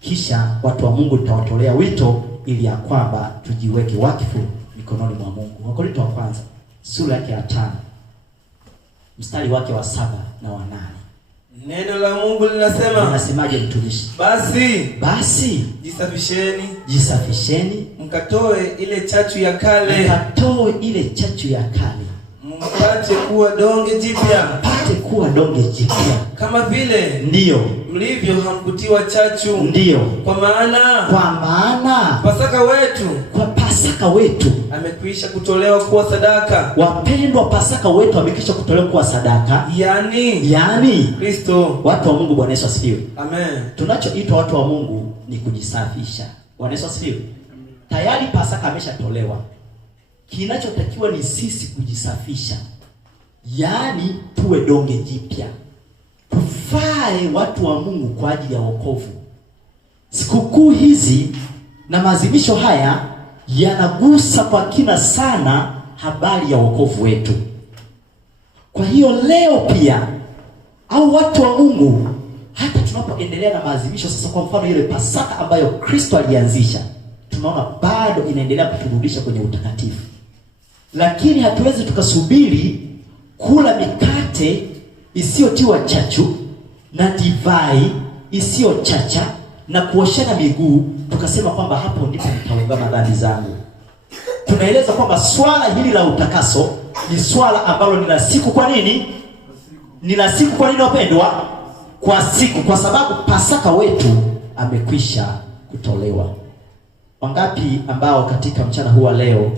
Kisha watu wa Mungu tutawatolea wito ili ya kwamba tujiweke wakifu mikononi mwa Mungu. Wakorintho wa kwanza sura yake ya 5 mstari wake wa 7 na wa 8. Neno la Mungu linasema, linasemaje mtumishi? Basi jisafisheni mkatoe ile chachu ya kale, mpate kuwa donge jipya, kama vile ndiyo mlivyo hamkutiwa chachu. Ndiyo. Kwa maana Pasaka wetu amekwisha kutolewa kuwa sadaka. Wapendwa, Pasaka wetu amekwisha kutolewa kuwa sadaka. Yaani Kristo. Watu wa Mungu, Bwana Yesu asifiwe. Amen. Tunachoitwa watu wa Mungu ni kujisafisha. Bwana Yesu asifiwe. Tayari Pasaka ameshatolewa. Kinachotakiwa ni sisi kujisafisha. Yaani tuwe donge jipya. Tufae watu wa Mungu kwa ajili ya wokovu. Sikukuu hizi na maadhimisho haya yanagusa kwa kina sana habari ya wokovu wetu. Kwa hiyo leo pia au watu wa Mungu, hata tunapoendelea na maadhimisho sasa, kwa mfano ile Pasaka ambayo Kristo alianzisha, tunaona bado inaendelea kuturudisha kwenye utakatifu. Lakini hatuwezi tukasubiri kula mikate isiyotiwa chachu na divai isiyo chacha na kuoshana miguu tukasema kwamba hapo ndipo nitaungama dhambi zangu. Tunaeleza kwamba swala hili la utakaso ni swala ambalo ni la siku. Kwa nini? Ni la siku. Kwa nini wapendwa? Kwa siku, kwa sababu Pasaka wetu amekwisha kutolewa. Wangapi ambao katika mchana huu wa leo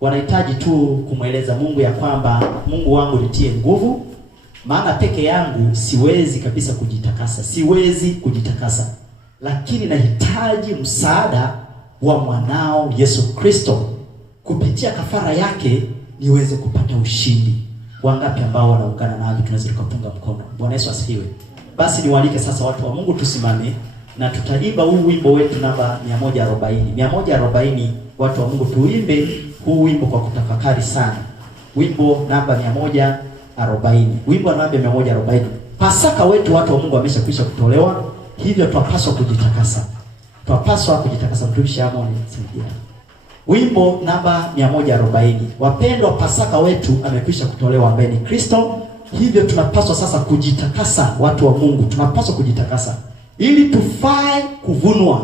wanahitaji tu kumweleza Mungu ya kwamba Mungu wangu nitie nguvu, maana peke yangu siwezi kabisa kujitakasa, lakini nahitaji msaada wa mwanao Yesu Kristo, kupitia kafara yake niweze kupata ushindi. Wangapi ambao wanaungana nami tunaweza tukapunga mkono? Bwana Yesu asifiwe. Basi niwaalike sasa watu wa Mungu tusimame na tutaimba huu wimbo wetu namba 140. Watu wa Mungu tuimbe huu wimbo kwa kutafakari sana. Wimbo namba 140. Wimbo namba 140. Pasaka wetu watu wa Mungu wameshakwisha kutolewa, hivyo twapaswa kujitakasa. Mtumishi Amoni saidia. Wimbo namba 140. Wapendwa, Pasaka wetu amekwisha kutolewa ambaye ni Kristo. Hivyo tunapaswa sasa kujitakasa. Watu wa Mungu tunapaswa kujitakasa ili tufae kuvunwa,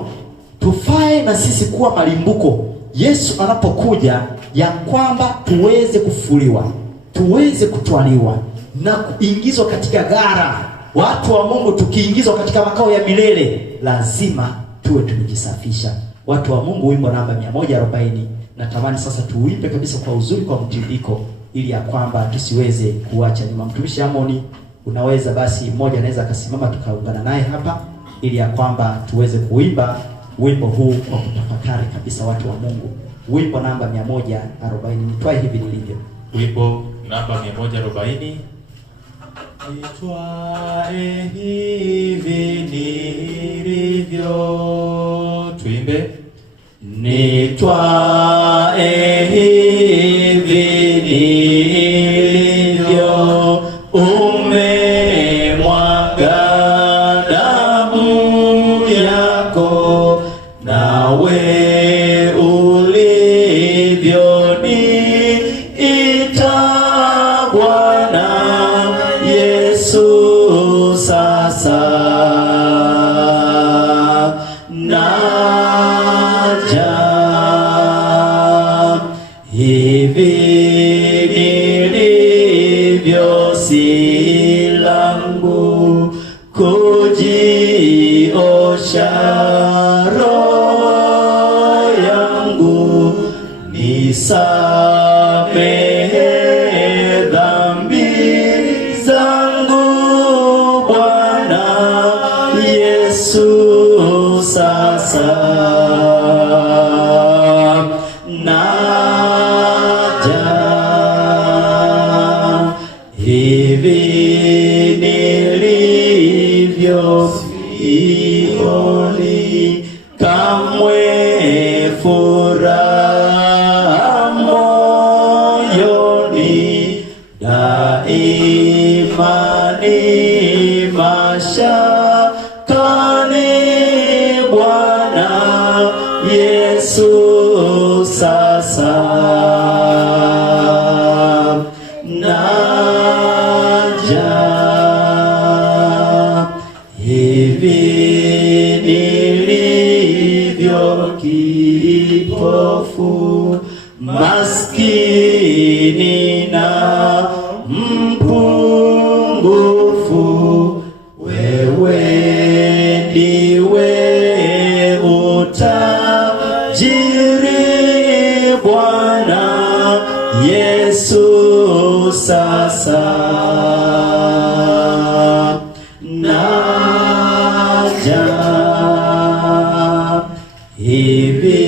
tufae na sisi kuwa malimbuko Yesu anapokuja, ya kwamba tuweze kufuliwa, tuweze kutwaliwa na kuingizwa katika gara. Watu wa Mungu, tukiingizwa katika makao ya milele lazima tuwe tumejisafisha. Watu wa Mungu, wimbo namba 140. Natamani sasa tuuimbe kabisa kwa uzuri, kwa mtiririko, ili ya kwamba tusiweze kuacha nyuma. Mtumishi Amoni, unaweza basi, mmoja anaweza akasimama tukaungana naye hapa, ili ya kwamba tuweze kuimba wimbo huu kwa kutafakari kabisa. Watu wa Mungu, wimbo namba 140. Nitwae hivi nilivyo. Wimbo namba 140. Nitwae hivi nilivyo. Tuimbe. Nitwae hivi nilivyo, umemwaga damu yako, nawe ulivyoniita Bwana Yesu, sasa naja hivi nilivyo, si langu kujiosha, roho yangu nisamehe dhambi zangu, Bwana Yesu, sasa naja hivi nilivyo, sioni kamwe furaha moyoni, daima ni mashakani Bwana Yesu sasa naja. Hivi nilivyo kipofu, maskini na mpungufu, wewe ndiwe utajiri Bwana Yesu sasa naja. Hivi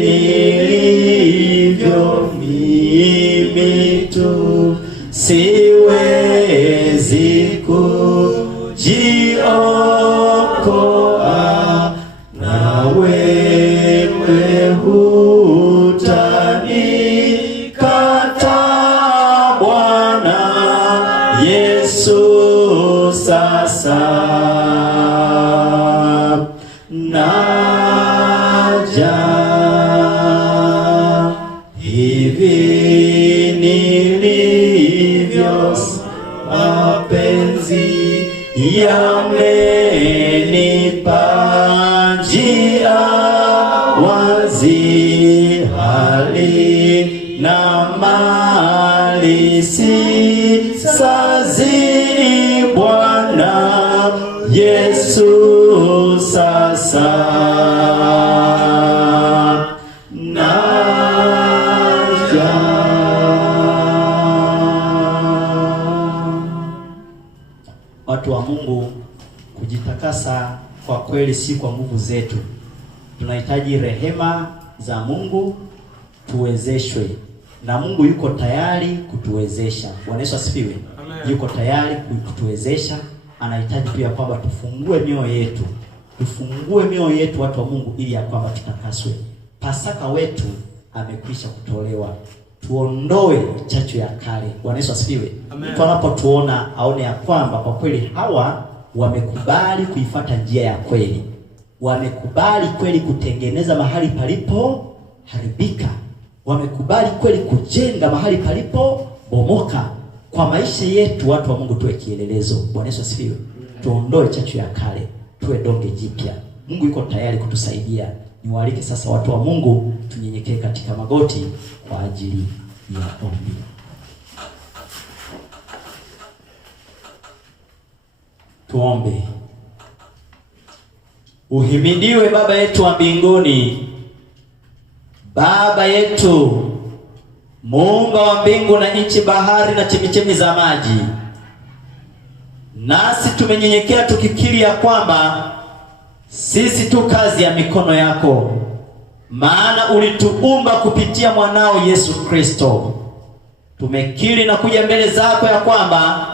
nilivyo mimi tu, siwezi kujiokoa, na wewe hutanikata Bwana Yesu sasa naja. Hivi nilivyo, mapenzi yamenipa njia wazi, hali na mali si sazi Bwana Yesu sasa naja. Watu wa Mungu, kujitakasa kwa kweli si kwa nguvu zetu. Tunahitaji rehema za Mungu tuwezeshwe, na Mungu yuko tayari kutuwezesha. Bwana Yesu asifiwe. Yuko tayari kutuwezesha. Anahitaji pia kwamba tufungue mioyo yetu. Tufungue mioyo yetu watu wa Mungu, ili ya kwamba tutakaswe. Pasaka wetu amekwisha kutolewa. Tuondoe chachu ya kale. Bwana Yesu asifiwe. Mtu anapotuona aone ya kwamba kwa kweli hawa wamekubali kuifuata njia ya kweli. Wamekubali kweli kutengeneza mahali palipo haribika. Wamekubali kweli kujenga mahali palipo bomoka. Kwa maisha yetu watu wa Mungu tuwe kielelezo. Bwana Yesu asifiwe. Tuondoe chachu ya kale, tuwe donge jipya. Mungu yuko tayari kutusaidia. Niwaalike sasa watu wa Mungu tunyenyekee katika magoti kwa ajili ya ombi. Tuombe. Uhimidiwe Baba yetu wa mbinguni, Baba yetu Muumba wa mbingu na nchi, bahari na chemichemi za maji. Nasi tumenyenyekea tukikiri ya kwamba sisi tu kazi ya mikono yako, maana ulituumba kupitia mwanao Yesu Kristo. Tumekiri na kuja mbele zako ya kwamba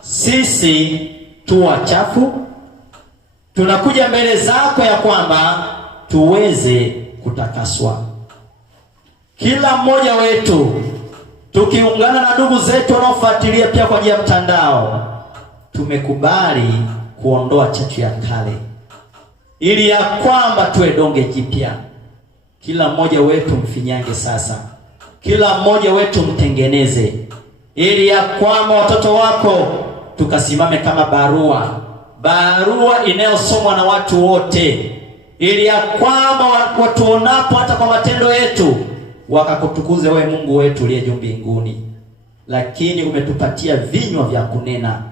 sisi tu wachafu. Tunakuja mbele zako ya kwamba tuweze kutakaswa. Kila mmoja wetu tukiungana na ndugu zetu wanaofuatilia pia kwa njia ya mtandao, tumekubali kuondoa chachu ya kale, ili ya kwamba tuwe donge jipya. Kila mmoja wetu mfinyange sasa. Kila mmoja wetu mtengeneze, ili ya kwamba watoto wako tukasimame kama barua inayosomwa na watu wote, ili ya kwamba watuonapo hata kwa matendo yetu wakakutukuze wewe Mungu wetu uliye juu mbinguni. Lakini umetupatia vinywa vya kunena.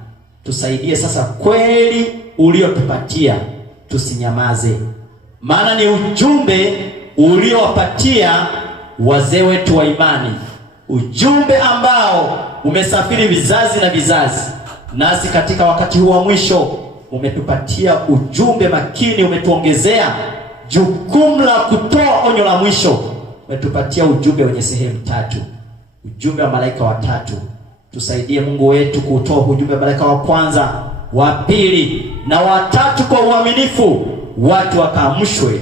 Tusaidie sasa kweli uliotupatia, tusinyamaze. Maana ni ujumbe uliowapatia wazee wetu wa imani. Ujumbe ambao umesafiri vizazi na vizazi. Nasi katika wakati huu wa mwisho umetupatia ujumbe makini, umetuongezea jukumu la kutoa onyo la mwisho. Umetupatia ujumbe wenye sehemu tatu. Ujumbe wa malaika watatu. Tusaidie Mungu wetu kutoa ujumbe wa malaika wa kwanza, wa pili na watatu kwa uaminifu, watu wakaamshwe